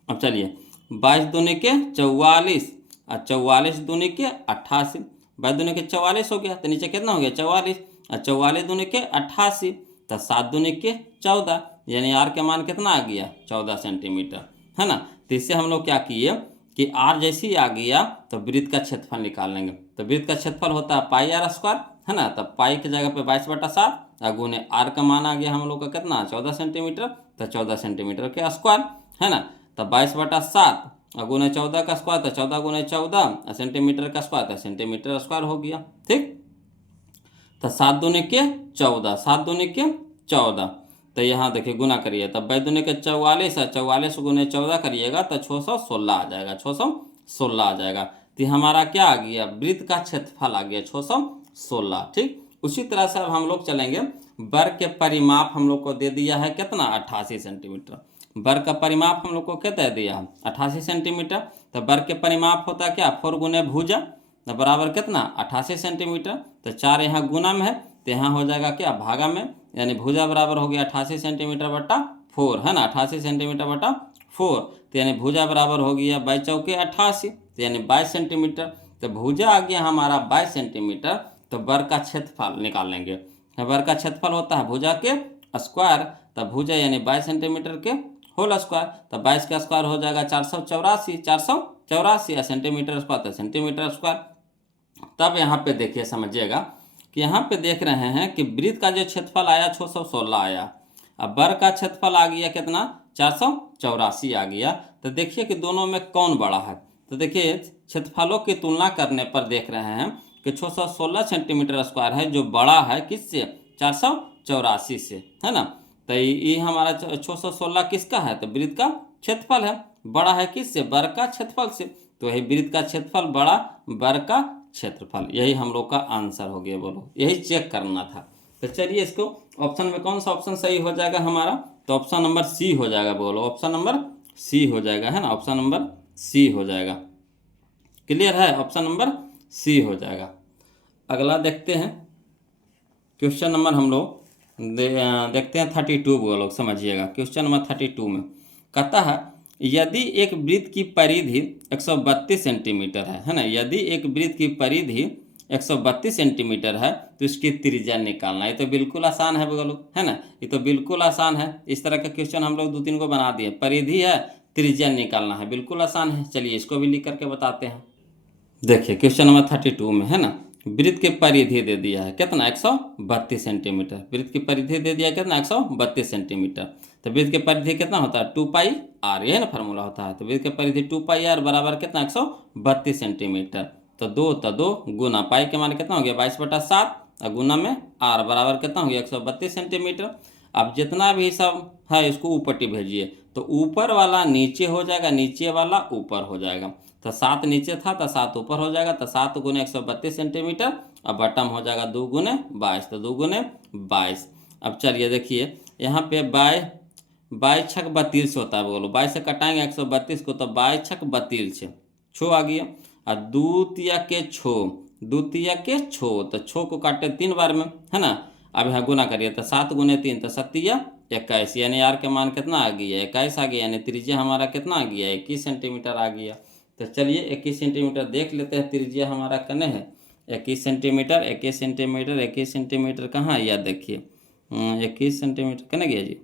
अब चलिए 22 दूनी के 44 और 44 दूनी के 88, 22 दूनी के 44 हो गया, तो नीचे कितना हो गया 44 और 44 दूनी के 88, तो 7 दूनी के 14, यानी आर के मान कितना आ गया 14 सेंटीमीटर, है ना। तो इससे हम लोग क्या किए कि आर जैसे ही आ गया तो वृत्त का क्षेत्रफल निकाल लेंगे। तो वृत्त का क्षेत्रफल होता है πr², है ना। तब पाई की जगह पे 22/7 और गुने आर का मान आ गया हम लोग का कितना 14 सेंटीमीटर, तो 14 सेंटीमीटर के स्क्वायर, है ना। तो 22/7 और गुने 14 का स्क्वायर, तो 14 गुने 14 सेंटीमीटर का स्क्वायर, तो सेंटीमीटर स्क्वायर हो गया, ठीक। तो 7 दूनी के 14, 7 दूनी के 14, तो यहाँ देखिए गुना करिए, तब 22 दूनी के 44 है, 44 गुने 14 करिएगा तो 616 आ जाएगा, 616 आ जाएगा। तो हमारा क्या आ गया वृत्त का क्षेत्रफल आ गया 616, ठीक। उसी तरह से अब हम लोग चलेंगे, वर्ग के परिमाप हम लोग को दे दिया है कितना 88 सेंटीमीटर। वर्ग का परिमाप हम लोग को क्या दे दिया 88 सेंटीमीटर। तो वर्ग के परिमाप होता है क्या 4 गुने भुजा, तो बराबर कितना 88 सेंटीमीटर। तो 4 यहाँ गुना में है, तो यहाँ हो जाएगा क्या भागा में, यानी भुजा बराबर हो गया 88 सेंटीमीटर बटा 4, है ना, 88 सेंटीमीटर बटा 4। तो यानी भुजा बराबर हो गया 22 चौके 88, तो यानी 22 सेंटीमीटर। तो भुजा आ गया हमारा 22 सेंटीमीटर। तो वर्ग का क्षेत्रफल निकाल लेंगे। वर्ग का क्षेत्रफल होता है भुजा के स्क्वायर, तब भुजा यानी 22 सेंटीमीटर के होल स्क्वायर, तो 22 का स्क्वायर हो जाएगा 484, 484 सेंटीमीटर स्क्वायर, तो सेंटीमीटर स्क्वायर। तब यहाँ पे देखिए समझिएगा कि यहाँ पे देख रहे हैं कि वृत्त का जो क्षेत्रफल आया 616 आया, अब वर्ग का क्षेत्रफल आ गया कितना 484 आ गया। तो देखिए कि दोनों में कौन बड़ा है। तो देखिए क्षेत्रफलों की तुलना करने पर देख रहे हैं कि 616 सेंटीमीटर स्क्वायर है जो बड़ा है किससे 484 से, है ना। तो ये हमारा 616 किसका है, तो वृत्त का क्षेत्रफल है, बड़ा है किससे वर्ग का क्षेत्रफल से। तो यही वृत्त का क्षेत्रफल बड़ा वर्ग का क्षेत्रफल, यही हम लोग का आंसर हो गया। बोलो यही चेक करना था। तो चलिए इसको ऑप्शन में कौन सा ऑप्शन सही हो जाएगा हमारा, तो ऑप्शन नंबर सी हो जाएगा। बोलो ऑप्शन नंबर सी हो जाएगा, है ना, ऑप्शन नंबर सी हो जाएगा। क्लियर है, ऑप्शन नंबर सी हो जाएगा। अगला देखते हैं क्वेश्चन नंबर हम लोग देखते हैं 32। वो लोग समझिएगा क्वेश्चन नंबर 32 में कहता है यदि एक वृत्त की परिधि 132 सेंटीमीटर है ना, यदि एक वृत्त की परिधि 132 सेंटीमीटर है तो इसकी त्रिज्या निकालना। ये तो बिल्कुल आसान है बोलो, है ना, ये तो बिल्कुल आसान है। इस तरह का क्वेश्चन हम लोग 2-3 को बना दिए, परिधि है त्रिज्या निकालना है, बिल्कुल आसान है। चलिए इसको भी लिख करके बताते हैं। देखिए क्वेश्चन नंबर 32 में, है ना, वृत्त की परिधि दे दिया है कितना 132 सेंटीमीटर। वृत्त की परिधि दे दिया कितना 132 सेंटीमीटर। तो वृत्त की परिधि कितना होता है 2πr, यही ना फार्मूला होता है। तो वृत्त की परिधि 2πr बराबर कितना 132 सेंटीमीटर। तो दो गुना पाई के मान कितना हो गया 22/7 और गुना में r बराबर कितना हो गया 132 सेंटीमीटर। अब जितना भी सब है इसको ऊपर भेजिए, तो ऊपर वाला नीचे हो जाएगा, नीचे वाला ऊपर हो जाएगा। तो 7 नीचे था तो 7 ऊपर हो जाएगा। तो 7 गुने 132 सेंटीमीटर और बटम हो जाएगा 2 गुने 22, तो 2 गुने 22। अब चलिए देखिए यहाँ पे 22 छक 32 होता है, बोलो 22 से कटाएंगे 132 को, तो 22 छक 32 छो आ गया। और द्वितीय के छो, तो छो को काटे 3 बार में, है ना। अब यहाँ गुना करिए तो 7 गुने 3 तो 7 यानी आर के मान कितना आ गया 21 आ गया, यानी त्रिज्या हमारा कितना आ गया 21 सेंटीमीटर आ गया। तो चलिए 21 सेंटीमीटर देख लेते हैं, त्रिज्या हमारा कने है 21 सेंटीमीटर। 21 सेंटीमीटर 21 सेंटीमीटर कहाँ है यार, देखिए 21 सेंटीमीटर कने गया जी,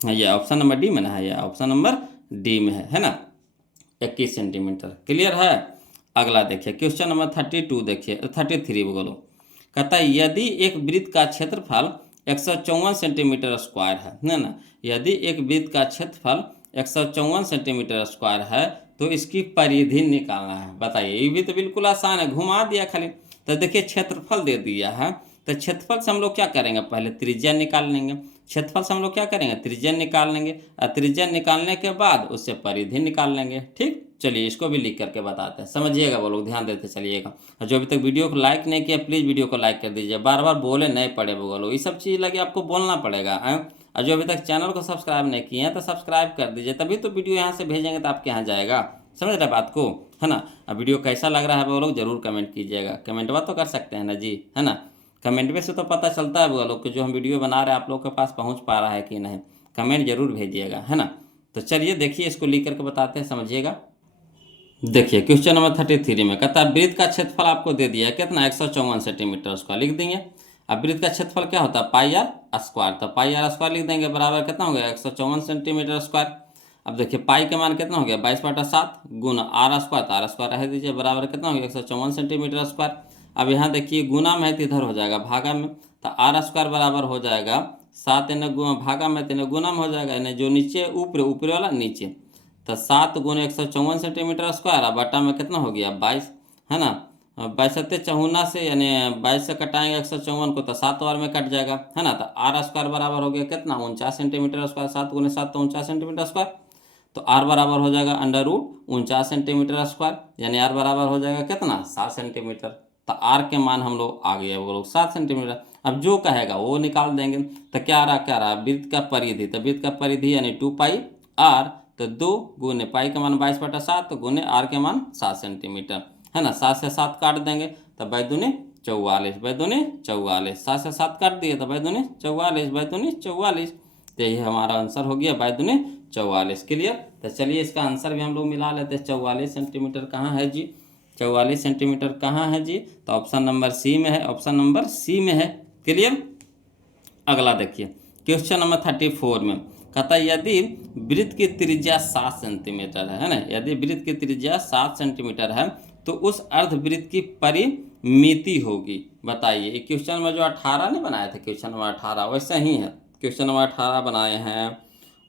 ये ऑप्शन नंबर डी में ना है, यह ऑप्शन नंबर डी में है ना 21 सेंटीमीटर। क्लियर है। अगला देखिए क्वेश्चन नंबर 32 देखिए 33 बोलो। कहता है यदि एक वृत्त का क्षेत्रफल 154 सेंटीमीटर स्क्वायर है ना, यदि एक वृत्त का क्षेत्रफल 154 सेंटीमीटर स्क्वायर है तो इसकी परिधि निकालना है। बताइए, ये भी तो बिल्कुल आसान है, घुमा दिया खाली। तो देखिए क्षेत्रफल दे दिया है, तो क्षेत्रफल से हम लोग क्या करेंगे, पहले त्रिज्या निकाल लेंगे। क्षेत्रफल से हम लोग क्या करेंगे, त्रिज्या निकाल लेंगे, और त्रिज्या निकालने के बाद उससे परिधि निकाल लेंगे। ठीक, चलिए इसको भी लिख करके बताते हैं, समझिएगा वो लोग, ध्यान देते चलिएगा। और जो अभी तक वीडियो को लाइक नहीं किया प्लीज़ वीडियो को लाइक कर दीजिए, बार बार बोले नहीं पड़े वो लोग, ये सब चीज़ लगे आपको बोलना पड़ेगा। और जो अभी तक चैनल को सब्सक्राइब नहीं किए हैं तो सब्सक्राइब कर दीजिए, तभी तो वीडियो यहाँ से भेजेंगे तो आपके यहाँ जाएगा। समझ रहे बात को, है ना। अब वीडियो कैसा लग रहा है वो लोग जरूर कमेंट कीजिएगा, कमेंटवा तो कर सकते हैं ना जी, है ना। कमेंट में से तो पता चलता है वो लोग कि जो हम वीडियो बना रहे हैं आप लोग के पास पहुंच पा रहा है कि नहीं। कमेंट जरूर भेजिएगा, है ना। तो चलिए देखिए इसको लिख करके बताते हैं, समझिएगा। देखिए क्वेश्चन नंबर 33 में कहता है वृत्त का क्षेत्रफल आपको दे दिया है कितना 154 सेंटीमीटर स्क्वायर, लिख देंगे। अब वृत्त का क्षेत्रफल क्या होता है πr स्क्वायर, तो πr स्क्वायर लिख देंगे, बराबर कितना हो गया 154 सेंटीमीटर स्क्वायर। अब देखिए पाई का मान कितना हो गया 22/7 गुना आर स्क्वायर, तो आर स्क्वायर रह दीजिए, बराबर कितना हो गया 154 सेंटीमीटर स्क्वायर। अब यहाँ देखिए गुना में है तो इधर हो जाएगा भागा में, तो आर स्क्वायर बराबर हो जाएगा 7 इन्हें भागा में, तो गुना में हो जाएगा, यानी जो नीचे ऊपर वाला नीचे, तो 7 गुने 154 सेंटीमीटर स्क्वायर। अब बटा में कितना हो गया 22, है ना। 22 सत्ते 54 से, यानी 22 से कटाएंगे 154 को तो 7 बार में कट जाएगा, है ना। तो आर स्क्वायर बराबर हो गया कितना 49 सेंटीमीटर स्क्वायर, 7 गुने 7 तो 49 सेंटीमीटर स्क्वायर। तो आर बराबर हो जाएगा √49 सेंटीमीटर स्क्वायर, यानी आर बराबर हो जाएगा कितना 7 सेंटीमीटर। तो आर के मान हम लोग आ गए वो लोग 7 सेंटीमीटर। अब जो कहेगा वो निकाल देंगे। तो क्या रहा वृत्त का परिधि, तो वृत्त का परिधि यानी 2πr, तो 2 गुने पाई का मान 22/7 तो गुने आर के मान 7 सेंटीमीटर, है ना। 7 से 7 काट देंगे तो 2×2 44, 2×2 44, 7 से 7 काट दिए तो 2×2 44, 2×2 44। तो ये हमारा आंसर हो गया 2×2 44। क्लियर। तो चलिए इसका आंसर भी हम लोग मिला लेते हैं। 44 सेंटीमीटर कहाँ है जी, 44 सेंटीमीटर कहाँ है जी, तो ऑप्शन नंबर सी में है, ऑप्शन नंबर सी में है। क्लियर। अगला देखिए क्वेश्चन नंबर 34 में कहता है यदि वृत्त की त्रिज्या 7 सेंटीमीटर है ना, यदि वृत्त की त्रिज्या 7 सेंटीमीटर है तो उस अर्धवृत्त की परिमिति होगी। बताइए, क्वेश्चन में जो 18 नहीं बनाए थे, क्वेश्चन नंबर 18 वैसे ही है। क्वेश्चन नंबर 18 बनाए हैं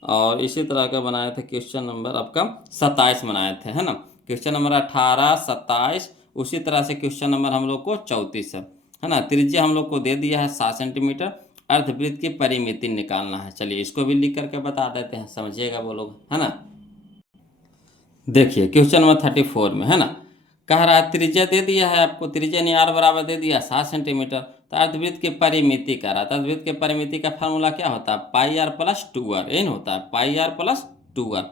और इसी तरह का बनाए थे क्वेश्चन नंबर आपका 27 बनाए थे, है ना। क्वेश्चन नंबर 18, 27, उसी तरह से क्वेश्चन नंबर हम लोग को 34 है ना। त्रिज्या हम लोग को दे दिया है 7 सेंटीमीटर, अर्धवृत्त की परिमिति निकालना है। चलिए इसको भी लिख करके बता देते हैं, समझिएगा वो लोग, है ना। देखिए क्वेश्चन नंबर 34 में, है ना, कह रहा है त्रिज्या दे दिया है आपको, त्रिज्या ने आर बराबर दे दिया 7 सेंटीमीटर, तो अर्धवृत्त की परिमिति कह रहा था। अर्धवृत्त की परिमिति का फार्मूला क्या होता है πr + 2r, ये होता है πr + 2r।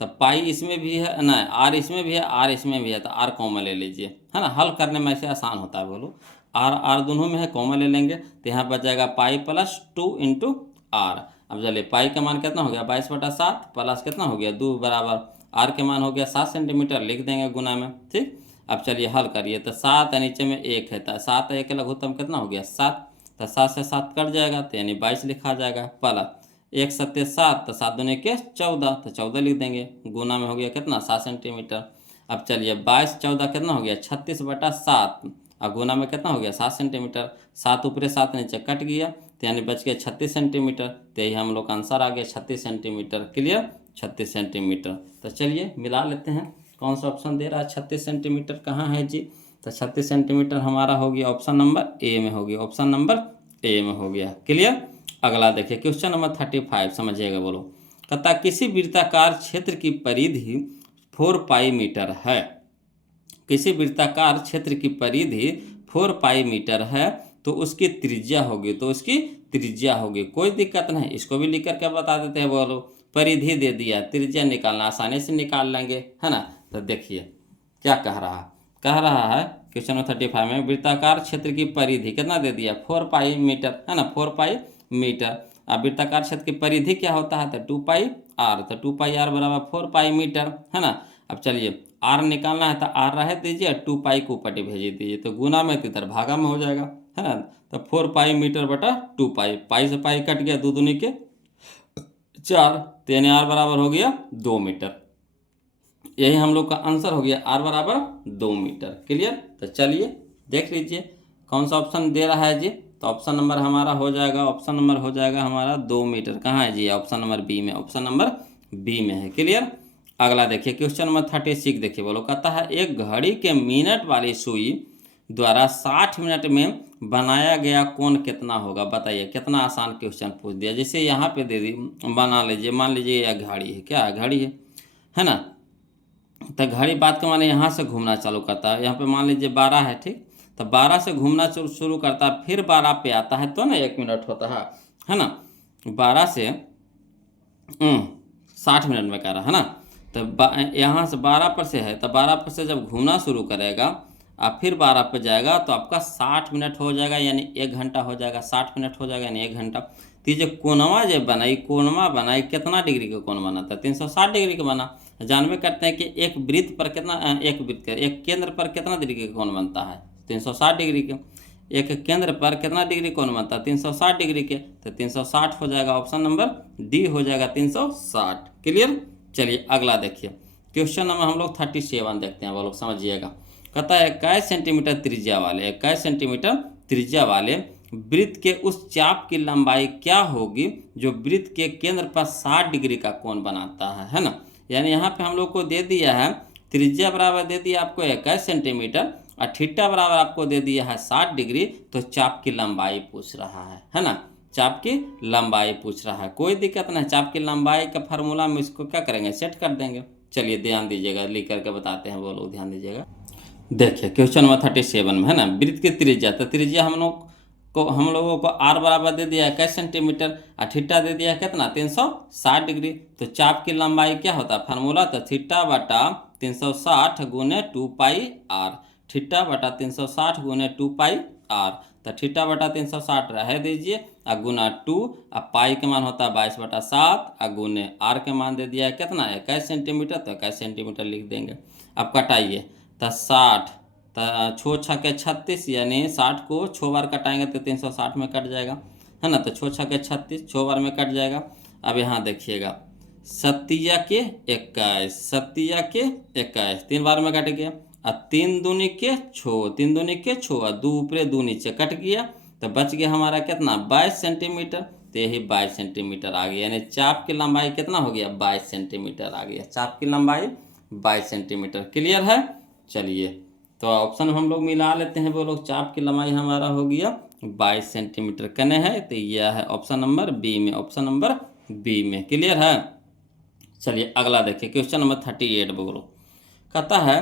तो पाई इसमें भी है ना, आर इसमें भी है, आर इसमें भी है, तो आर कॉमन ले लीजिए, है ना। हल करने में ऐसे आसान होता है, बोलो आर दोनों में है, कॉमन ले लेंगे तो यहाँ बच जाएगा पाई + 2 × r। अब चलिए पाई का मान कितना हो गया 22/7 प्लस कितना हो गया 2 बराबर आर के मान हो गया 7 सेंटीमीटर, लिख देंगे गुना में। ठीक। अब चलिए हल करिए, तो 7 है, नीचे में 1 है, तो 7 1 लघुत्तम कितना हो गया 7, तो 7 से 7 कट जाएगा तो यानी 22 लिखा जाएगा, प्लस 1 7 7, तो 7 दूनी के 14, तो 14 लिख देंगे, गुना में हो गया कितना 7 सेंटीमीटर। अब चलिए 22 14 कितना हो गया 36/7, और गुना में कितना हो गया 7 सेंटीमीटर, 7 ऊपरे 7 नीचे कट गया, तो यानी बच गया 36 सेंटीमीटर। तो यही हम लोग का आंसर आ गया 36 सेंटीमीटर। Clear, 36 centimetre. तो चलिए मिला लेते हैं कौन सा ऑप्शन दे रहा है 36 सेंटीमीटर कहाँ है जी। तो 36 सेंटीमीटर हमारा हो गया ऑप्शन नंबर ए में हो गया, ऑप्शन नंबर ए में हो गया। क्लियर। अगला देखिए क्वेश्चन नंबर 35, समझिएगा। बोलो, कहता किसी वृत्ताकार क्षेत्र की परिधि 4 पाई मीटर है। किसी वृत्ताकार क्षेत्र की परिधि 4 पाई मीटर है तो उसकी त्रिज्या होगी, तो उसकी त्रिज्या होगी। कोई दिक्कत नहीं, इसको भी लिख करके बता देते हैं। बोलो, परिधि दे दिया, त्रिज्या निकालना आसानी से निकाल लेंगे, है ना। तो देखिए क्या कह रहा है क्वेश्चन नंबर 35 में वृत्ताकार क्षेत्र की परिधि कितना दे दिया 4 पाई मीटर, है ना, 4 पाई मीटर। अब वृत्ताकार क्षेत्र की परिधि क्या होता है तो 2 पाई आर, तो 2 पाई आर बराबर 4 पाई मीटर, है ना। अब चलिए आर निकालना है तो आर रह दीजिए, 2 पाई को ऊपर भेज दीजिए, तो गुना में तो इधर भागा में हो जाएगा, है ना। तो 4 पाई मीटर बटा 2 पाई, पाई से पाई कट गया, 2 दूनी के 4, तो यानी आर बराबर हो गया 2 मीटर। यही हम लोग का आंसर हो गया, आर बराबर 2 मीटर। क्लियर। तो चलिए देख लीजिए कौन सा ऑप्शन दे रहा है जी। तो ऑप्शन नंबर हमारा हो जाएगा, ऑप्शन नंबर हो जाएगा हमारा 2 मीटर। कहाँ है जी, ऑप्शन नंबर बी में, ऑप्शन नंबर बी में है। क्लियर। अगला देखिए क्वेश्चन नंबर 36 देखिए। बोलो, कहता है एक घड़ी के मिनट वाली सुई द्वारा 60 मिनट में बनाया गया कोण कितना होगा। बताइए, कितना आसान क्वेश्चन पूछ दिया। जैसे यहाँ पे दे दी, बना लीजिए, मान लीजिए यह घड़ी है, क्या घड़ी है ना। तो घड़ी बात के माने यहाँ से घूमना चालू करता है, यहाँ पे मान लीजिए 12 है, ठीक। तो 12 से घूमना शुरू करता है, फिर 12 पे आता है तो ना 1 मिनट होता है ना। 12 से 60 मिनट में कह रहा है ना। तो यहाँ से 12 पर से है, तो 12 पर से जब घूमना शुरू करेगा और फिर 12 पे जाएगा तो आपका 60 मिनट हो जाएगा, यानी 1 घंटा हो जाएगा। 60 मिनट हो जाएगा यानी 1 घंटा। तो ये जो कोणवा जो बनाई कितना डिग्री का कोण बना था 360 डिग्री का बना। जानबे करते हैं कि एक वृत्त पर कितना, एक केंद्र पर कितना डिग्री का कोण बनता है 360 डिग्री के। एक केंद्र पर कितना डिग्री कोण बनता है 360 डिग्री के, तो 360 हो जाएगा, ऑप्शन नंबर डी हो जाएगा 360। क्लियर। चलिए अगला देखिए क्वेश्चन नंबर हम लोग 37 देखते हैं। वो लोग समझिएगा। कहता है 21 सेंटीमीटर त्रिज्या वाले, 21 सेंटीमीटर त्रिज्या वाले वृत्त के उस चाप की लंबाई क्या होगी जो वृत्त के केंद्र पर 60 डिग्री का कोण बनाता है ना। यानी यहाँ पे हम लोग को दे दिया है त्रिज्या बराबर दे दिया आपको 21 सेंटीमीटर और थीटा बराबर आपको दे दिया है 60 डिग्री। तो चाप की लंबाई पूछ रहा है ना, चाप की लंबाई पूछ रहा है। कोई दिक्कत नहीं, चाप की लंबाई का फार्मूला में इसको क्या करेंगे, सेट कर देंगे। चलिए ध्यान दीजिएगा, लिख करके बताते हैं, वो लोग ध्यान दीजिएगा। देखिए क्वेश्चन नंबर 37 में है ना, वृत्त की त्रिज्या, तो त्रिज्या हम लोगों को आर बराबर दे दिया 21 सेंटीमीटर और थीटा दे दिया कितना 360 डिग्री। तो चाप की लंबाई क्या होता है फार्मूला, तो थीटा बटा 360 गुने 2 पाई आर, थीटा बटा 360 गुने 2 पाई आर। तो थीटा बटा 360 रह दीजिए और गुना 2 और पाई के मान होता है 22/7 और गुने आर के मान दे दिया है कितना 21 सेंटीमीटर, तो 21 सेंटीमीटर लिख देंगे। अब कटाइए, तो 60 तो 6 छके 36, यानी 60 को 6 बार कटाएंगे तो 360 में कट जाएगा, है ना। तो 6 छके 36, 6 बार में कट जाएगा। अब यहाँ देखिएगा 7 के 21, 7 के 21 3 बार में कट गया और 3 दूनी के 6, 3 दूनी के 6 और 2 ऊपरे 2 नीचे कट गया, तो बच गया हमारा कितना 22 सेंटीमीटर। तो यही 22 सेंटीमीटर आ गया, यानी चाप की लंबाई कितना हो गया 22 सेंटीमीटर आ गया, चाप की लंबाई 22 सेंटीमीटर। क्लियर है। चलिए तो ऑप्शन हम लोग मिला लेते हैं। वो लोग चाप की लंबाई हमारा हो गया 22 सेंटीमीटर कने है, तो यह है ऑप्शन नंबर बी में, ऑप्शन नंबर बी में। क्लियर है। चलिए अगला देखिए क्वेश्चन नंबर 38। बोलो, कहता है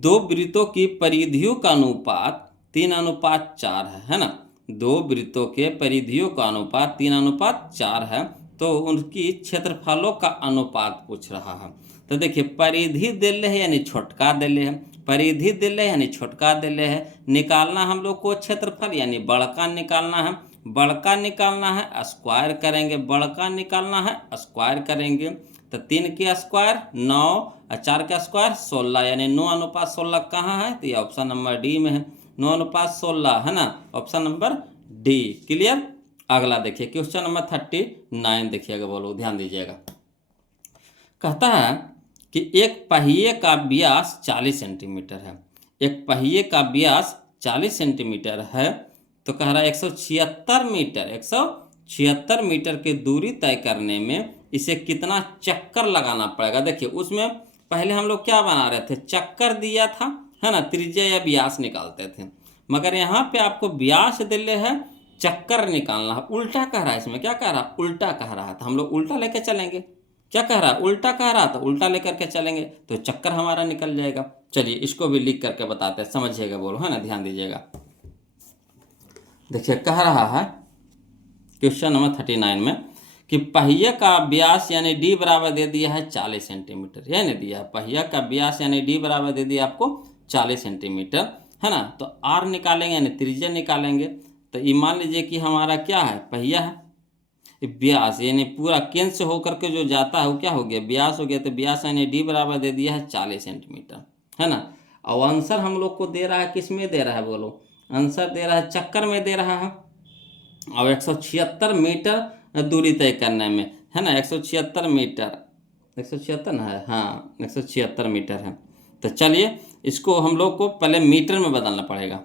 2 वृत्तों की परिधियों का अनुपात 3:4 है ना। 2 वृत्तों के परिधियों का अनुपात 3:4 है, तो उनकी क्षेत्रफलों का अनुपात पूछ रहा है। तो देखिए परिधि दिले है यानी छोटका दिले है, परिधि दिले यानी छोटका दिले है। निकालना हम लोग को क्षेत्रफल यानी बड़का निकालना है, बड़का निकालना है स्क्वायर करेंगे, बड़का निकालना है स्क्वायर करेंगे। तो 3 के स्क्वायर 9 और 4 का स्क्वायर 16, यानी 9:16 कहाँ है, तो ये ऑप्शन नंबर डी में है, 9:16 है ना, ऑप्शन नंबर डी। क्लियर। अगला देखिए क्वेश्चन नंबर 39 देखिएगा। बोलो ध्यान दीजिएगा। कहता है कि एक पहिए का व्यास 40 सेंटीमीटर है, एक पहिए का व्यास 40 सेंटीमीटर है तो कह रहा है 176 मीटर, 176 मीटर की दूरी तय करने में इसे कितना चक्कर लगाना पड़ेगा। देखिए उसमें पहले हम लोग क्या बना रहे थे, चक्कर दिया था, है ना, त्रिज्या या व्यास निकालते थे, मगर यहाँ पे आपको व्यास दिले है, चक्कर निकालना है। उल्टा कह रहा है, इसमें क्या कह रहा है, उल्टा कह रहा है, तो हम लोग उल्टा लेके चलेंगे। क्या कह रहा है, उल्टा कह रहा है, तो उल्टा लेकर के चलेंगे तो चक्कर हमारा निकल जाएगा। चलिए इसको भी लिख करके बताते हैं, समझिएगा, बोलो, है ना, ध्यान दीजिएगा। देखिए कह रहा है क्वेश्चन नंबर 39 में कि पहिए का व्यास यानी डी बराबर दे दिया है 40 सेंटीमीटर, यह नहीं दिया है, पहिया का व्यास यानी डी बराबर दे दिया आपको 40 सेंटीमीटर, है ना। तो आर निकालेंगे यानी त्रिज्या निकालेंगे। तो ये मान लीजिए कि हमारा क्या है, पहिया है, व्यास यानी पूरा केंद्र से होकर के जो जाता है वो क्या हो गया, व्यास हो गया। तो व्यास यानी डी बराबर दे दिया है 40 सेंटीमीटर, है ना। और आंसर हम लोग को दे रहा है, किस में दे रहा है बोलो, आंसर दे रहा है चक्कर में दे रहा है। और 176 मीटर दूरी तय करने में, है ना, 176 मीटर, 176 ना है, हाँ 176 मीटर है। तो चलिए इसको हम लोग को पहले मीटर में बदलना पड़ेगा।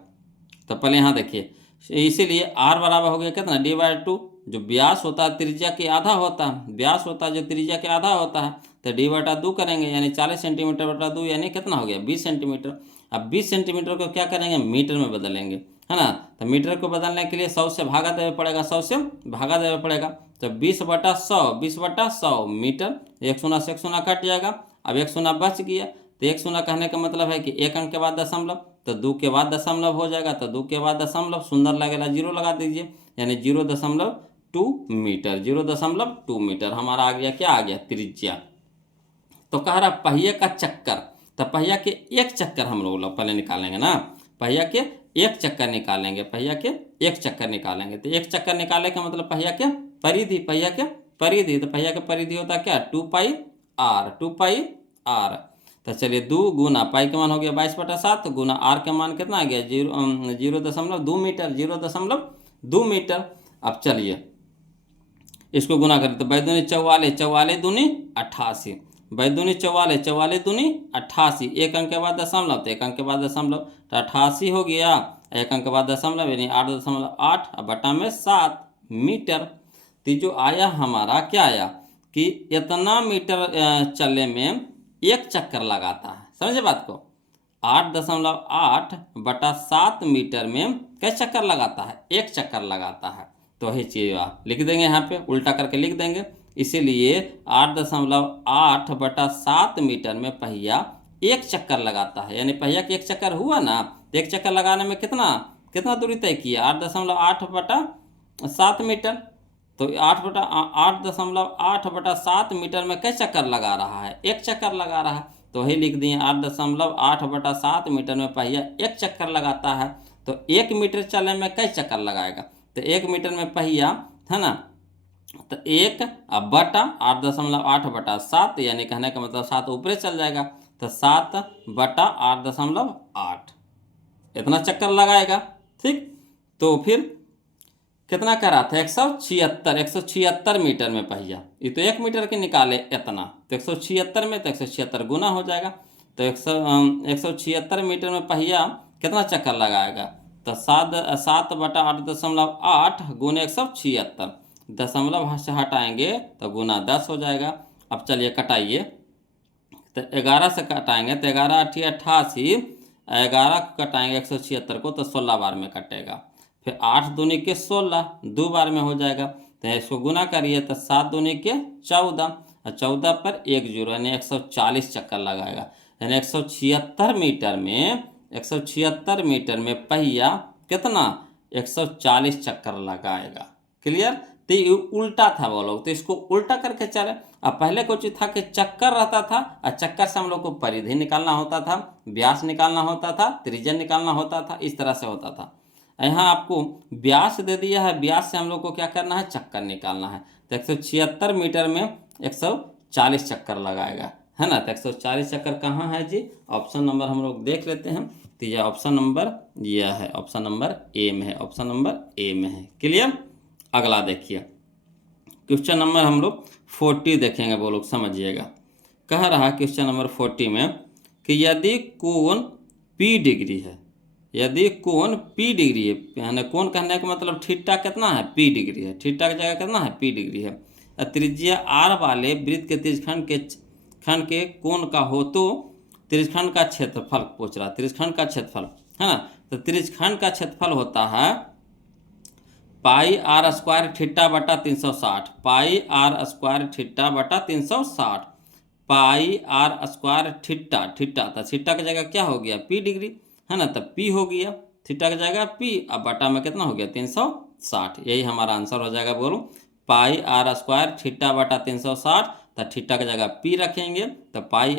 तो पहले यहाँ देखिए, इसीलिए आर बराबर हो गया कितना, डी/2, जो व्यास होता है त्रिज्या के आधा होता है, व्यास होता है जो त्रिज्या के आधा होता है, तो डी/2 करेंगे यानी 40 सेंटीमीटर बटा 2 यानी कितना हो गया, 20 सेंटीमीटर। अब 20 सेंटीमीटर को क्या करेंगे, मीटर में बदलेंगे, है ना। तो मीटर को बदलने के लिए 100 से भागा देना पड़ेगा, 100 से भागा देना पड़ेगा। तो 20/100, 20/100 मीटर, एक शून्य से एक शून्य कट जाएगा। अब एक शून्य बच गया, तो एक शून्य कहने का मतलब है कि एक अंक के बाद दशमलव, तो 2 के बाद दशमलव हो जाएगा, तो 2 के बाद दशमलव, सुंदर लगेगा, 0 लगा दीजिए, यानी 0.2 मीटर, 0.2 मीटर हमारा आ गया, क्या आ गया, त्रिज्या। तो कह रहा पहिए का चक्कर, तो पहिया के एक चक्कर हम लोग पहले निकालेंगे ना, पहिया के एक चक्कर निकालेंगे, पहिया के एक चक्कर निकालेंगे। तो एक चक्कर निकाले का मतलब पहिया के परिधि, पहिया के परिधि, तो पहिया के परिधि होता है क्या, 2πr, 2πr। तो चलिए 2 गुना पाई का मान हो गया 22/7 गुना आर का मान कितना आ गया, 0.2 मीटर, 0.2 मीटर। अब चलिए इसको गुना करें तो बैदूनी 44, 44 दूनी 88, बैदूनी 44, 44 दूनी 88, एक अंक के बाद दशमलव, तो एक अंक के बाद दशमलव, तो 88 हो गया, एक अंक के बाद दशमलव यानी 8.8 बटा में 7 मीटर। तो जो आया हमारा क्या आया कि इतना मीटर चलने में एक चक्कर लगाता है, समझे बात को, 8.8 बटा 7 मीटर में कैसे चक्कर लगाता है, एक चक्कर लगाता है। तो वही चीज़ लिख देंगे यहाँ पे, उल्टा करके लिख देंगे। इसीलिए 8.8 बटा 7 मीटर में पहिया एक चक्कर लगाता है, यानी पहिया के एक चक्कर हुआ ना, तो एक चक्कर लगाने में कितना कितना दूरी तय किया, 8.8 बटा 7 मीटर। तो 8.8 बटा 7 मीटर में कई चक्कर लगा रहा है, एक चक्कर लगा रहा है। तो वही लिख दिए 8.8 बटा 7 मीटर में पहिया एक चक्कर लगाता है। तो 1 मीटर चलने में कई चक्कर लगाएगा, तो 1 मीटर में पहिया, है ना, तो 1 बटा 8.8 बटा 7 यानी कहने का मतलब 7 ऊपर चल जाएगा, तो 7 बटा 8.8 इतना चक्कर लगाएगा। ठीक, तो फिर कितना करा था, 176 मीटर में पहिया, ये तो 1 मीटर के निकाले इतना, तो 176 में तो 176 गुना हो जाएगा। तो 176 मीटर में पहिया कितना चक्कर लगाएगा, तो 7 बटा 8.8 गुने 176, दशमलव से हटाएंगे तो गुना 10 हो जाएगा। अब चलिए कटाइए, तो 11 से कटाएंगे तो 11 × 88, 11 कटाएंगे 176 को तो 16 बार में कटेगा। फिर 8 दूनी के 16 2 बार में हो जाएगा, तो इसको गुना करिए तो 7 दूनी के 14, 14 पर 1 जीरो यानी 140 चक्कर लगाएगा, यानी 176 मीटर में पहिया कितना 140 चक्कर लगाएगा। क्लियर, तो ये उल्टा था वो लोग, तो इसको उल्टा करके चले। अब पहले कुछ था कि चक्कर रहता था, और चक्कर से हम लोग को परिधि निकालना होता था, व्यास निकालना होता था, त्रिज्या निकालना होता था, इस तरह से होता था। यहाँ आपको व्यास दे दिया है, व्यास से हम लोग को क्या करना है, चक्कर निकालना है। तो 176 मीटर में 140 चक्कर लगाएगा, है ना। तो 140 चक्कर कहाँ है जी, ऑप्शन नंबर हम लोग देख लेते हैं। तो यह ऑप्शन नंबर यह है, ऑप्शन नंबर ए में है, ऑप्शन नंबर ए में है। क्लियर, अगला देखिए क्वेश्चन नंबर हम लोग 40 देखेंगे, वो लोग समझिएगा। कह रहा है क्वेश्चन नंबर 40 में कि यदि कोण P डिग्री है, यदि कोण P डिग्री है, यानी कोण कहने का मतलब थीटा कितना है, P डिग्री है, थीटा की जगह कितना है, P डिग्री है। त्रिज्या R वाले वृत्त के त्रिज्यखंड के कोण का हो तो त्रिज्यखंड का क्षेत्रफल पूछ रहा, त्रिज्यखंड का क्षेत्रफल है ना। तो त्रिज्यखंड का क्षेत्रफल होता है पाई आर स्क्वायर थीटा बटा 360, पाई आर स्क्वायर थीटा बटा 360, पाई आर स्क्वायर थीटा, थीटा तो थीटा की जगह क्या हो गया, P डिग्री है ना, तब P हो गया, थीटा की जगह P, अब बटा में कितना हो गया 360, यही हमारा आंसर हो जाएगा। बोलो पाई आर स्क्वायर थीटा बटा 360, तो थीटा की जगह P रखेंगे तो पाई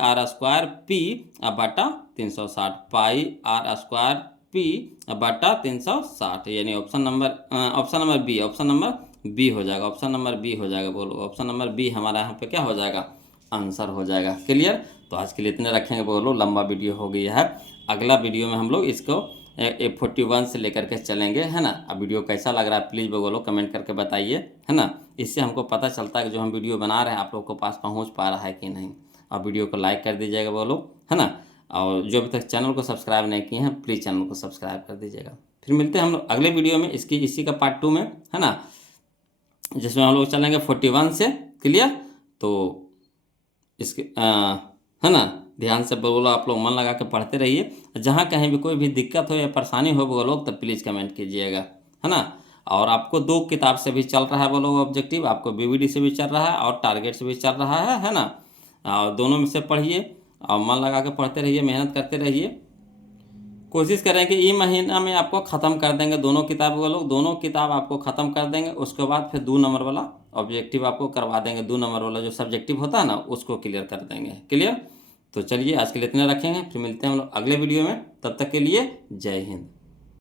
आर स्क्वायर P अब बटा 360, पाई आर स्क्वायर P अब बटा 360, यानी option number B, option number B हो जाएगा, ऑप्शन नंबर बी हो जाएगा। बोलो ऑप्शन नंबर बी हमारा यहाँ पे क्या हो जाएगा, आंसर हो जाएगा। क्लियर, तो आज के लिए इतने रखेंगे। बोलो लंबा वीडियो हो गया है, अगला वीडियो में हम लोग इसको F41 से लेकर के चलेंगे, है ना। अब वीडियो कैसा लग रहा है प्लीज़ बोलो कमेंट करके बताइए, है ना। इससे हमको पता चलता है कि जो हम वीडियो बना रहे हैं आप लोग को पास पहुंच पा रहा है कि नहीं। अब वीडियो को लाइक कर दीजिएगा बोलो, है ना। और जो अभी तक चैनल को सब्सक्राइब नहीं किए हैं प्लीज़ चैनल को सब्सक्राइब कर दीजिएगा। फिर मिलते हैं हम लोग अगले वीडियो में इसी का पार्ट 2 में, है ना, जिसमें हम लोग चलेंगे 41 से। क्लियर, तो इसके है ना, ध्यान से बोलो, आप लोग मन लगा के पढ़ते रहिए। जहाँ कहीं भी कोई भी दिक्कत हो या परेशानी हो वो लोग तो प्लीज़ कमेंट कीजिएगा, है ना। और आपको 2 किताब से भी चल रहा है वो लोग ऑब्जेक्टिव, आपको बीवीडी से भी चल रहा है और टारगेट से भी चल रहा है ना। और दोनों में से पढ़िए और मन लगा के पढ़ते रहिए, मेहनत करते रहिए। कोशिश करें कि ई महीना में आपको ख़त्म कर देंगे दोनों किताब, वो लोग दोनों किताब आपको ख़त्म कर देंगे। उसके बाद फिर 2 नंबर वाला ऑब्जेक्टिव आपको करवा देंगे, 2 नंबर वाला जो सब्जेक्टिव होता है ना उसको क्लियर कर देंगे। क्लियर, तो चलिए आज के लिए इतने रखेंगे, फिर मिलते हैं हम लोग अगले वीडियो में, तब तक के लिए जय हिंद।